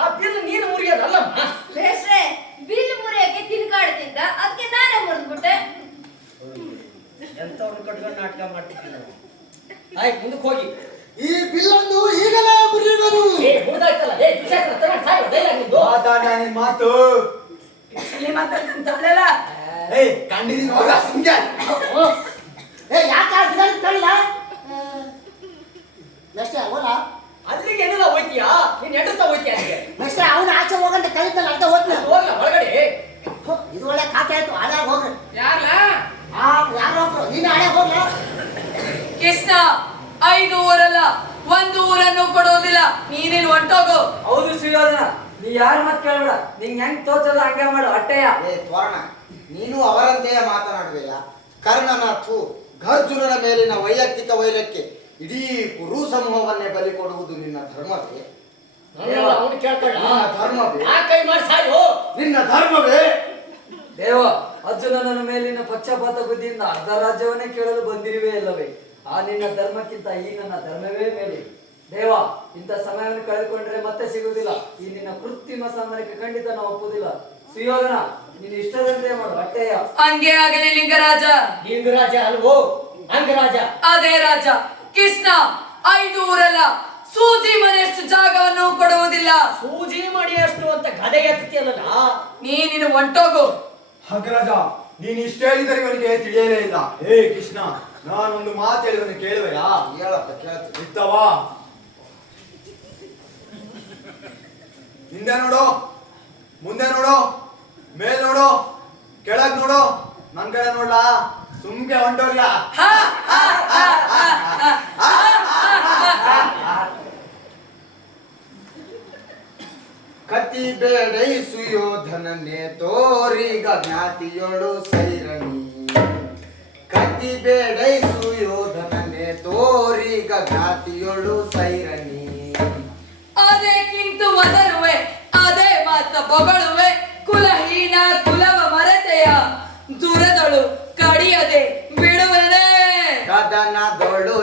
ಆ ಬಿಲ್ ನೀನು ಮುರಿಯೋದಲ್ಲಮ್ಮ. ಮೇಷ್ಟ್ರೆ, ಬಿಲ್ ಮುರಿಯಕ್ಕೆ ತಿನ್ಕಾಡ್ತಿದ್ದ, ಅದಕ್ಕೆ ನಾನೇ ಮುರಿದ್ಬಿಟ್ಟೆ. ಎಂತವ್ರು ಕಟ್ಕೊಂಡು ನಾಟಕ ಮಾಡ್ತಿದ್ದೀನಿ. ಆಯ್ತು, ಮುಂದಕ್ಕೆ ಹೋಗಿ. ಈ ಬಿಲ್ಲನ್ನು ಈಗಲೇ ಮುರಿಯುವುದು. ಮುರಿದಾಯ್ತಲ್ಲ. ನಿನ್ ಮಾತು ಇಲ್ಲಿ ಮಾತಾಡ್ತಿಲ್ಲ. ಕಂಡಿದ್ದೀನಿ ಹೋಗ ಸುಮ್ಗೆ. ಅಲ್ಲಿಗೆ ಏನೆಲ್ಲ ಹೋಯ್ತೀಯಾ? ನೀನ್ ಎಡುತ್ತಾ ಹೋಯ್ತೀಯ ಅಲ್ಲಿಗೆ? ಅವನು ಆಚೆ ಹೋಗಂತ ಕಲಿತಲ್ಲ ಅಂತ ಹೋದ್ನ. ಹೋಗ್ಲ ಒಳಗಡೆ. ಇದು ಒಳ್ಳೆ ಖಾತೆ ಆಯ್ತು. ಹಳೆಯಾಗ ಹೋಗ್ರಿ. ಯಾರ್ಲ ಯಾರೋ ಒಬ್ರು ನೀನು ಹಳೆಯಾಗ ಹೋಗ್ಲ. ಕೃಷ್ಣ, 5 ಊರಲ್ಲ 1 ಊರನ್ನು ಕೊಡುವುದಿಲ್ಲ. ನೀನೇನು ಹೊಂಟೋಗು. ಹೌದು ಸುಯೋಧನ, ನೀ ಯಾರ ಮತ್ ಕೇಳ್ಬೇಡ. ನಿಂಗೆ ಹೆಂಗ್ ತೋಚದ ಹಂಗೆ ಮಾಡು ಅಟ್ಟೆಯ. ತ್ವರಣ, ನೀನು ಅವರಂತೆಯೇ ಮಾತನಾಡುವೆಯಾ? ಕರ್ಣನಾಥು ಅರ್ಜುನನ ಮೇಲಿನ ವೈಯಕ್ತಿಕ ವೈರಕ್ಕೆ ಇಡೀ ಕುರು ಸಮೂಹವನ್ನೇ ಬಲಿ ಕೊಡುವುದು ನಿನ್ನ ಧರ್ಮವೇ? ಅವನು ಕೇಳ್ಕೊಳ್ಳ. ನಿನ್ನ ಧರ್ಮವೇ? ಆ ಕೈ ಮಾಡಿ ಸಾಯು. ನಿನ್ನ ಧರ್ಮವೇ? ದೇವ, ಅರ್ಜುನನ ಮೇಲಿನ ಪಕ್ಷಪಾತ ಬುದ್ಧಿಯಿಂದ ಅರ್ಧ ರಾಜ್ಯವನ್ನೇ ಕೇಳಲು ಬಂದಿರುವೆ ಅಲ್ಲವೇ? ಆ ನಿನ್ನ ಧರ್ಮಕ್ಕಿಂತ ಈ ನನ್ನ ಧರ್ಮವೇ ಮೇಲೆ. ದೇವ, ಇಂಥ ಸಮಯವನ್ನು ಕಳೆದುಕೊಂಡ್ರೆ ಮತ್ತೆ ಸಿಗುವುದಿಲ್ಲ. ಈ ನಿನ್ನ ಕೃತ್ರಿಮ ಸಮಯಕ್ಕೆ ಖಂಡಿತ ನಾವು ಒಪ್ಪುವುದಿಲ್ಲ. ಸುಯೋಧನ, ನೀನು ಇಷ್ಟದಂತೆ ಮಾಡು ಅಟ್ಟೆಯ. ಹಂಗೆ ಆಗಲಿ ಲಿಂಗರಾಜ. ಲಿಂಗರಾಜ ಅಲ್ವೋ, ಅಂಗರಾಜ. ಅದೇ ರಾಜ. ಕೃಷ್ಣ, 5 ಊರಲ್ಲ ಸೂಜಿ ಮನೆಯಷ್ಟು ಜಾಗವನ್ನು ಕೊಡುವುದಿಲ್ಲ. ಸೂಜಿ ಮಡಿಯಷ್ಟು ಅಂತ ಗದೆ ಎತ್ತಿಯಲ್ಲ. ನೀನು ಹೊಂಟೋಗು. ಹಗ್ರಜ, ನೀನ್ ಇಷ್ಟ ಹೇಳಿದರೆ ಇವನಿಗೆ ತಿಳಿಯಲೇ ಇಲ್ಲ. ಕೃಷ್ಣ, ನಾನೊಂದು ಮಾತು ಹೇಳಿದನು ಕೇಳುವೆಯಾ? ಹೇಳಪ್ಪ, ಕೇಳ್ತೀನಿ. ಇತ್ತವಾ? ಹಿಂದೆ ನೋಡು, ಮುಂದೆ ನೋಡು, ಮೇಲ್ ನೋಡು, ಕೆಳಗ್ ನೋಡು, ನನ್ ಕಡೆ ನೋಡ್ಲಾ? ಸುಮ್ಗೆ ಹೊಂಟೋಗ್ಲಾ? ಕತಿ ಬೇಡೈ ಸುಯೋಧನನೆ ತೋರಿಗ ಜ್ಞಾತಿಯೊಳು ಸೈರಣಿ. ಕತಿ ಬೇಡೈ ಸುಯೋಧನನೆ ತೋರಿಗ ಜ್ಞಾತಿಯೊಳು ಸೈರಣಿ. ಅದೇ ಕಿಂತು ಒದರುವೆ, ಅದೇ ಮಾತ ಬೊಗಳುವೆ. ಕುಲಹೀನ ಕುಲವ ಮರೆತೆಯ ದುರದಳು ಕಡಿಯದೆ ಬಿಡುವನೆ. ಕದನದೊಳು